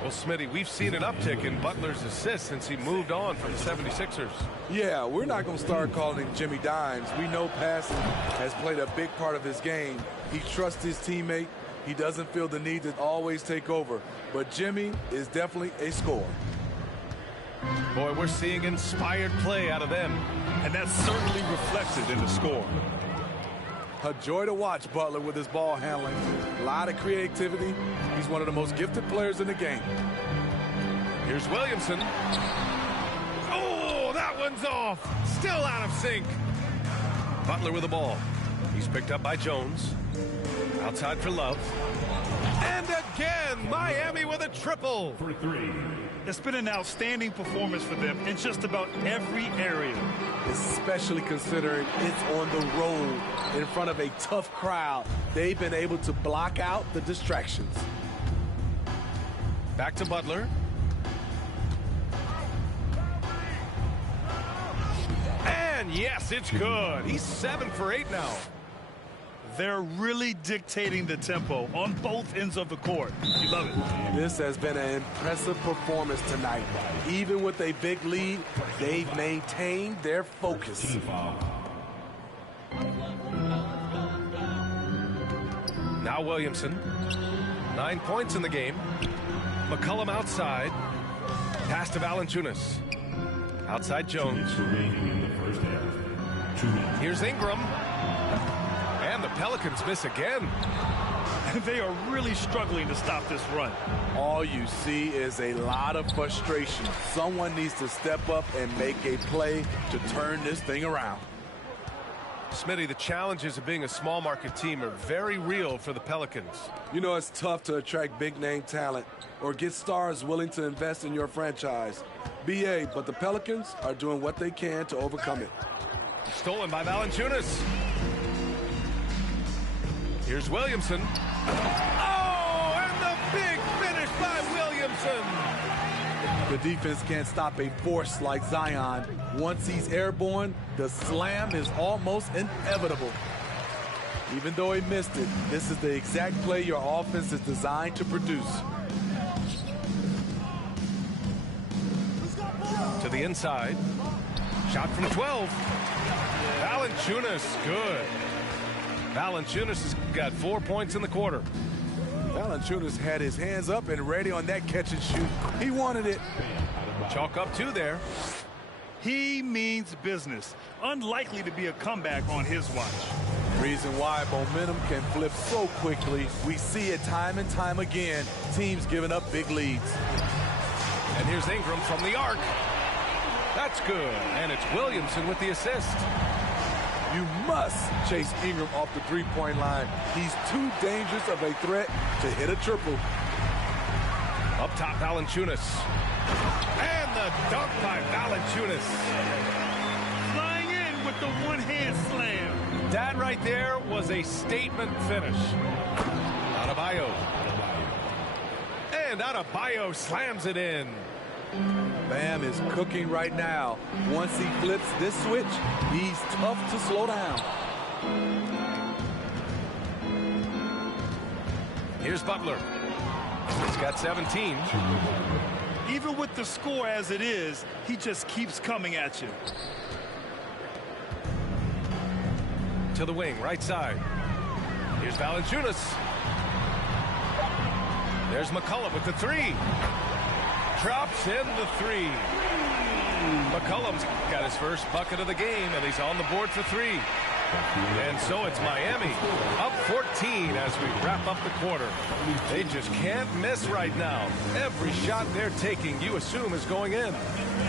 Well, Smitty, we've seen an uptick in Butler's assists since he moved on from the 76ers. Yeah, we're not going to start calling him Jimmy Dimes. We know passing has played a big part of his game. He trusts his teammate. He doesn't feel the need to always take over. But Jimmy is definitely a scorer. Boy, we're seeing inspired play out of them. And that's certainly reflected in the score. A joy to watch Butler with his ball handling. A lot of creativity. He's one of the most gifted players in the game. Here's Williamson. Oh, that one's off. Still out of sync. Butler with the ball. He's picked up by Jones. Outside for Love. And again, Miami with a triple. For 3. It's been an outstanding performance for them in just about every area. Especially considering it's on the road in front of a tough crowd. They've been able to block out the distractions. Back to Butler. And yes, it's good. He's 7 for 8 now. They're really dictating the tempo on both ends of the court. You love it. This has been an impressive performance tonight. Even with a big lead, they've maintained their focus. Now Williamson. 9 points in the game. McCollum outside. Pass to Valanciunas. Outside Jones. Here's Ingram. And the Pelicans miss again. They are really struggling to stop this run. All you see is a lot of frustration. Someone needs to step up and make a play to turn this thing around. Smitty, the challenges of being a small market team are very real for the Pelicans. You know it's tough to attract big-name talent or get stars willing to invest in your franchise. BA, but the Pelicans are doing what they can to overcome it. Stolen by Valanciunas. Here's Williamson. Oh, and the big finish by Williamson. The defense can't stop a force like Zion. Once he's airborne, the slam is almost inevitable. Even though he missed it, this is the exact play your offense is designed to produce. To the inside. Shot from 12. Valanciunas, good. Valanciunas has got 4 points in the quarter. Valanciunas had his hands up and ready on that catch and shoot. He wanted it. Chalk up 2 there. He means business. Unlikely to be a comeback on his watch. Reason why momentum can flip so quickly. We see it time and time again. Teams giving up big leads. And here's Ingram from the arc. That's good. And it's Williamson with the assist. You must chase Ingram off the three-point line. He's too dangerous of a threat to hit a triple. Up top, Valanciunas. And the dunk by Valanciunas. Flying in with the one-hand slam. That right there was a statement finish. Adebayo. And Adebayo slams it in. Bam is cooking right now. Once he flips this switch, he's tough to slow down. Here's Butler. He's got 17. Even with the score as it is, he just keeps coming at you. To the wing, right side. Here's Valanciunas. There's McCollum with the 3. Drops in the 3. McCollum's got his first bucket of the game, and he's on the board for 3. And so it's Miami up 14 as we wrap up the quarter. They just can't miss right now. Every shot they're taking, you assume, is going in.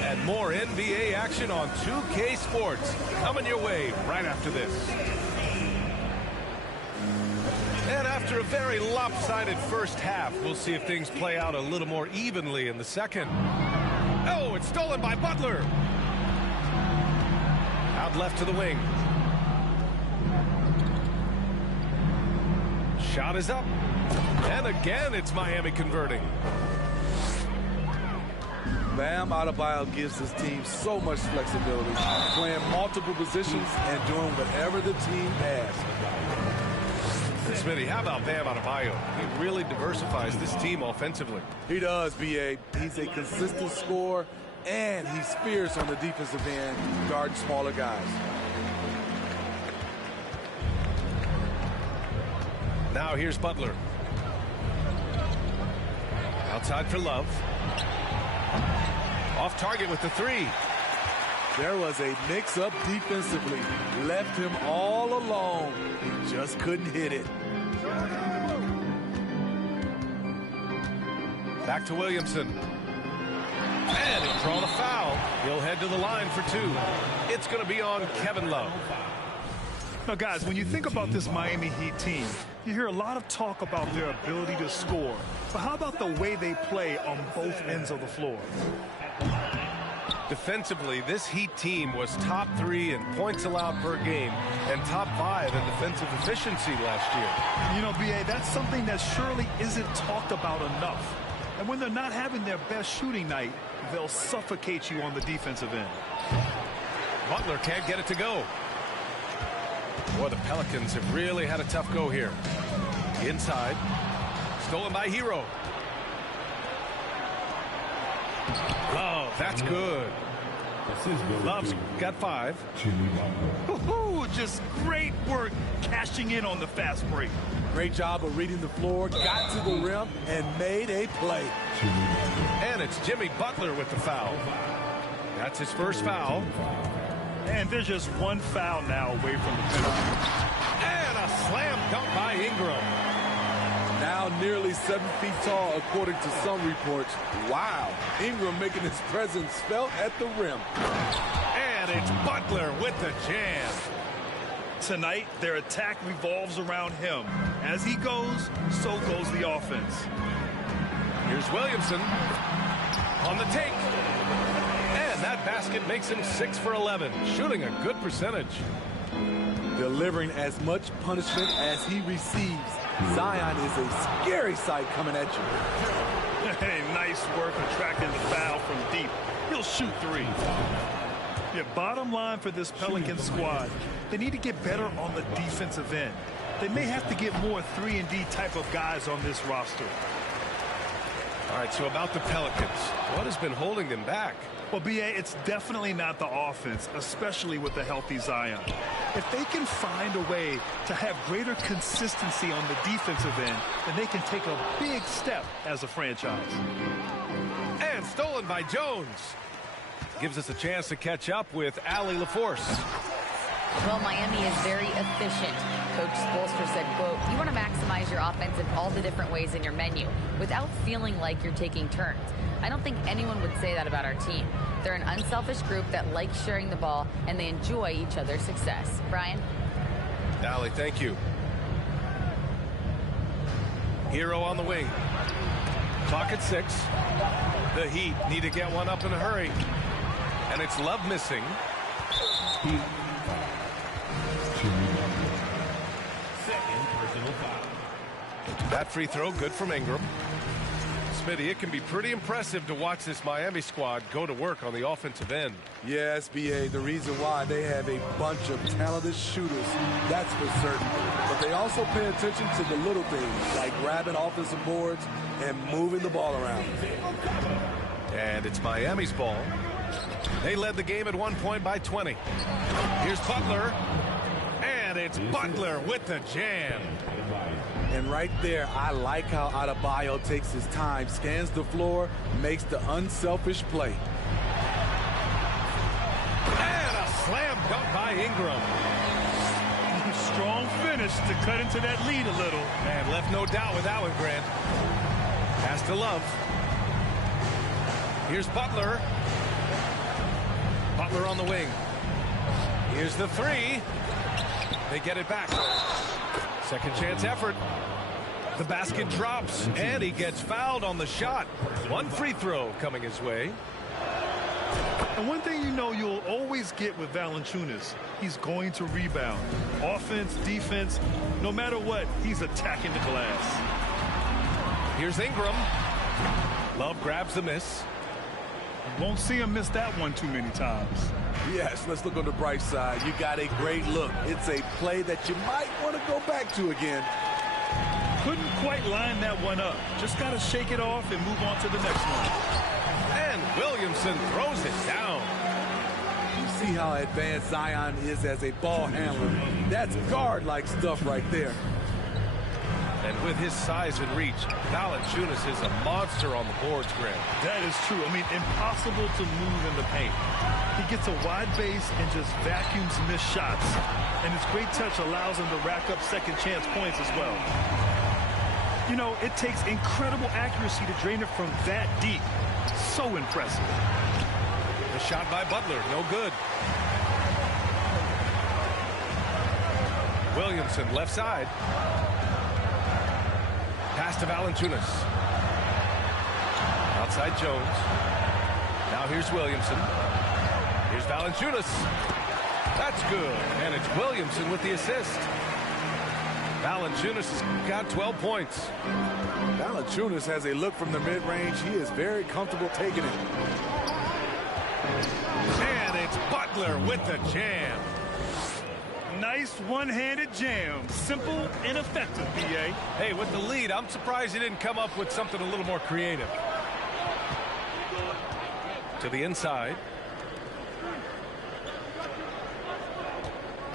And more NBA action on 2K Sports coming your way right after this. And after a very lopsided first half, we'll see if things play out a little more evenly in the second. Oh, it's stolen by Butler. Out left to the wing. Shot is up. And again, it's Miami converting. Bam Adebayo gives his team so much flexibility, playing multiple positions and doing whatever the team asks. Smitty, how about Bam Adebayo? He really diversifies this team offensively. He does, B.A. He's a consistent scorer, and he's fierce on the defensive end, guarding smaller guys. Now here's Butler. Outside for Love. Off target with the 3. There was a mix-up defensively. Left him all alone. He just couldn't hit it. Back to Williamson. And he'll draw the foul. He'll head to the line for 2. It's going to be on Kevin Love. Now, guys, when you think about this Miami Heat team, you hear a lot of talk about their ability to score. But how about the way they play on both ends of the floor? Defensively, this Heat team was top 3 in points allowed per game and top 5 in defensive efficiency last year. You know, B.A., that's something that surely isn't talked about enough. And when they're not having their best shooting night, they'll suffocate you on the defensive end. Butler can't get it to go. Boy, the Pelicans have really had a tough go here. Inside. Stolen by Hero. Love, that's good. Love's got 5. Just great work cashing in on the fast break. Great job of reading the floor, got to the rim, and made a play. And it's Jimmy Butler with the foul. That's his first foul. And there's just one foul now away from the penalty. And a slam dunk by Ingram. Now nearly 7 feet tall, according to some reports. Wow, Ingram making his presence felt at the rim. And it's Butler with the jam. Tonight, their attack revolves around him. As he goes, so goes the offense. Here's Williamson on the take. And that basket makes him 6 for 11, shooting a good percentage. Delivering as much punishment as he receives. Zion is a scary sight coming at you. Hey, nice work attracting the foul from deep. He'll shoot 3. Yeah, bottom line for this Pelicans squad, they need to get better on the defensive end. They may have to get more 3-and-D type of guys on this roster. All right, so about the Pelicans, what has been holding them back? Well, B.A., it's definitely not the offense, especially with a healthy Zion. If they can find a way to have greater consistency on the defensive end, then they can take a big step as a franchise. And stolen by Jones. Gives us a chance to catch up with Allie LaForce. Well, Miami is very efficient. Coach Spoelstra said, quote, you want to maximize your offense in all the different ways in your menu without feeling like you're taking turns. I don't think anyone would say that about our team. They're an unselfish group that likes sharing the ball, and they enjoy each other's success. Brian? Allie, thank you. Hero on the wing. Clock at 6. The Heat need to get one up in a hurry. And it's Love missing. Second personal foul. That free throw good from Ingram. Smitty, it can be pretty impressive to watch this Miami squad go to work on the offensive end. Yes, B.A., the reason why they have a bunch of talented shooters, that's for certain. But they also pay attention to the little things, like grabbing offensive boards and moving the ball around. And it's Miami's ball. They led the game at one point by 20. Here's Butler. And it's Butler with the jam. And right there, I like how Adebayo takes his time, scans the floor, makes the unselfish play. And a slam dunk by Ingram. Strong finish to cut into that lead a little. And left no doubt with that one, Grant. Pass to Love. Here's Butler. Butler on the wing. Here's the 3. They get it back. Second chance effort. The basket drops, and he gets fouled on the shot. One free throw coming his way. And one thing you know you'll always get with Valanciunas, he's going to rebound. Offense, defense, no matter what, he's attacking the glass. Here's Ingram. Love grabs the miss. Won't see him miss that one too many times. Yes, let's look on the bright side. You got a great look. It's a play that you might want to go back to again. Couldn't quite line that one up. Just got to shake it off and move on to the next one. And Williamson throws it down. You see how advanced Zion is as a ball handler. That's guard-like stuff right there. And with his size and reach, Valanciunas is a monster on the boards, Grant. That is true. I mean, impossible to move in the paint. He gets a wide base and just vacuums missed shots. And his great touch allows him to rack up second chance points as well. You know, it takes incredible accuracy to drain it from that deep. So impressive. The shot by Butler, no good. Williamson, left side. Pass to Valanciunas. Outside Jones. Now here's Williamson. Here's Valanciunas. That's good. And it's Williamson with the assist. Valanciunas has got 12 points. Valanciunas has a look from the mid-range. He is very comfortable taking it. And it's Butler with the jam. Nice one-handed jam. Simple and effective, B.A. Hey, with the lead, I'm surprised he didn't come up with something a little more creative. To the inside.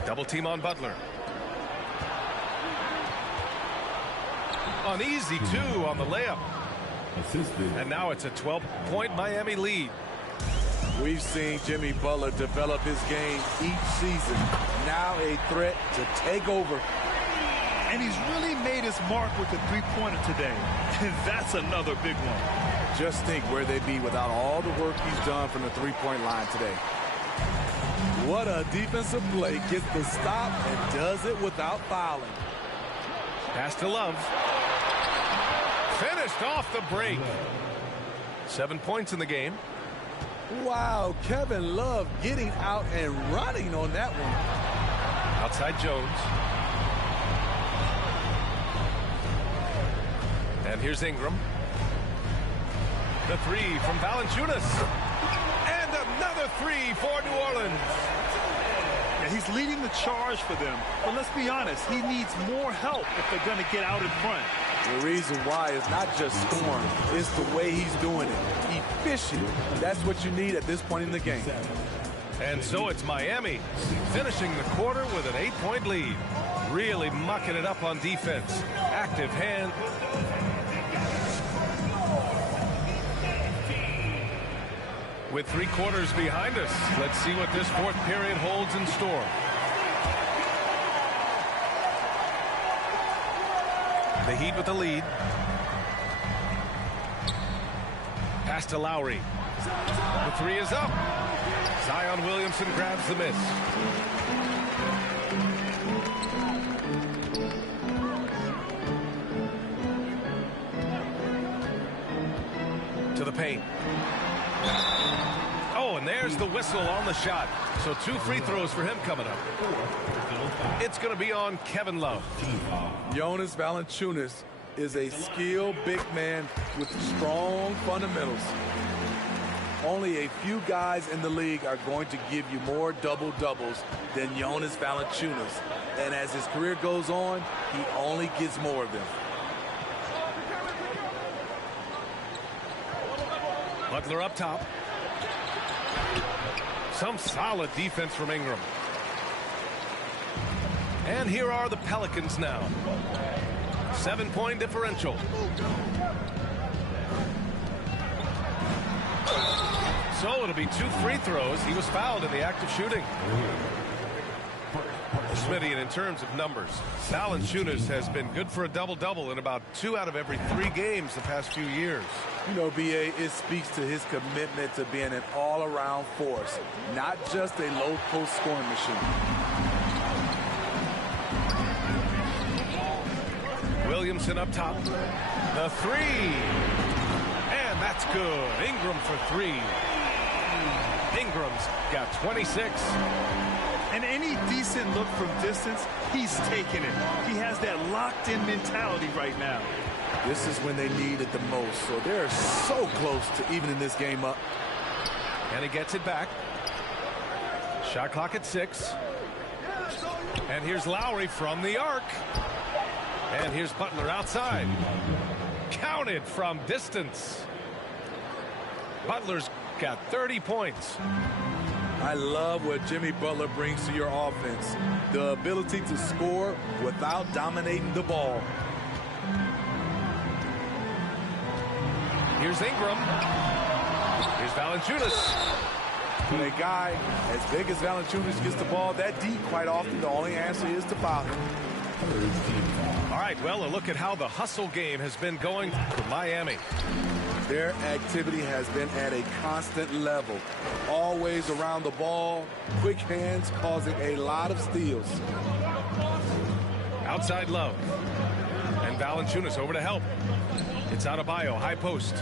Double team on Butler. Uneasy, too, on the layup. And now it's a 12-point Miami lead. We've seen Jimmy Butler develop his game each season. Now a threat to take over. And he's really made his mark with the three-pointer today. And that's another big one. Just think where they'd be without all the work he's done from the three-point line today. What a defensive play. Gets the stop and does it without fouling. Pass to Love. Finished off the break. 7 points in the game. Wow, Kevin Love getting out and running on that one. Outside Jones. And here's Ingram. The three from Valanciunas. And another three for New Orleans. Yeah, he's leading the charge for them. But let's be honest, he needs more help if they're going to get out in front. The reason why is not just scoring, it's the way he's doing it. Efficient. That's what you need at this point in the game. And so it's Miami finishing the quarter with an 8-point lead. Really mucking it up on defense. Active hand. With 3 quarters behind us, let's see what this fourth period holds in store. The Heat with the lead. Pass to Lowry. The three is up. Zion Williamson grabs the miss. To the paint. Oh, and there's the whistle on the shot. So 2 free throws for him coming up. It's going to be on Kevin Love. Jonas Valanciunas is a skilled big man with strong fundamentals. Only a few guys in the league are going to give you more double-doubles than Jonas Valanciunas. And as his career goes on, he only gets more of them. Butler up top. Some solid defense from Ingram. And here are the Pelicans now. 7-point differential. So it'll be 2 free throws. He was fouled in the act of shooting. Smitty, and in terms of numbers, Valanciunas has been good for a double-double in about 2 out of every 3 games the past few years. You know, B.A., it speaks to his commitment to being an all-around force, not just a low-post scoring machine. Williamson up top. The three. And that's good. Ingram for 3. Ingram's got 26. And any decent look from distance, he's taking it. He has that locked-in mentality right now. This is when they need it the most, so they're so close to evening this game up. And he gets it back. Shot clock at 6. And here's Lowry from the arc. And here's Butler outside. Counted from distance. Butler's got 30 points. I love what Jimmy Butler brings to your offense. The ability to score without dominating the ball. Here's Ingram. Here's Valanciunas. When a guy as big as Valanciunas gets the ball that deep, quite often the only answer is to foul him. All right, well, a look at how the hustle game has been going for Miami. Their activity has been at a constant level. Always around the ball, quick hands causing a lot of steals. Outside Love. And Valanciunas over to help. It's Adebayo, high post.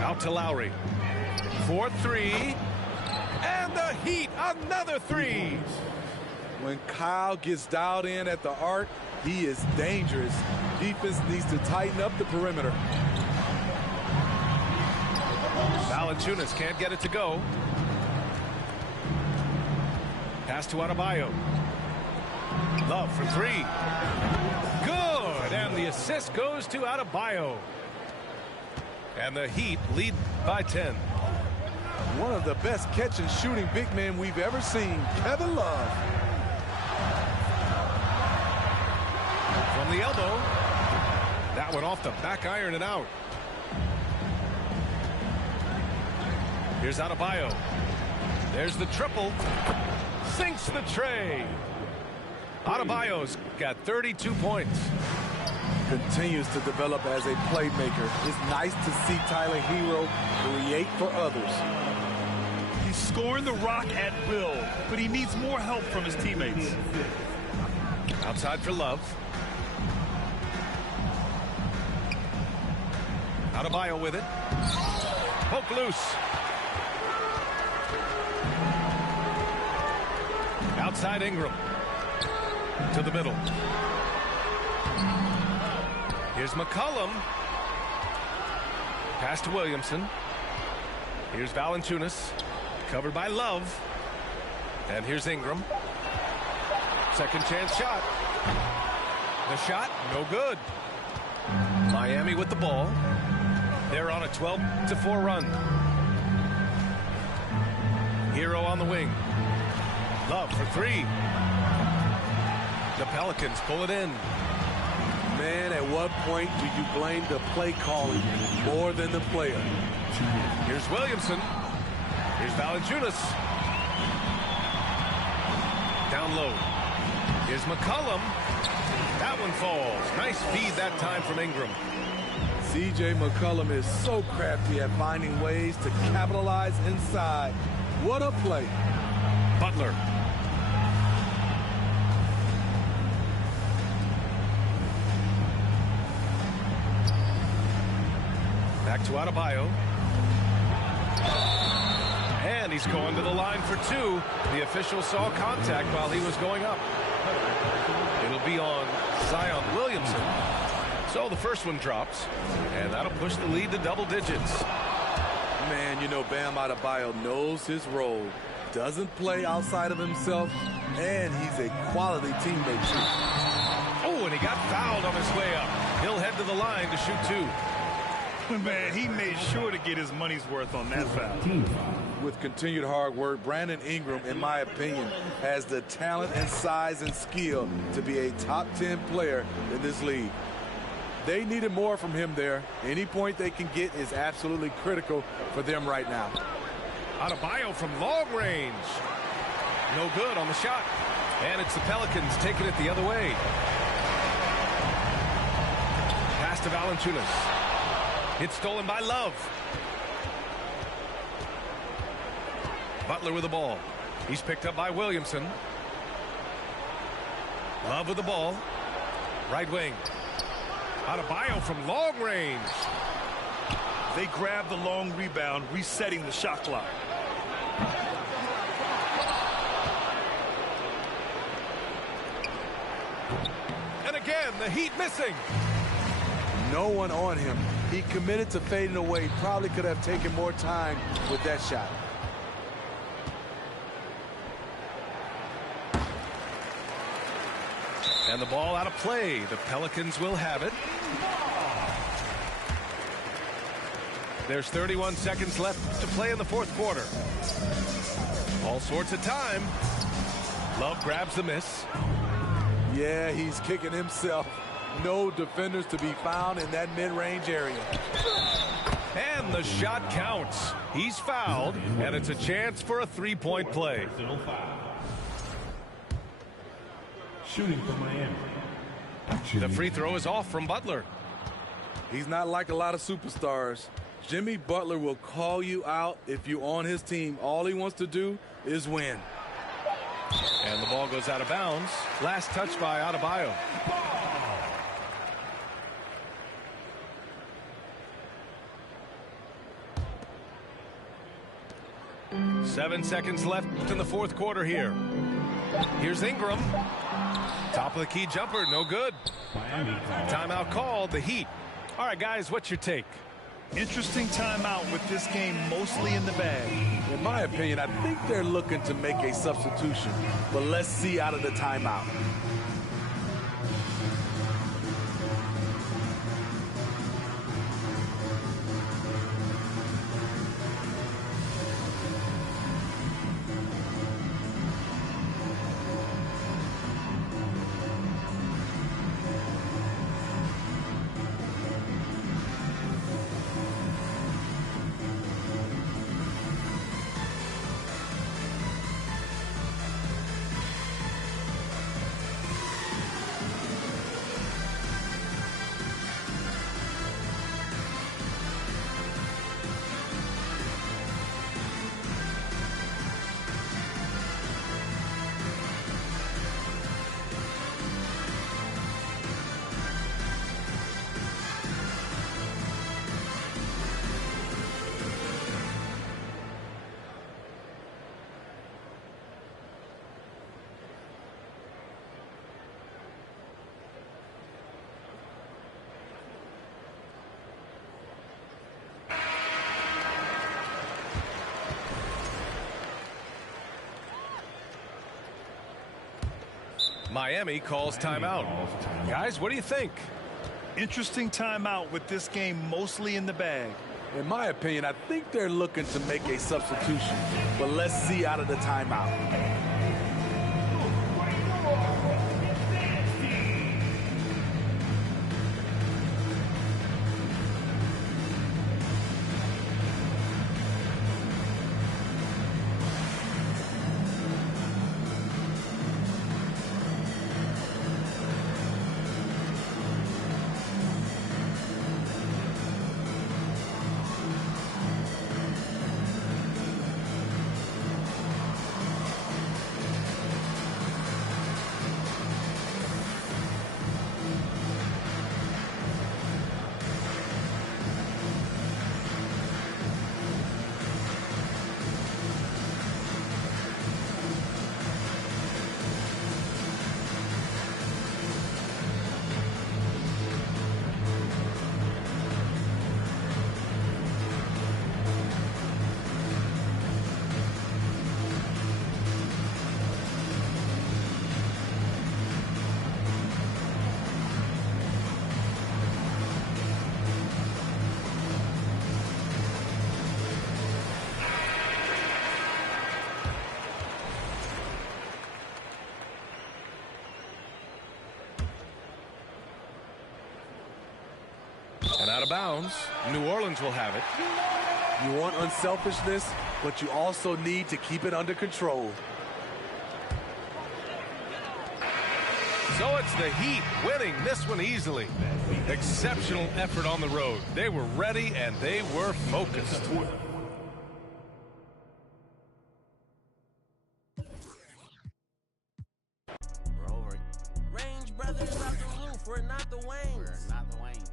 Out to Lowry. 4-3. And the Heat, another 3. When Kyle gets dialed in at the arc, he is dangerous. Defense needs to tighten up the perimeter. Valanciunas can't get it to go. Pass to Adebayo. Love for 3. Good, and the assist goes to Adebayo. And the Heat lead by 10. One of the best catch and shooting big men we've ever seen, Kevin Love. From the elbow. That one off the back iron and out. Here's Adebayo. There's the triple. Sinks the tray. Adebayo's got 32 points. Continues to develop as a playmaker. It's nice to see Tyler Hero create for others. He's scoring the rock at will, but he needs more help from his teammates. Outside for Love. Adebayo with it. Poke loose. Outside Ingram. To the middle. Here's McCollum. Pass to Williamson. Here's Valanciunas. Covered by Love. And here's Ingram. Second chance shot. The shot, no good. Miami with the ball. They're on a 12-4 run. Hero on the wing. Love for three. The Pelicans pull it in. Man, at what point do you blame the play calling more than the player? Here's Williamson. Here's Valanciunas. Down low. Here's McCollum. That one falls. Nice feed that time from Ingram. C.J. McCollum is so crafty at finding ways to capitalize inside. What a play. Butler. Back to Adebayo. And he's going to the line for two. The official saw contact while he was going up. It'll be on Zion Williamson. So the first one drops, and that'll push the lead to double digits. Man, you know, Bam Adebayo knows his role. Doesn't play outside of himself, and he's a quality teammate too. Oh, and he got fouled on his way up. He'll head to the line to shoot two. Man, he made sure to get his money's worth on that foul. With continued hard work, Brandon Ingram, in my opinion, has the talent and size and skill to be a top 10 player in this league. They needed more from him there. Any point they can get is absolutely critical for them right now. Adebayo from long range. No good on the shot. And it's the Pelicans taking it the other way. Pass to Valanciunas. It's stolen by Love. Butler with the ball. He's picked up by Williamson. Love with the ball. Right wing. Adebayo from long range. They grab the long rebound, resetting the shot clock. And again, the Heat missing. No one on him. He committed to fading away. Probably could have taken more time with that shot. And the ball out of play. The Pelicans will have it. There's 31 seconds left to play in the fourth quarter. All sorts of time. Love grabs the miss. Yeah, he's kicking himself. No defenders to be found in that mid-range area. And the shot counts. He's fouled, and it's a chance for a three-point play. Shooting for Miami. The free throw is off from Butler. He's not like a lot of superstars. Jimmy Butler will call you out if you're on his team. All he wants to do is win. And the ball goes out of bounds. Last touch by Adebayo. 7 seconds left in the fourth quarter here. Here's Ingram. Top of the key jumper, no good. Timeout called, the Heat. All right, guys, what's your take? Interesting timeout with this game mostly in the bag. In my opinion, I think they're looking to make a substitution, but let's see out of the timeout. Miami calls timeout. Guys, what do you think? Interesting timeout with this game mostly in the bag. In my opinion, I think they're looking to make a substitution, but let's see out of the timeout. And out of bounds. New Orleans will have it. You want unselfishness, but you also need to keep it under control. So it's the Heat winning this one easily. Exceptional effort on the road. They were ready and they were focused. Range brothers out the roof, we're not the Waynes. We're not the Waynes.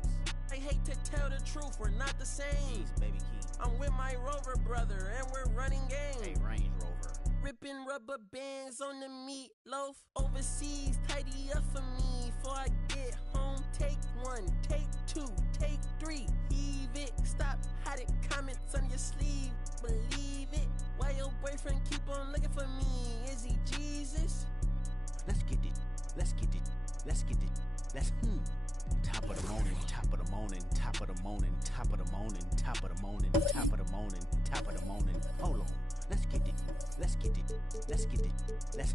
I hate to tell the truth, we're not the same. Jeez, baby Key. I'm with my Rover brother and we're running game. Hey, Range Rover. Ripping rubber bands on the meatloaf. Overseas, tidy up for me. Before I get home, take one, take two, take three. Heave it, stop, hide it, comments on your sleeve. Believe it. Why your boyfriend keep on looking for me? Is he Jesus? Let's get it. Let's get it. Let's get it. Let's Top of the morning, top of the morning, top of the morning, top of the morning, top of the morning, top of the morning, top of the morning. Hold on. Let's get it. Let's get it. Let's get it. Let's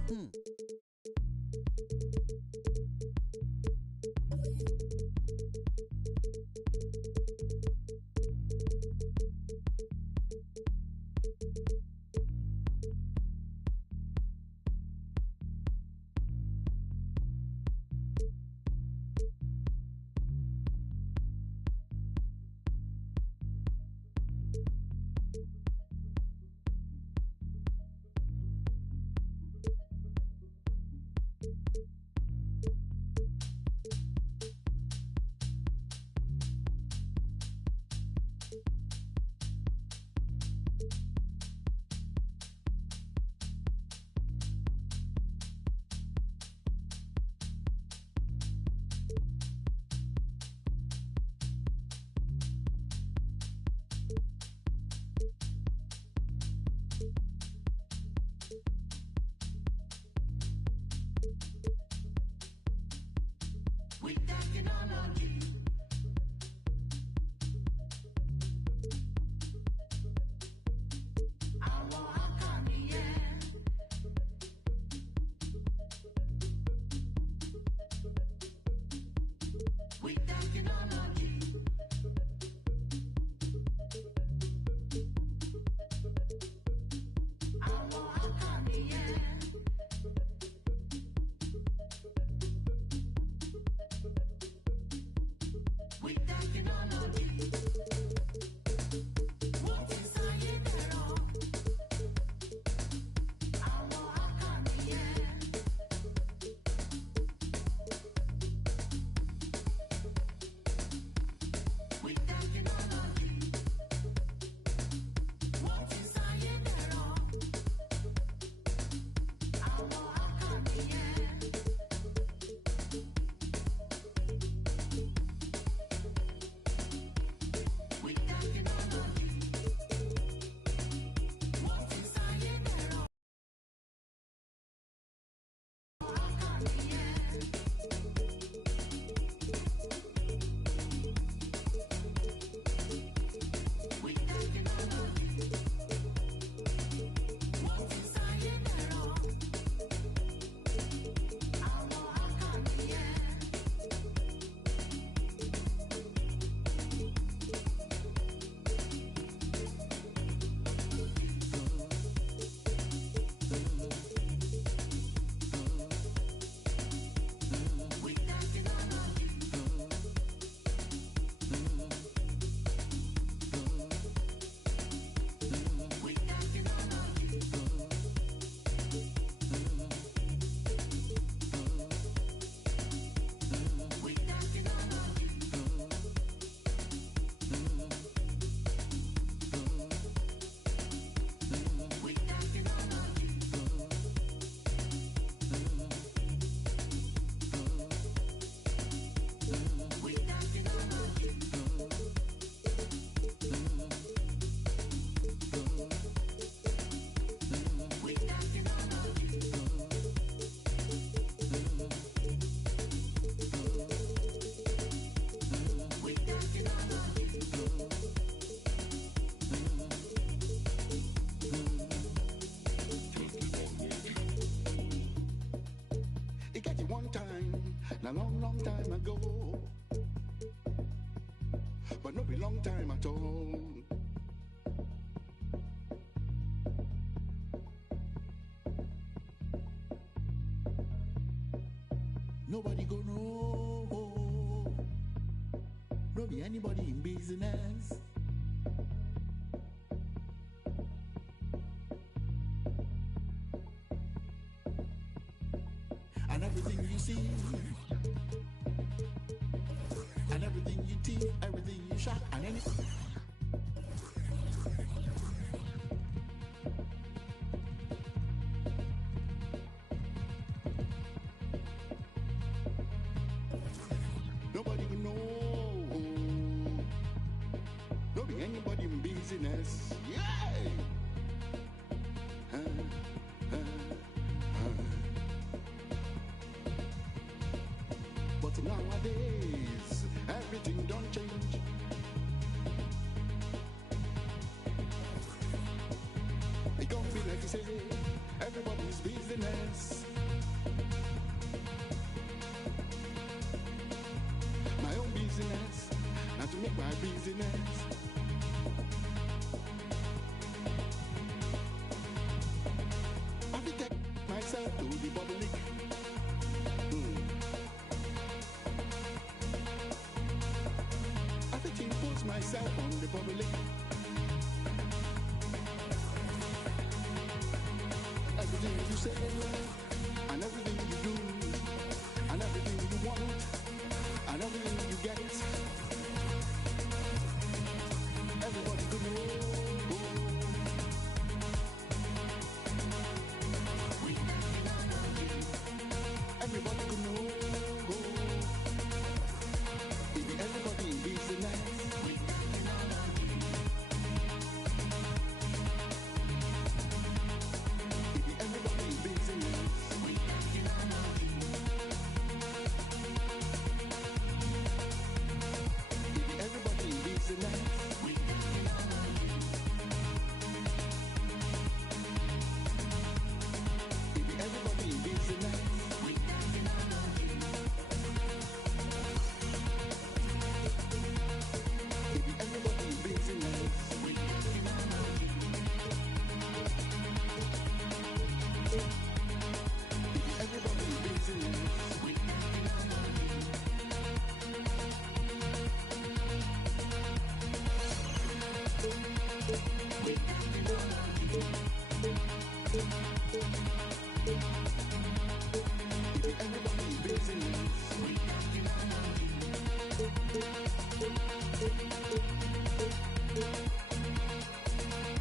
a long, long time ago. But no be long time at all. Nobody go know. No be anybody in business. And everything you see, and everything you teach, everything you shot, and anything. Nobody will know. No be anybody in business. Yeah. But nowadays, everything don't change. It don't be like you say, everybody's business. My own business, not to make my business. I will take myself to the public. I will impose myself on the public. Everything you say, and everything you do, and everything you want, and everything you get, everybody could know. Everybody could know. Maybe everybody in business. Maybe everybody in business. Maybe everybody in business. Maybe everybody in business. Maybe everybody in business. Maybe everybody in business. Maybe everybody in business.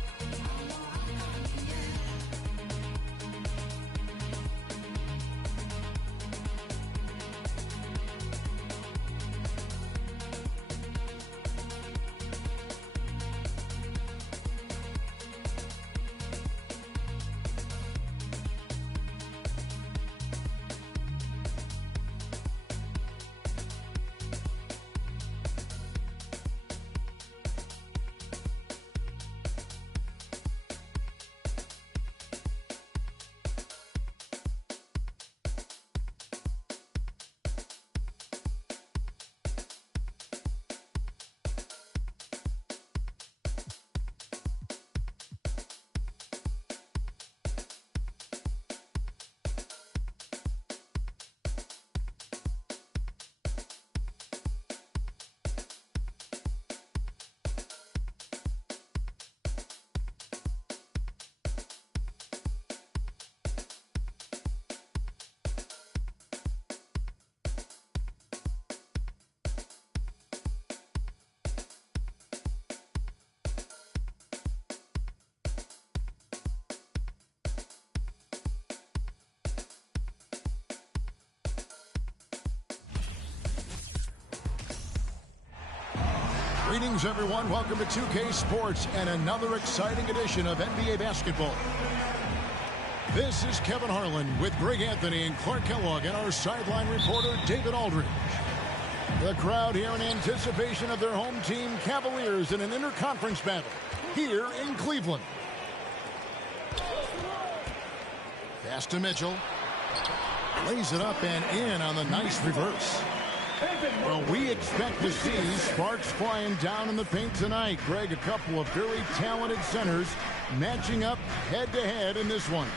Greetings, everyone. Welcome to 2K Sports and another exciting edition of NBA basketball. This is Kevin Harlan with Greg Anthony and Clark Kellogg and our sideline reporter, David Aldridge. The crowd here in anticipation of their home team, Cavaliers, in an interconference battle here in Cleveland. Pass to Mitchell. Lays it up and in on the nice reverse. Well, we expect to see sparks flying down in the paint tonight. Greg, a couple of very talented centers matching up head-to-head in this one.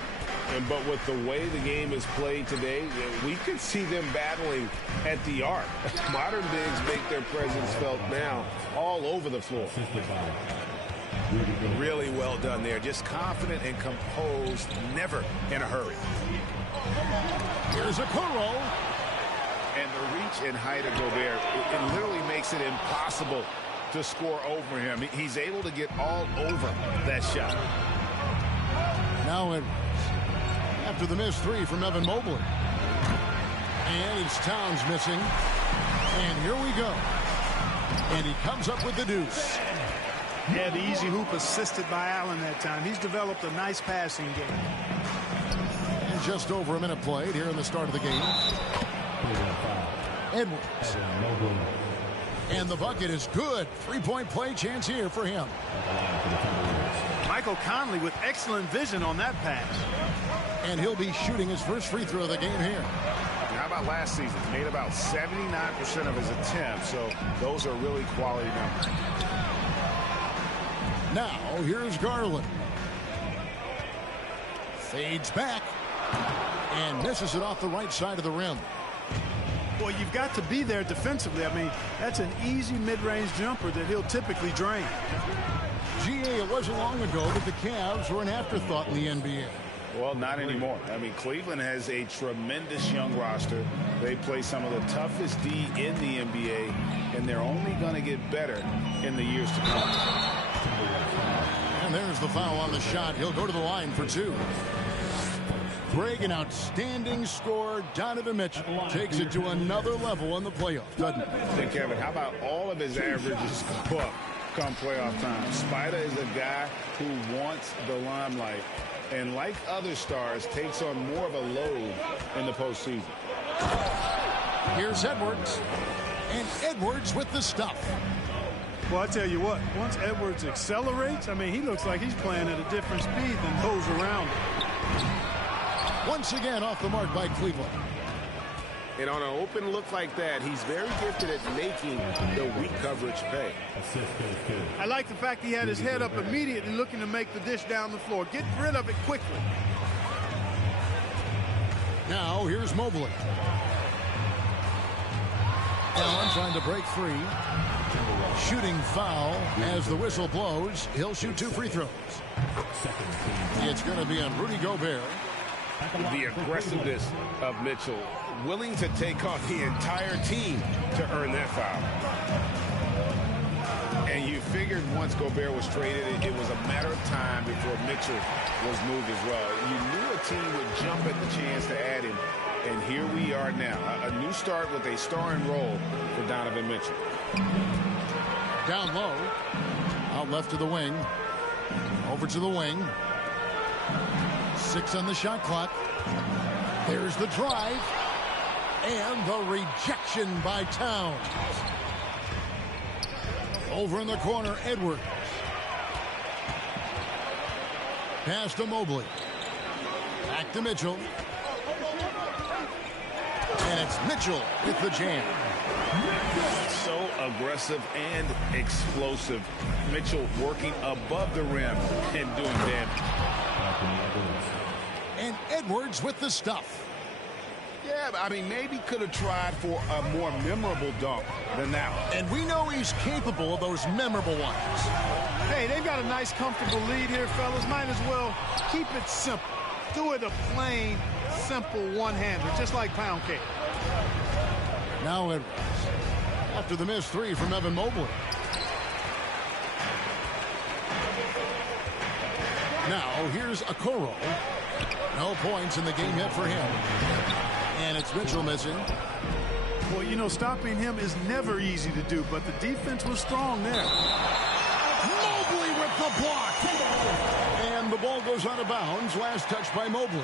But with the way the game is played today, we could see them battling at the arc. Modern bigs make their presence felt now all over the floor. Really well done there. Just confident and composed, never in a hurry. Here's a Kuro. And the reach and height of Gobert, it literally makes it impossible to score over him. He's able to get all over that shot. Now Edwards. After the missed three from Evan Mobley. And it's Towns missing. And here we go. And he comes up with the deuce. Yeah, the easy hoop assisted by Allen that time. He's developed a nice passing game. And just over a minute played here in the start of the game. Edwards. And the bucket is good. Three-point play chance here for him. Michael Conley with excellent vision on that pass. And he'll be shooting his first free throw of the game here. How about last season? He made about 79% of his attempts, so those are really quality numbers. Now, here's Garland. Fades back. And misses it off the right side of the rim. Boy, you've got to be there defensively. I mean, that's an easy mid-range jumper that he'll typically drain. GA, it wasn't long ago that the Cavs were an afterthought in the NBA. Well, not anymore. I mean, Cleveland has a tremendous young roster. They play some of the toughest D in the NBA, and they're only going to get better in the years to come. And there's the foul on the shot. He'll go to the line for two. Greg, an outstanding scorer. Donovan Mitchell takes it to another level in the playoffs, doesn't it? Hey, Kevin, how about all of his averages go up come playoff time? Spider is a guy who wants the limelight, and like other stars, takes on more of a load in the postseason. Here's Edwards. And Edwards with the stuff. Well, I tell you what, once Edwards accelerates, I mean, he looks like he's playing at a different speed than those around him. Once again off the mark by Cleveland. And on an open look like that, he's very gifted at making the weak coverage pay. I like the fact he had his head up immediately looking to make the dish down the floor. Get rid of it quickly. Now here's Mobley. Allen trying to break free. Shooting foul as the whistle blows. He'll shoot two free throws. It's going to be on Rudy Gobert. The aggressiveness of Mitchell, willing to take on the entire team to earn that foul. And you figured once Gobert was traded, it was a matter of time before Mitchell was moved as well. You knew a team would jump at the chance to add him, and here we are now. A new start with a starring role for Donovan Mitchell. Down low, out left to the wing, over to the wing. 6 on the shot clock. There's the drive. And the rejection by Towns. Over in the corner, Edwards. Pass to Mobley. Back to Mitchell. And it's Mitchell with the jam. So aggressive and explosive. Mitchell working above the rim and doing damage. And Edwards with the stuff. Yeah, I mean, maybe could have tried for a more memorable dunk than that one. And we know he's capable of those memorable ones. Hey, they've got a nice, comfortable lead here, fellas. Might as well keep it simple. Do it a plain, simple one-hander, just like pound cake. Now Edwards. After the missed three from Evan Mobley. Now here's Okoro. No points in the game yet for him. And it's Mitchell missing. Well, you know, stopping him is never easy to do, but the defense was strong there. Mobley with the block. And the ball goes out of bounds. Last touch by Mobley.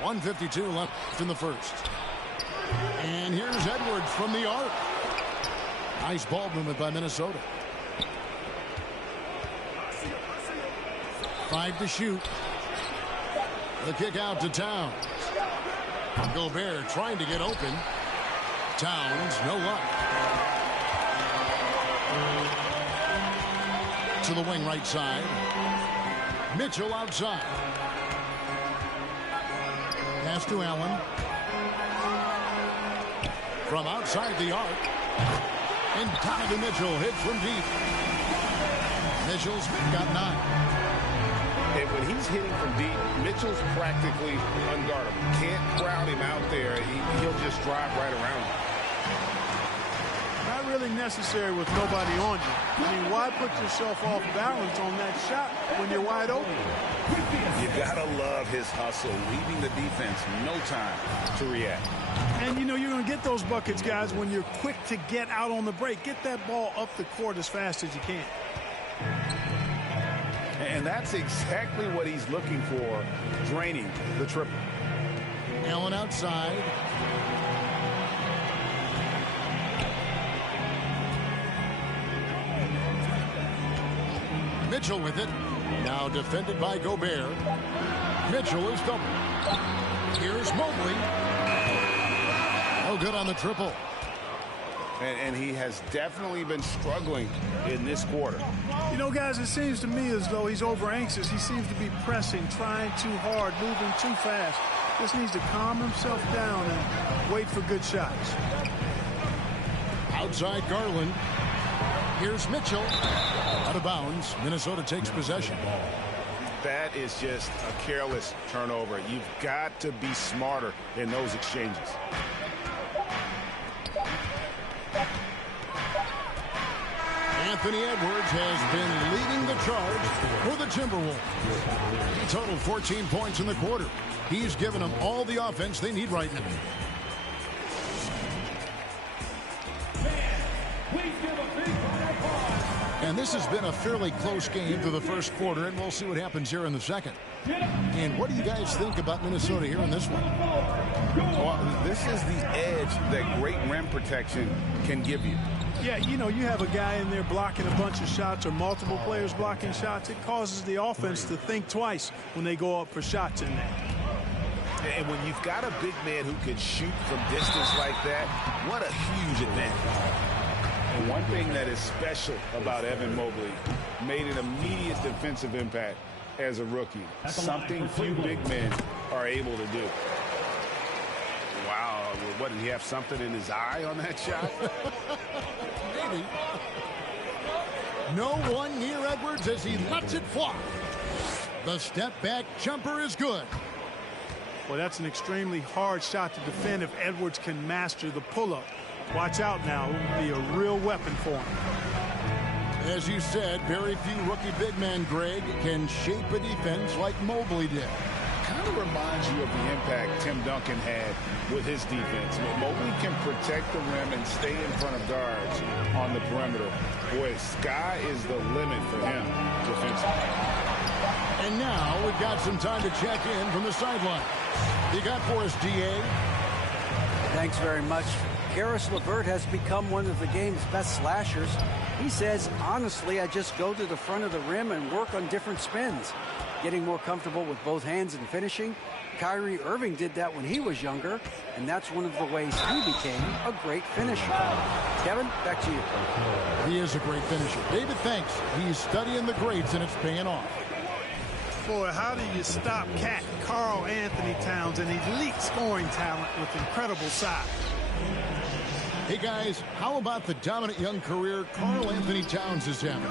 .152 left in the first. And here's Edwards from the arc. Nice ball movement by Minnesota. 5 to shoot. The kick out to Towns. Gobert trying to get open. Towns, no luck. To the wing right side. Mitchell outside. Pass to Allen. From outside the arc. And Donovan Mitchell hits from deep. Mitchell's got 9. And when he's hitting from deep, Mitchell's practically unguardable. Can't crowd him out there. He'll just drive right around him. Not really necessary with nobody on you. I mean, why put yourself off balance on that shot when you're wide open? You gotta love his hustle, leaving the defense no time to react. And, you know, you're going to get those buckets, guys, when you're quick to get out on the break. Get that ball up the court as fast as you can. And that's exactly what he's looking for, draining the triple. Allen outside. Mitchell with it. Now defended by Gobert. Mitchell is doubled. Here's Mobley. Oh, good on the triple. And he has definitely been struggling in this quarter. You know, guys, it seems to me as though he's over anxious. He seems to be pressing, trying too hard, moving too fast. Just needs to calm himself down and wait for good shots. Outside Garland. Here's Mitchell. Out of bounds. Minnesota takes possession. That is just a careless turnover. You've got to be smarter in those exchanges. Anthony Edwards has been leading the charge for the Timberwolves. He totaled 14 points in the quarter. He's given them all the offense they need right now. And this has been a fairly close game through the first quarter, and we'll see what happens here in the second. And what do you guys think about Minnesota here in this one? Well, this is the edge that great rim protection can give you. Yeah, you know, you have a guy in there blocking a bunch of shots or multiple players blocking shots. It causes the offense to think twice when they go up for shots in there. And when you've got a big man who can shoot from distance like that, what a huge advantage. And one thing that is special about Evan Mobley, made an immediate defensive impact as a rookie. Something few big men are able to do. Wow, what, did he have something in his eye on that shot? Maybe. No one near Edwards as he lets it fly. The step back jumper is good. Well, that's an extremely hard shot to defend if Edwards can master the pull-up. Watch out now. It would be a real weapon for him. As you said, very few rookie big men, Greg, can shape a defense like Mobley did. Kind of reminds you of the impact Tim Duncan had with his defense. Mobley can protect the rim and stay in front of guards on the perimeter. Boy, sky is the limit for him defensively. And now we've got some time to check in from the sideline. You got for us, DA? Thanks very much. Karis LeVert has become one of the game's best slashers. He says, honestly, I just go to the front of the rim and work on different spins. Getting more comfortable with both hands and finishing. Kyrie Irving did that when he was younger, and that's one of the ways he became a great finisher. Kevin, back to you. He is a great finisher. David, thanks. He's studying the greats, and it's paying off. Boy, how do you stop Cat Karl Anthony Towns, an elite scoring talent with incredible size? Hey, guys, how about the dominant young career Karl Anthony Towns is having?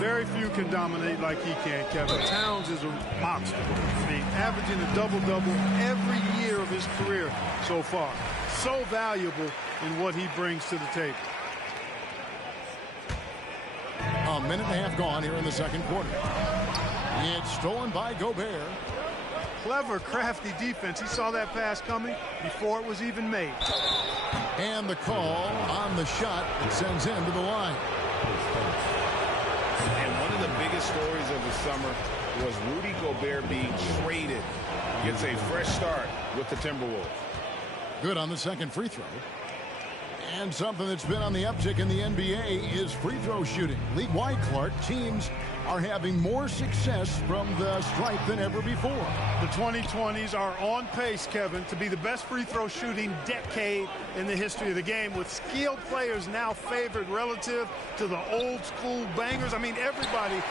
Very few can dominate like he can, Kevin. Towns is a monster. I mean, averaging a double-double every year of his career so far. So valuable in what he brings to the table. A minute and a half gone here in the second quarter. It's stolen by Gobert. Clever, crafty defense. He saw that pass coming before it was even made. And the call on the shot that sends him to the line. And one of the biggest stories of the summer was Rudy Gobert being traded. Gets a fresh start with the Timberwolves. Good on the second free throw. And something that's been on the uptick in the NBA is free throw shooting. League-wide, Clark, teams are having more success from the stripe than ever before. The 2020s are on pace, Kevin, to be the best free throw shooting decade in the history of the game, with skilled players now favored relative to the old school bangers. I mean, everybody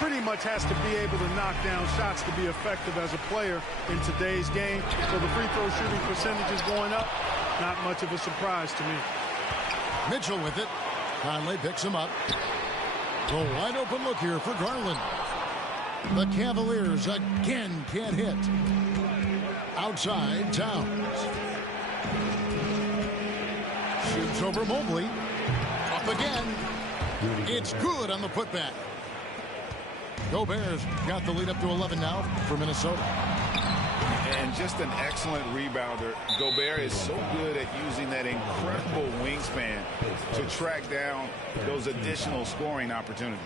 pretty much has to be able to knock down shots to be effective as a player in today's game. So the free throw shooting percentage is going up. Not much of a surprise to me. Mitchell with it. Conley picks him up. The wide open look here for Garland. The Cavaliers again can't hit. Outside, Towns. Shoots over Mobley. Up again. It's good on the putback. Gobert's got the lead up to 11 now for Minnesota. And just an excellent rebounder. Gobert is so good at using that incredible wingspan to track down those additional scoring opportunities.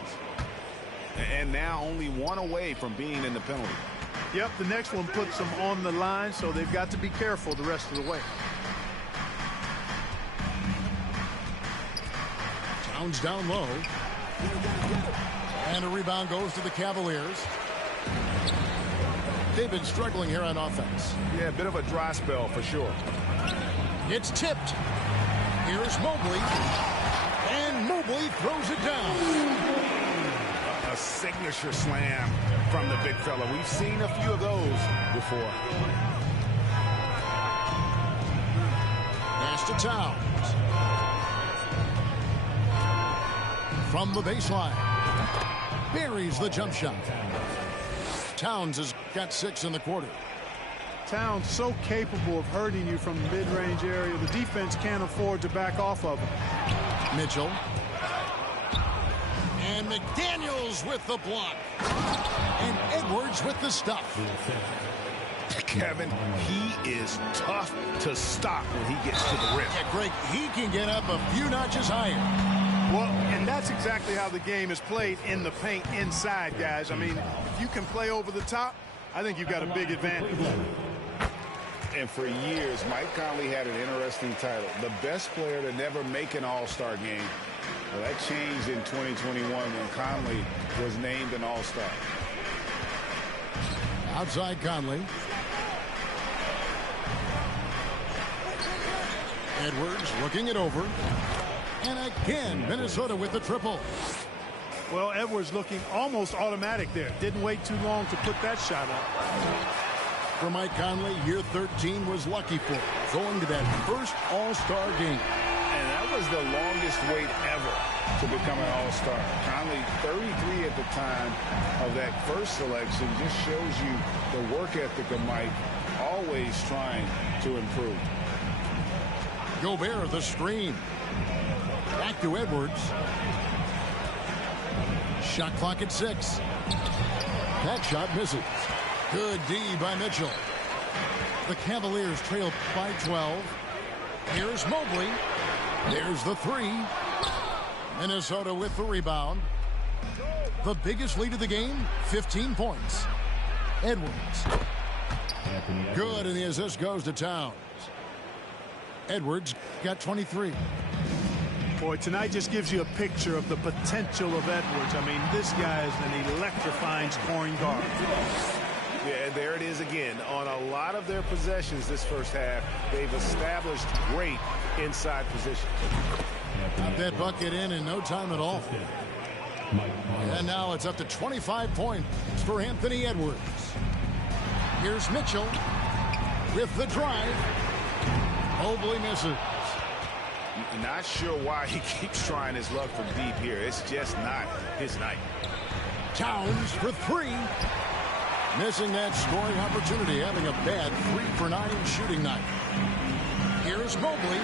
And now only one away from being in the penalty. Yep, the next one puts them on the line, so they've got to be careful the rest of the way. Towns down low. And a rebound goes to the Cavaliers. They've been struggling here on offense. Yeah, a bit of a dry spell for sure. It's tipped. Here's Mobley. And Mobley throws it down. A signature slam from the big fella. We've seen a few of those before. Pass to Towns. From the baseline. Buries the jump shot. Towns has got 6 in the quarter. Towns so capable of hurting you from the mid-range area. The defense can't afford to back off of him. Mitchell. And McDaniels with the block. And Edwards with the stuff. Kevin, he is tough to stop when he gets to the rim. Yeah, Greg, he can get up a few notches higher. Well, and that's exactly how the game is played in the paint inside, guys. I mean, if you can play over the top, I think you've got a big advantage. And for years, Mike Conley had an interesting title, the best player to never make an all-star game. Well, that changed in 2021 when Conley was named an all-star. Outside Conley. Edwards looking it over. And again, Minnesota with the triple. Well, Edwards looking almost automatic there. Didn't wait too long to put that shot up. For Mike Conley, year 13 was lucky for him, going to that first all-star game. And that was the longest wait ever to become an all-star. Conley, 33 at the time of that first selection, just shows you the work ethic of Mike, always trying to improve. Gobert, the screen. Back to Edwards. Shot clock at 6. That shot misses. Good D by Mitchell. The Cavaliers trail by 12. Here's Mobley. There's the 3. Minnesota with the rebound. The biggest lead of the game, 15 points. Edwards. Good, and the assist goes to Towns. Edwards got 23. Boy, tonight just gives you a picture of the potential of Edwards. I mean, this guy is an electrifying scoring guard. Yeah, there it is again. On a lot of their possessions this first half, they've established great inside position. Got that bucket in no time at all. And now it's up to 25 points for Anthony Edwards. Here's Mitchell with the drive. Mobley misses. Not sure why he keeps trying his luck from deep here. It's just not his night. Towns for 3. Missing that scoring opportunity, having a bad 3-for-9 shooting night. Here's Mobley.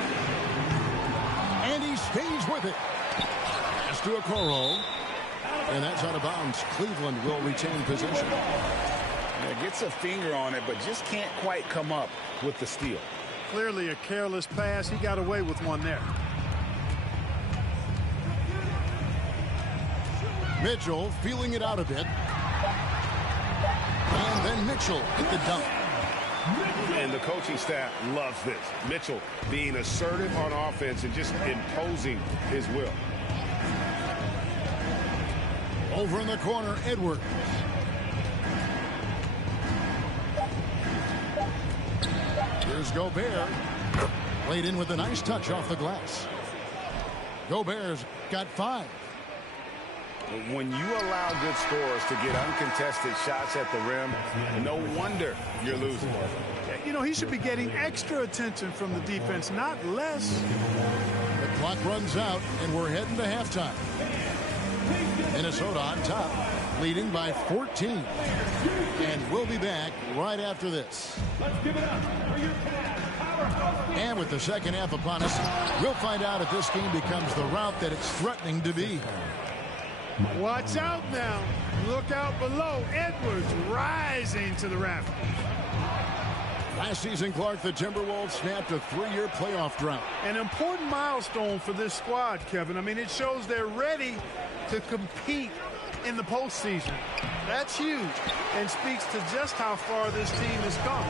And he stays with it. Pass to Okoro. And that's out of bounds. Cleveland will retain possession. Yeah, gets a finger on it, but just can't quite come up with the steal. Clearly a careless pass. He got away with one there. Mitchell feeling it out a bit. And then Mitchell at the dunk. And the coaching staff loves this. Mitchell being assertive on offense and just imposing his will. Over in the corner, Edwards. Here's Gobert. Laid in with a nice touch off the glass. Gobert's got 5. When you allow good scorers to get uncontested shots at the rim, no wonder you're losing. You know, he should be getting extra attention from the defense, not less. The clock runs out, and we're heading to halftime. Minnesota on top, leading by 14. And we'll be back right after this. Let's give it up for your powerhouse. And with the second half upon us, we'll find out if this game becomes the route that it's threatening to be. Watch out now. Look out below. Edwards rising to the rafters. Last season, Clark, the Timberwolves snapped a 3-year playoff drought. An important milestone for this squad, Kevin. I mean, it shows they're ready to compete in the postseason. That's huge and speaks to just how far this team has come.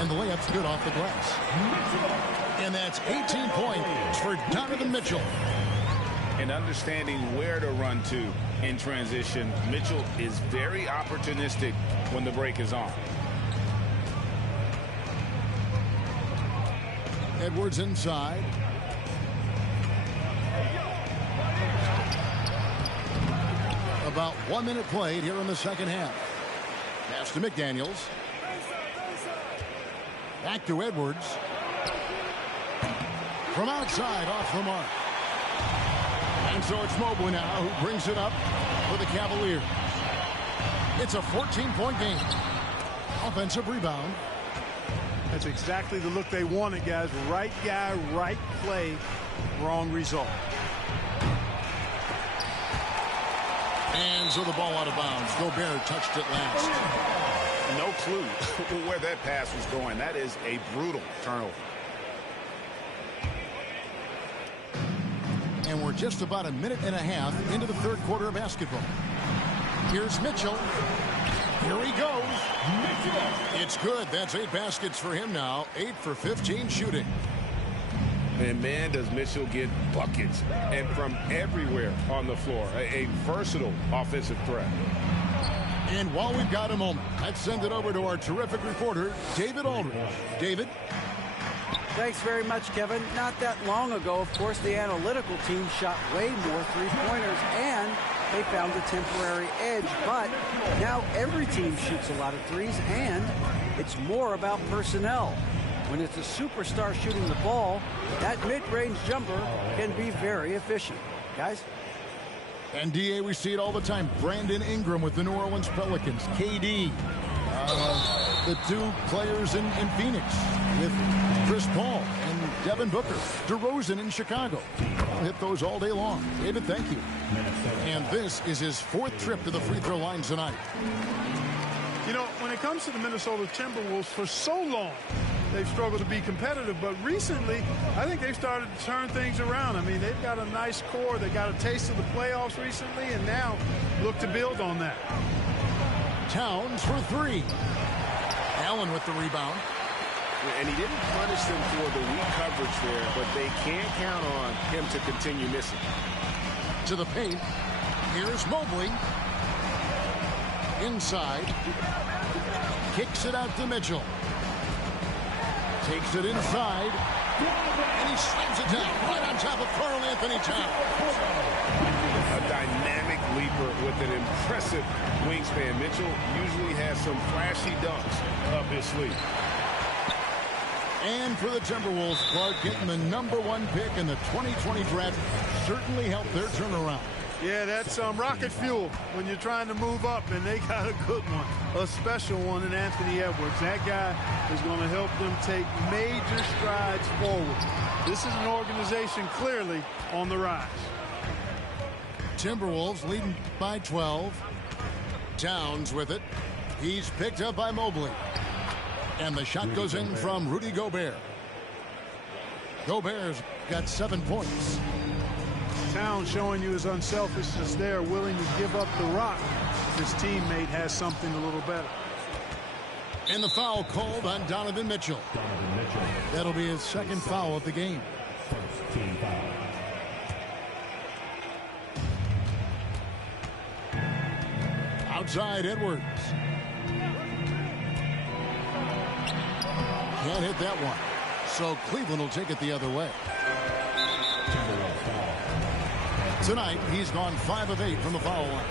And the layup's good off the glass. And that's 18 points for Donovan Mitchell. And understanding where to run to in transition, Mitchell is very opportunistic when the break is on. Edwards inside. About 1 minute played here in the second half. Pass to McDaniels. Back to Edwards. From outside, off the mark. And so it's Mobley now who brings it up for the Cavaliers. It's a 14-point game. Offensive rebound. That's exactly the look they wanted, guys. Right guy, right play, wrong result. And so the ball out of bounds. Gobert touched it last. No clue where that pass was going. That is a brutal turnover. And we're just about a minute and a half into the third quarter of basketball. Here's Mitchell. Here he goes. It's good. That's 8 baskets for him now. 8 for 15 shooting. And man, does Mitchell get buckets and from everywhere on the floor. A versatile offensive threat. And while we've got a moment, let's send it over to our terrific reporter, David Aldridge. David? Thanks very much, Kevin. Not that long ago, of course, the analytical team shot way more three-pointers, and they found a temporary edge. But now every team shoots a lot of threes, and it's more about personnel. When it's a superstar shooting the ball, that mid-range jumper can be very efficient. Guys? And, D.A., we see it all the time. Brandon Ingram with the New Orleans Pelicans. KD. The 2 players in Phoenix with Chris Paul and Devin Booker. DeRozan in Chicago. I'll hit those all day long. David, thank you. And this is his 4th trip to the free throw line tonight. You know, when it comes to the Minnesota Timberwolves, for so long, they've struggled to be competitive. But recently, I think they've started to turn things around. I mean, they've got a nice core. They got a taste of the playoffs recently, and now look to build on that. Towns for 3. Allen with the rebound. And he didn't punish them for the weak coverage there, but they can't count on him to continue missing. To the paint. Here's Mobley. Inside. Kicks it out to Mitchell. Takes it inside. And he slams it down right on top of Karl Anthony Towns. A dynamic leaper with an impressive wingspan. Mitchell usually has some flashy dunks up his sleeve. And for the Timberwolves, Clark getting the #1 pick in the 2020 draft certainly helped their turnaround. Yeah, that's rocket fuel when you're trying to move up, and they got a good one, a special one in Anthony Edwards. That guy is going to help them take major strides forward. This is an organization clearly on the rise. Timberwolves leading by 12. Towns with it. He's picked up by Mobley. And the shot goes in from Rudy Gobert. Gobert's got 7 points. Towns showing you his unselfishness there, willing to give up the rock if his teammate has something a little better. And the foul called on Donovan Mitchell. That'll be his second foul of the game. First team foul. Outside Edwards. Can't hit that one. So Cleveland will take it the other way. Tonight, he's gone 5 of 8 from the foul line.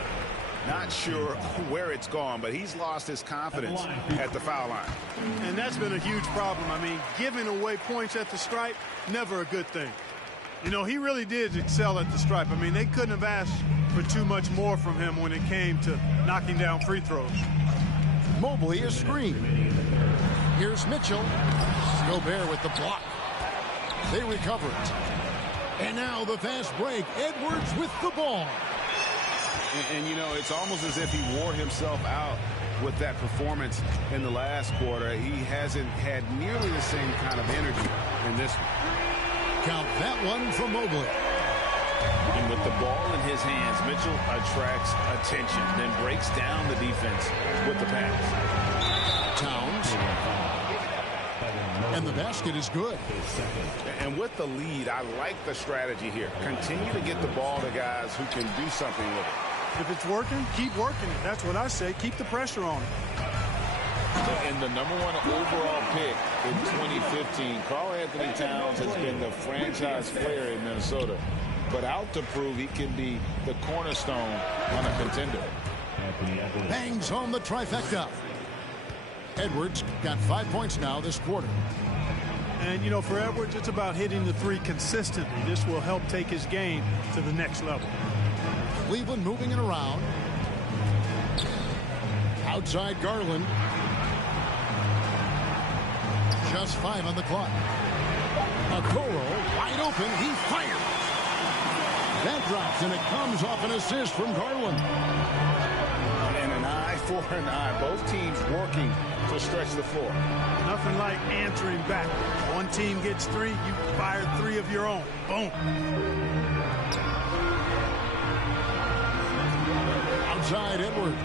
Not sure where it's gone, but he's lost his confidence at the foul line. And that's been a huge problem. I mean, giving away points at the stripe, never a good thing. You know, he really did excel at the stripe. I mean, they couldn't have asked for too much more from him when it came to knocking down free throws. Mobley is screen. Here's Mitchell. Gobert with the block. They recover it. And now the fast break. Edwards with the ball. And you know, it's almost as if he wore himself out with that performance in the last quarter. He hasn't had nearly the same kind of energy in this one. Count that one for Mobley. And with the ball in his hands, Mitchell attracts attention, then breaks down the defense with the pass. Towns. And the basket is good. And with the lead, I like the strategy here. Continue to get the ball to guys who can do something with it. If it's working, keep working it. That's what I say. Keep the pressure on it. And the #1 overall pick in 2015, Karl Anthony Towns has been the franchise player in Minnesota, but out to prove he can be the cornerstone on a contender. Bangs home the trifecta. Edwards got 5 points now this quarter. And, you know, for Edwards, it's about hitting the three consistently. This will help take his game to the next level. Cleveland moving it around. Outside Garland. Just 5 on the clock. Okoro wide open. He fires. That drops, and it comes off an assist from Garland. And an eye for an eye. Both teams working to stretch the floor. Nothing like answering back. One team gets 3, you fire 3 of your own. Boom. Outside Edwards.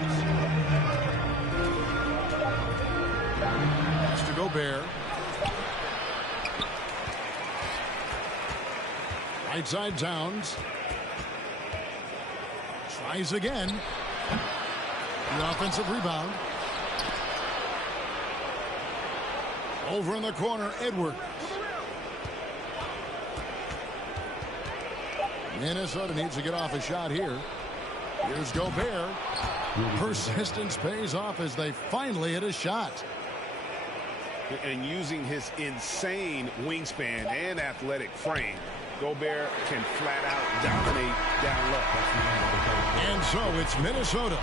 Pass to Gobert. Right side Towns. Tries again. The offensive rebound. Over in the corner, Edwards. Minnesota needs to get off a shot here. Here's Gobert. Persistence pays off as they finally hit a shot. And using his insane wingspan and athletic frame, Gobert can flat out dominate down low. And so it's Minnesota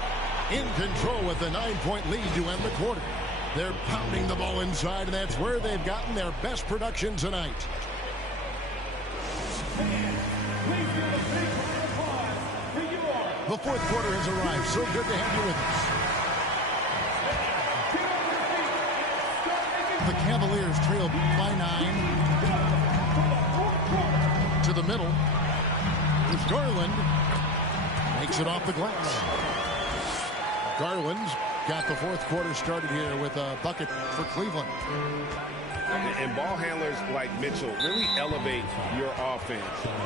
in control with a 9-point lead to end the quarter. They're pounding the ball inside, and that's where they've gotten their best production tonight. The fourth quarter has arrived. So good to have you with us. The Cavaliers trail by 9. To the middle. There's Garland. Makes it off the glass. Garland's got the fourth quarter started here with a bucket for Cleveland. And ball handlers like Mitchell really elevate your offense.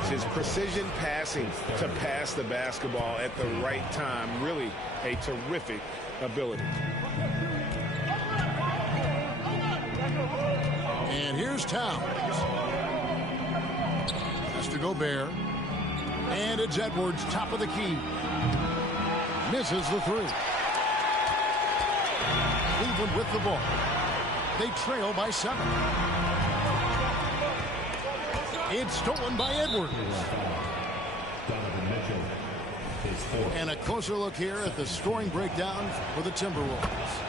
His precision passing to pass the basketball at the right time, really a terrific ability. And here's Towns. Pass to Gobert. And it's Edwards, top of the key. Misses the 3. Cleveland with the ball. They trail by 7. It's stolen by Edwards. And a closer look here at the scoring breakdown for the Timberwolves.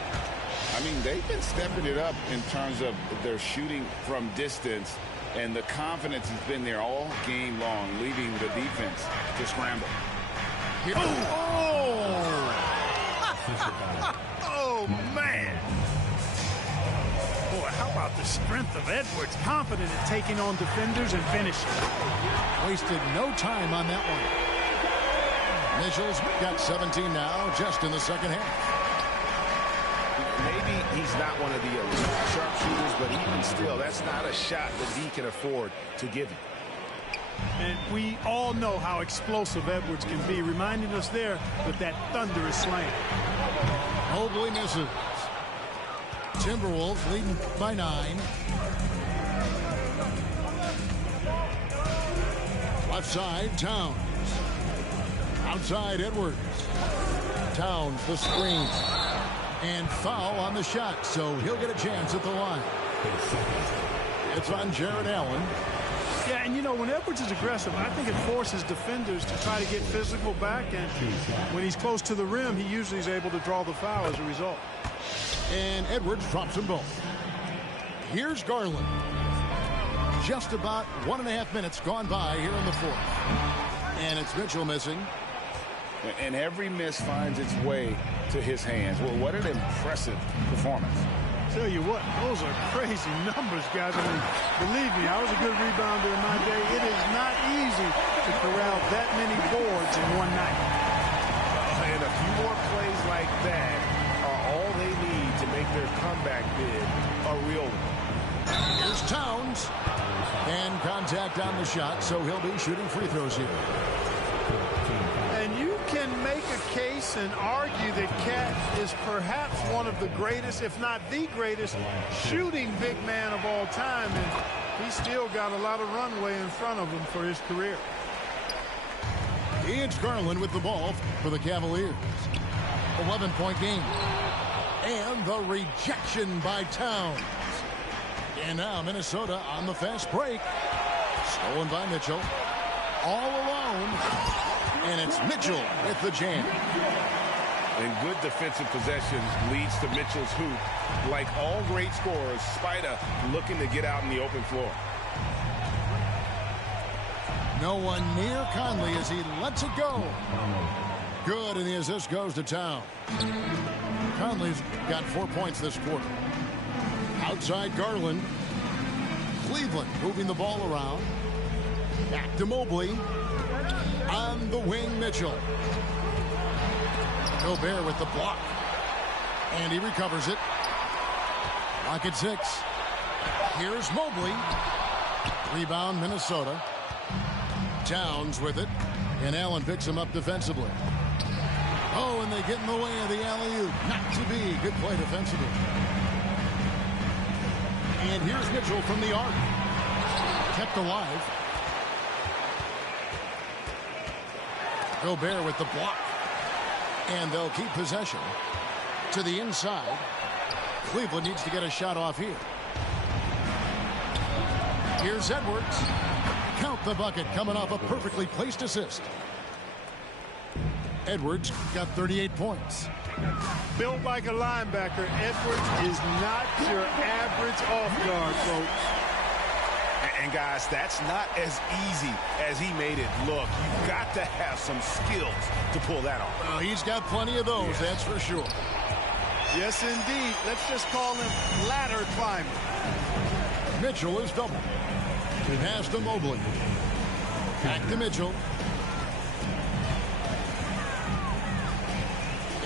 I mean, they've been stepping it up in terms of their shooting from distance, and the confidence has been there all game long, leaving the defense to scramble. Oh, man. Boy, how about the strength of Edwards? Confident in taking on defenders and finishing. Wasted no time on that one. Mitchell's got 17 now, just in the second half. Maybe he's not one of the sharpshooters, but even still, that's not a shot that he can afford to give him. And we all know how explosive Edwards can be, reminding us there with that thunderous slam. Mobley misses. Timberwolves leading by 9. Left side, Towns. Outside, Edwards. Towns, the screen. And foul on the shot, so he'll get a chance at the line. It's on Jared Allen. Yeah, and you know, when Edwards is aggressive, I think it forces defenders to try to get physical back, and when he's close to the rim, he usually is able to draw the foul as a result. And Edwards drops them both. Here's Garland. Just about 1.5 minutes gone by here in the fourth. And it's Mitchell missing. And every miss finds its way to his hands. Well, what an impressive performance. Tell you what, those are crazy numbers, guys. I mean, believe me, I was a good rebounder in my day. It is not easy to corral that many boards in one night. And a few more plays like that are all they need to make their comeback bid a real one. Here's Towns. And contact on the shot, so he'll be shooting free throws here. And you can make a case and argue that Cat is perhaps one of the greatest, if not the greatest, shooting big man of all time. And he's still got a lot of runway in front of him for his career. It's Garland with the ball for the Cavaliers. 11-point game. And the rejection by Towns. And now Minnesota on the fast break. Stolen by Mitchell. All alone. And it's Mitchell with the jam. And good defensive possession leads to Mitchell's hoop. Like all great scorers, Spida looking to get out in the open floor. No one near Conley as he lets it go. Good, and the assist goes to Towns. Conley's got 4 points this quarter. Outside Garland. Cleveland moving the ball around. Back to Mobley. On the wing, Mitchell. Gobert with the block. And he recovers it. Lock at 6. Here's Mobley. Rebound, Minnesota. Towns with it. And Allen picks him up defensively. Oh, and they get in the way of the alley-oop. Not to be. Good play defensively. And here's Mitchell from the arc. Kept alive. Gobert with the block. And they'll keep possession. To the inside. Cleveland needs to get a shot off here. Here's Edwards. Count the bucket coming off a perfectly placed assist. Edwards got 38 points. Built like a linebacker, Edwards is not your average off guard, folks. And guys, that's not as easy as he made it look. You've got to have some skills to pull that off. He's got plenty of those, that's for sure. Yes, indeed. Let's just call him ladder climber. Mitchell is double. Pass to Mobley. Back to Mitchell.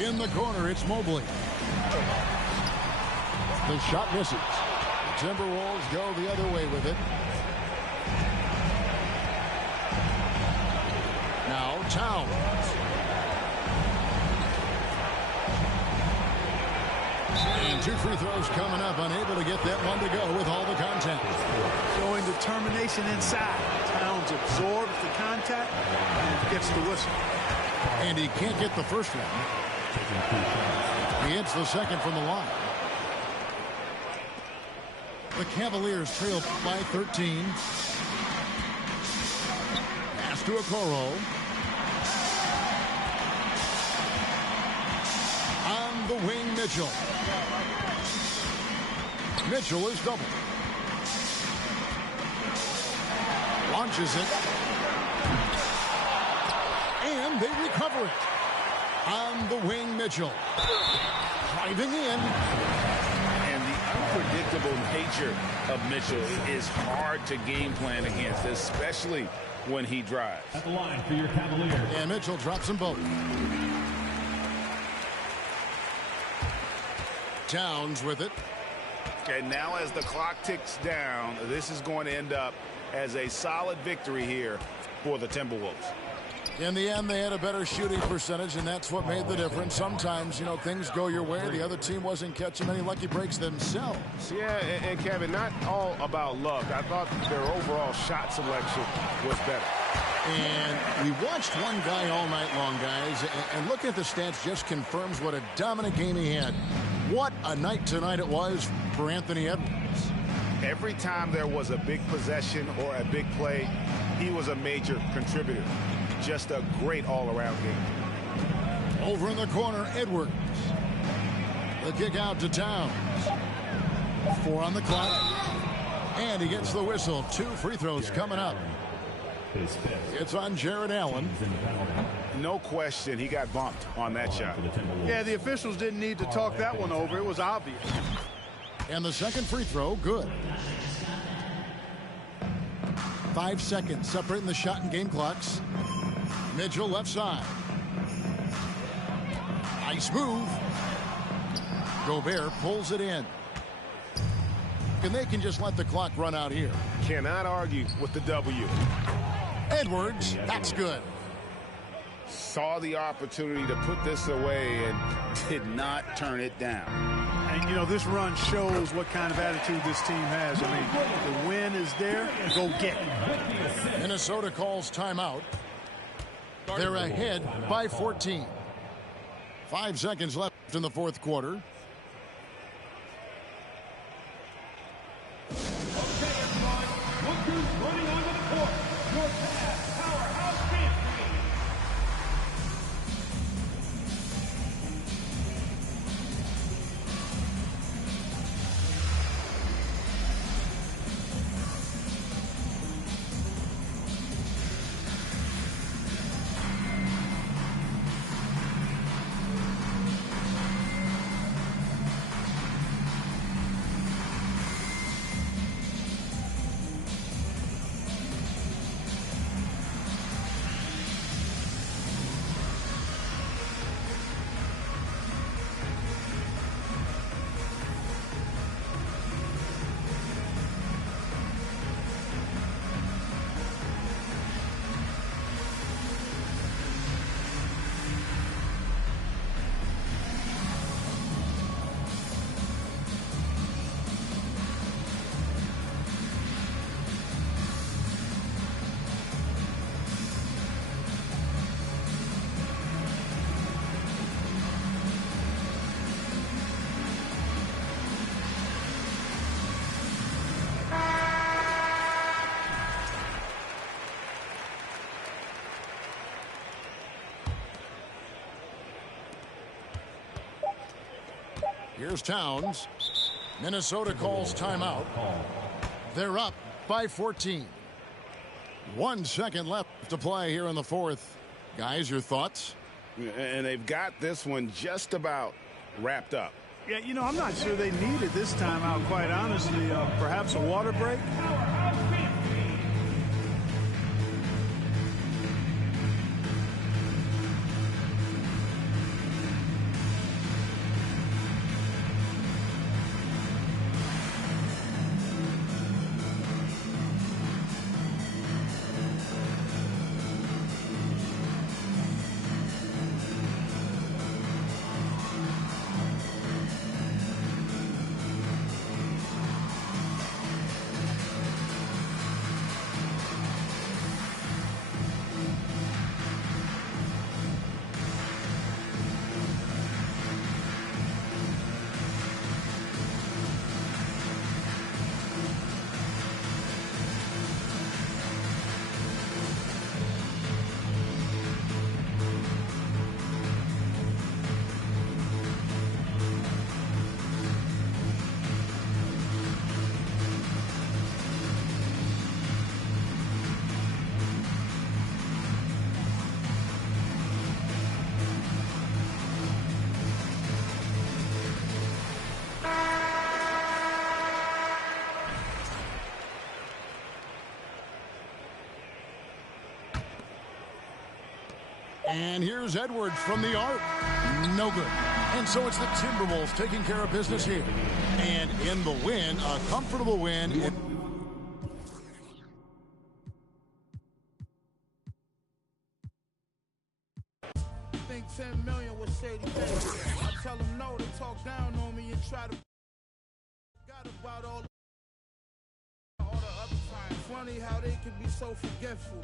In the corner, it's Mobley. The shot misses. The Timberwolves go the other way with it. Now Towns. And 2 free throws coming up. Unable to get that one to go with all the contact. Showing determination inside. Towns absorbs the contact and gets the whistle. And he can't get the first one. He hits the second from the line. The Cavaliers trail by 13. Pass to Okoro. On the wing, Mitchell. Mitchell is double. Launches it. And they recover it. On the wing, Mitchell. Driving in. And the unpredictable nature of Mitchell is hard to game plan against, especially when he drives. At the line for your Cavaliers. And Mitchell drops them both. Towns with it. And now as the clock ticks down, this is going to end up as a solid victory here for the Timberwolves. In the end, they had a better shooting percentage, and that's what made the difference. Sometimes, you know, things go your way. The other team wasn't catching many lucky breaks themselves. Yeah, and Kevin, not all about luck. I thought their overall shot selection was better. And we watched one guy all night long, guys, and looking at the stats just confirms what a dominant game he had. What a night tonight it was for Anthony Edwards. Every time there was a big possession or a big play, he was a major contributor. Just a great all-around game. Over in the corner, Edwards. The kick out to Towns. 4 on the clock. And he gets the whistle. 2 free throws coming up. It's on Jared Allen. No question he got bumped on that shot. Yeah, the officials didn't need to talk that one over. It was obvious. And the second free throw, good. 5 seconds separating the shot and game clocks. Mitchell left side. Nice move. Gobert pulls it in. And they can just let the clock run out here. Cannot argue with the W. Edwards, that's good. Saw the opportunity to put this away and did not turn it down. And, you know, this run shows what kind of attitude this team has. I mean, the win is there, go get it. Minnesota calls timeout. They're ahead by 14. 5 seconds left in the fourth quarter. Okay, everyone. Look who's running onto the court. Your past powerhouse champion. Here's Towns. Minnesota calls timeout. They're up by 14. 1 second left to play here in the fourth. Guys, your thoughts? And they've got this one just about wrapped up. Yeah, you know, I'm not sure they needed this timeout, quite honestly. Perhaps a water break? And here's Edwards from the arc. No good. And so it's the Timberwolves taking care of business here. And in the win, a comfortable win. I think 10 million was Shady Davis. I tell them no, they talk down on me and try to forgot about all the other times. Funny how they can be so forgetful.